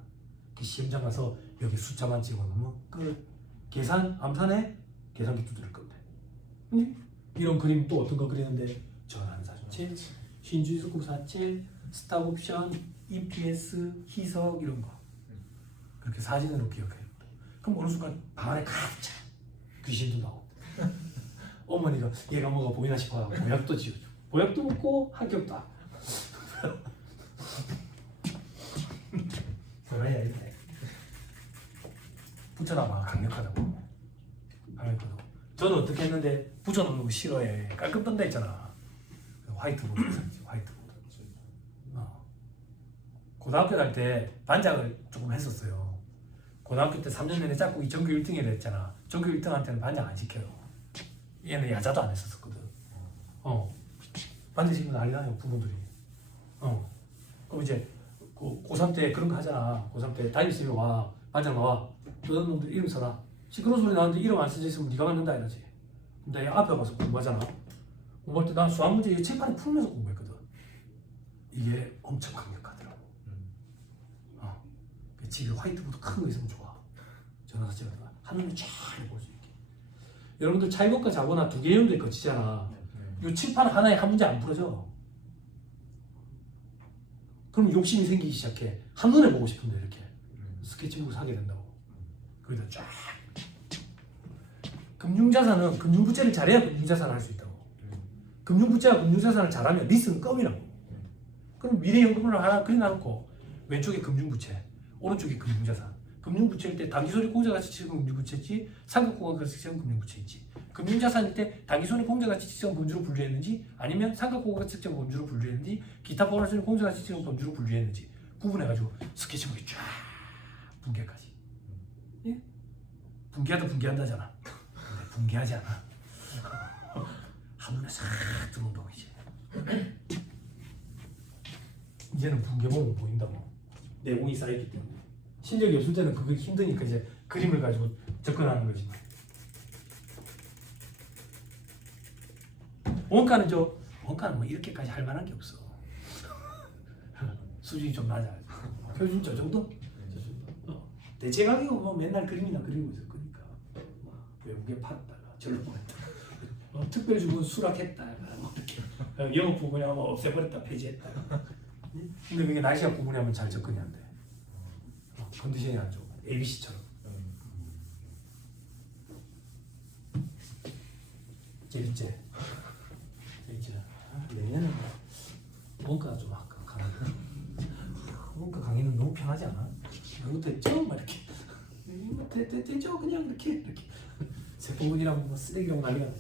그 시험장 가서 여기 숫자만 찍어놓으면 끝. 계산 암산해 계산기 두드릴 건데. 이런 그림 또 어떤 거 그리는데 전환 사진, 신주의소금 사체, 스탑 옵션, EPS, 희석 이런 거. 그렇게 사진으로 기억해. 그럼 어느 순간 방 안에 가득 차. 귀신도 나오고. 어머니가 얘가 뭐가 보이나 싶어 보약도 지어줘. 보약도 먹고 합격도 하고. 그래야 이래. 붙여놔봐. 강력하다고. 강력하다고. 저는 어떻게 했는데 붙여놓는 거 싫어해. 깔끔 뜬다 했잖아. 화이트보드 샀지. 화이트보드. 고등학교 다닐 때 반장을 조금 했었어요. 고등학교 때 3년 내내 짝꿍이 전교 1등이라 했잖아. 전교 1등한테는 반장 안 시켜요. 얘는 야자도 안 했었거든. 반장 시키면 난리 나요, 부모들이. 그럼 이제 고3 때 그런 거 하잖아. 고3 때 담임쌤이 와, 반장 나와. 너는 놈들 이름 써라. 시끄러운 소리 나는데 이름 안 써져 있으면 네가 맞는다 이러지. 근데 앞에 가서 공부하잖아. 공부할 때 난 수학 문제 책판에 풀면서 공부했거든. 이게 엄청 강력하더라고. 집에 화이트보드 큰 거 있으면 좋아. 전화서 찍어서 한눈에 잘 볼 수 있게. 여러분들 차이법과 자고나 두 개 정도에 거치잖아. 이 칠판 하나에 한 문제 안 풀어져. 그럼 욕심이 생기기 시작해. 한눈에 보고 싶은데 이렇게 스케치북을 사게 된다고. 거기다 쫙. 금융자산은 금융부채를 잘해야 금융자산을 할 수 있다고. 금융부채와 금융자산을 잘하면 리스는 껌이라고. 그럼 미래연금을 하나 그려놓고 왼쪽에 금융부채, 오른쪽에 금융자산. 금융부채일 때 단기손익 공제가치치면 금융부채지, 상각공과가치치면 금융부채이지. 금융자산일 때 단기손익 공제가치치면 범주로 분류했는지, 아니면 상각공과가치치면 범주로 분류했는지, 기타 보너스는 공제가치치면 범주로 분류했는지 구분해가지고 스케치북에 쫙 분개까지. 예? 분개하다 분개한다잖아. 근데 분개하지 않아. 한눈에 싹 들어온다고 이제. 이제는 분개 보면 보인다고. 내공이 쌓이기 때문에. 실력이 없을 때는 그게 힘드니까 이제 그림을 가지고 접근하는 거지. 원가는 원가는 뭐 이렇게까지 할 만한 게 없어. 수준이 좀 낮아. 표준 저 정도? 대체 가격은 뭐 맨날 그림이나 그리고 있을 거니까. 외국에 팔았다가 절로 보냈다. 특별 주문 수락했다. 뭐 이렇게 영업 부분이면 없애버렸다, 폐지했다. 근데 그게 날씨가 구분하면 잘 접근이 안 돼. 컨디션이 안 좋아. ABC처럼. 재밌지? 내년은 원가 좀 아까 강의. 원가 강의는 너무 편하지 않아? 이것도 했죠? 막 이렇게. 됐죠? 그냥 이렇게. 세포분이랑 뭐 쓰레기랑 난리가 나.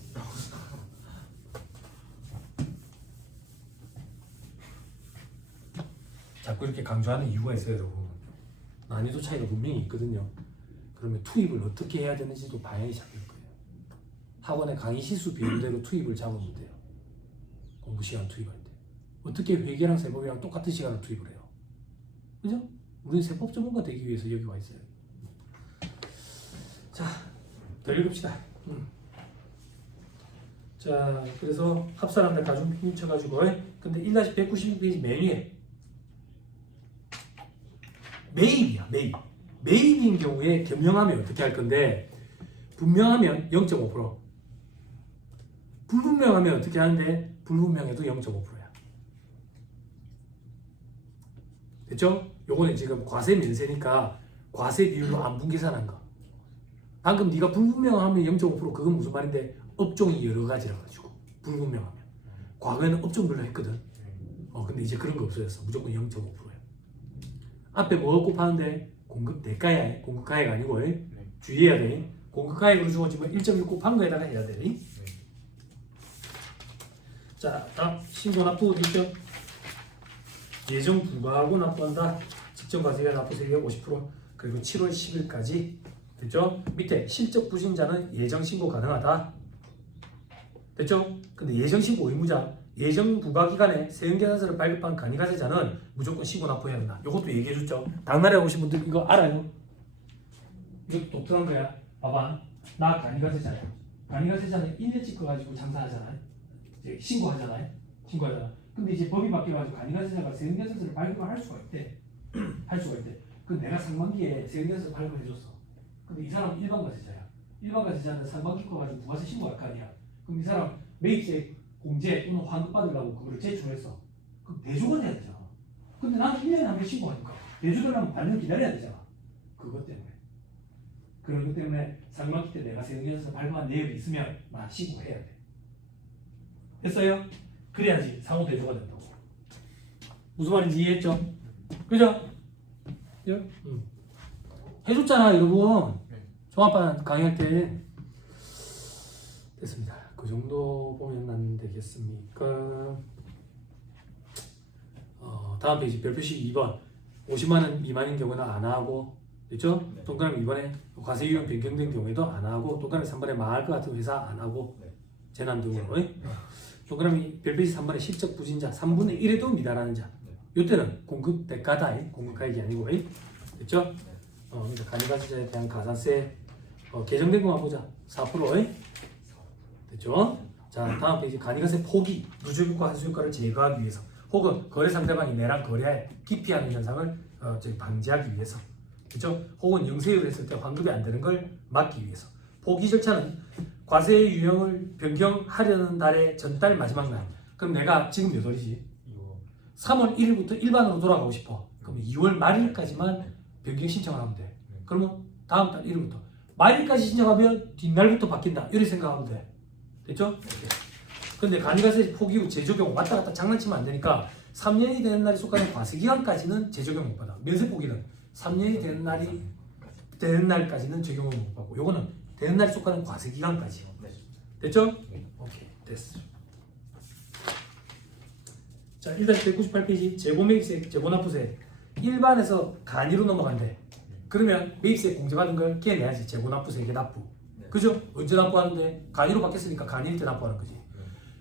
자꾸 이렇게 강조하는 이유가 있어요, 여러분. 난이도 차이가 분명히 있거든요. 그러면 투입을 어떻게 해야 되는지도 방향이 잡힐 거예요. 학원의 강의 시수 비율대로 투입을 잡으면 돼요. 공부 시간 투입할 때. 어떻게 회계랑 세법이랑 똑같은 시간을 투입을 해요? 그죠? 우리는 세법 전문가 되기 위해서 여기 와 있어요. 자, 더 읽읍시다. 자, 그래서 합산한다 가중 평균 쳐가지고 근데 1-196페이지 맨 위에 매입이야, 매입. 매입인 경우에 겸용하면 어떻게 할 건데, 분명하면 0.5%, 불분명하면 어떻게 하는데, 불분명해도 0.5%야. 됐죠? 요거는 지금 과세 면세니까 과세 비율로 안분 계산한 거. 방금 네가 불분명하면 0.5%, 그건 무슨 말인데, 업종이 여러 가지라 가지고 불분명하면. 과거에는 업종별로 했거든. 근데 이제 그런 거 없어졌어. 무조건 0.5%. 앞에 뭐 곱하는데 공급 대가야. 공급 가액 아니고 주의해야 돼. 공급 가액으로 주어지면 1.1 곱한 거에다가 해야 돼. 자, 다음 신고 납부 어디 있죠? 예정 불가하고 납부한다. 직전 과세가 납부 세율 50%. 그리고 7월 10일까지 됐죠? 밑에 실적 부진자는 예정 신고 가능하다. 됐죠? 근데 예정 신고 의무자, 예정 부과 기간에 세금계산서를 발급한 간이가세자는 무조건 신고 납부해야 된다. 이것도 얘기해줬죠? 당나라에 오신 분들 이거 알아요? 이거 독특한 거야. 봐봐, 나 간이가세자야. 간이가세자는 1년 찍어가지고 장사하잖아요. 이제 신고하잖아요. 근데 이제 법이 바뀌어가지고 간이가세자가 세금계산서를 발급을 할 수가 있대. 할 수가 있대. 그 내가 상반기에 세금계산서 발급을 해줬어. 근데 이 사람은 일반과세자야. 일반과세자는 상반기 거 가지고 부가세 신고할 거 아니야. 그럼 이 사람 매입세 공제 또는 환급 받으려고 그거를 제출했어. 그럼 대조가 돼야 되잖아. 근데 나는 1년에 한 번 신고하니까 대조되려면 반년 기다려야 되잖아. 그것 때문에. 그런 것 때문에 상반기 때 내가 세금계산서 발급한 내역이 있으면 나 신고해야 돼. 됐어요? 그래야지 상호 대조가 된다고. 무슨 말인지 이해했죠? 그죠? 해줬잖아 여러분. 종합반 강의할 때. 됐습니다. 그 정도 보면 안 되겠습니까? 다음 페이지 별표식 2번 50만원 미만인 경우는 안 하고, 됐죠? 동그라미 2번에 과세 유형 변경된 경우에도 안 하고, 동그라미 3번에 망할 것 같은 회사 안 하고, 재난 등으로. 동그라미 별표식 3번에 실적 부진자 3분의 1에도 미달하는 자. 이때는 공급 대가다. 공급가액이 아니고. 됐죠? 그러니까 간이가세자에 대한 가산세 개정된 것만 보자. 4%. 됐죠? 자, 다음 페이지 간이가세 포기, 누적효과 한수효과를 제거하기 위해서, 혹은 거래 상대방이 내랑 거래에 기피하는 현상을 방지하기 위해서, 그렇죠? 혹은 영세율을 했을 때 환급이 안 되는 걸 막기 위해서. 포기 절차는 과세 유형을 변경하려는 달의 전달 마지막 날. 그럼 내가 지금 몇 월이지? 3월 1일부터 일반으로 돌아가고 싶어. 그럼 2월 말일까지만 변경 신청을 하면 돼. 그러면 다음 달 1일부터 말일까지 신청하면 뒷날부터 바뀐다. 이렇게 생각하면 돼. 됐죠? 근데 간이가세 포기 후 재적용 왔다 갔다 장난치면 안 되니까 3년이 되는 날이 속하는 과세기간까지는 재적용 못 받아. 면세 포기는 3년이 되는 날까지는 적용을 못 받고, 요거는 되는 날이 속하는 과세기간까지. 됐죠? 오케이, 됐어. 자, 일단 198페이지 재고매입세, 재고납부세. 일반에서 간이로 넘어간대. 그러면 매입세 공제받은 걸 깨내야지. 재고납부세, 이게 납부. 그죠? 언제 납부하는데? 간이로 바뀌었으니까 간이일 때 납부하는 거지.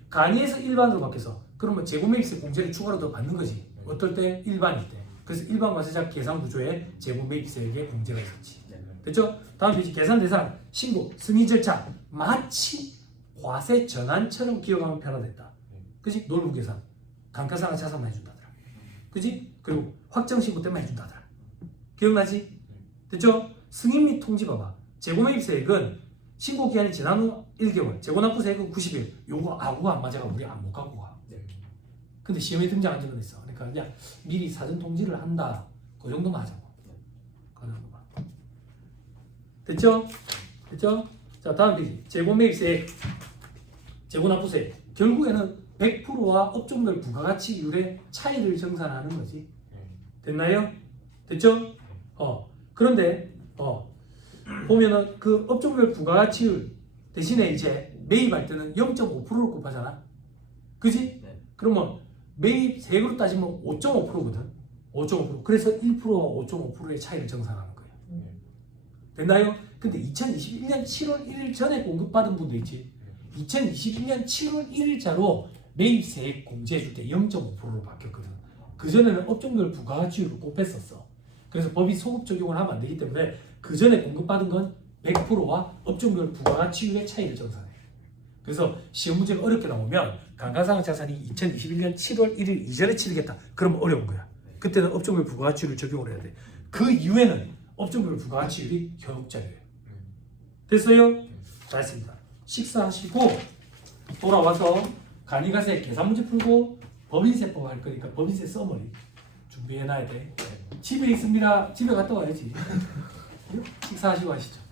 간이에서 일반으로 바뀌어서 그러면 재고매입세 공제를 추가로 더 받는 거지. 어떨 때? 일반일 때. 그래서 일반과세자 계산 구조에 재고매입세액의 공제가 있었지. 됐죠? 다음 페이지 계산 대상, 신고, 승인 절차. 마치 과세 전환처럼 기억하면 편하겠다. 그지? 놀부 계산. 감가상각 자산만 해준다더라. 그지? 그리고 확정 신고 때만 해준다더라. 기억나지? 됐죠? 승인 및 통지 봐봐. 재고매입세액은 신고 기한이 지난 후 1개월, 재고납부세액은 90일. 요거 아구가 안 맞아가 우리 못 갖고 가. 근데 시험에 등장한 적은 있어. 그러니까 그냥 미리 사전 통지를 한다. 그 정도만 하자고. 그 정도만. 됐죠? 됐죠? 자, 다음 페이지. 재고매입세액, 재고납부세액. 결국에는 100%와 업종별 부가가치율의 차이를 정산하는 거지. 됐나요? 됐죠? 그런데 보면은 그 업종별 부가가치율 대신에 이제 매입할 때는 0.5%로 곱하잖아. 그지? 그러면 매입세액으로 따지면 5.5%거든. 5.5%. 그래서 1%와 5.5%의 차이를 정산하는 거예요. 됐나요? 근데 2021년 7월 1일 전에 공급받은 분도 있지. 2021년 7월 1일자로 매입세액 공제해줄 때 0.5%로 바뀌었거든. 그전에는 업종별 부가가치율을 곱했었어. 그래서 법이 소급 적용을 하면 안 되기 때문에 그 전에 공급받은 건 100%와 업종별 부가가치율의 차이를 정산해. 그래서 시험 문제가 어렵게 나오면 감가상각 자산이 2021년 7월 1일 이전에 치르겠다. 그러면 어려운 거야. 그때는 업종별 부가가치율을 적용을 해야 돼. 그 이후에는 업종별 부가가치율이 현혹자료예요. 됐어요? 잘했습니다. 식사하시고 돌아와서 간이가세 계산 문제 풀고 법인세법 할 거니까 법인세 써머리 준비해놔야 돼. 집에 있습니다. 집에 갔다 와야지. 식사하시고 하시죠.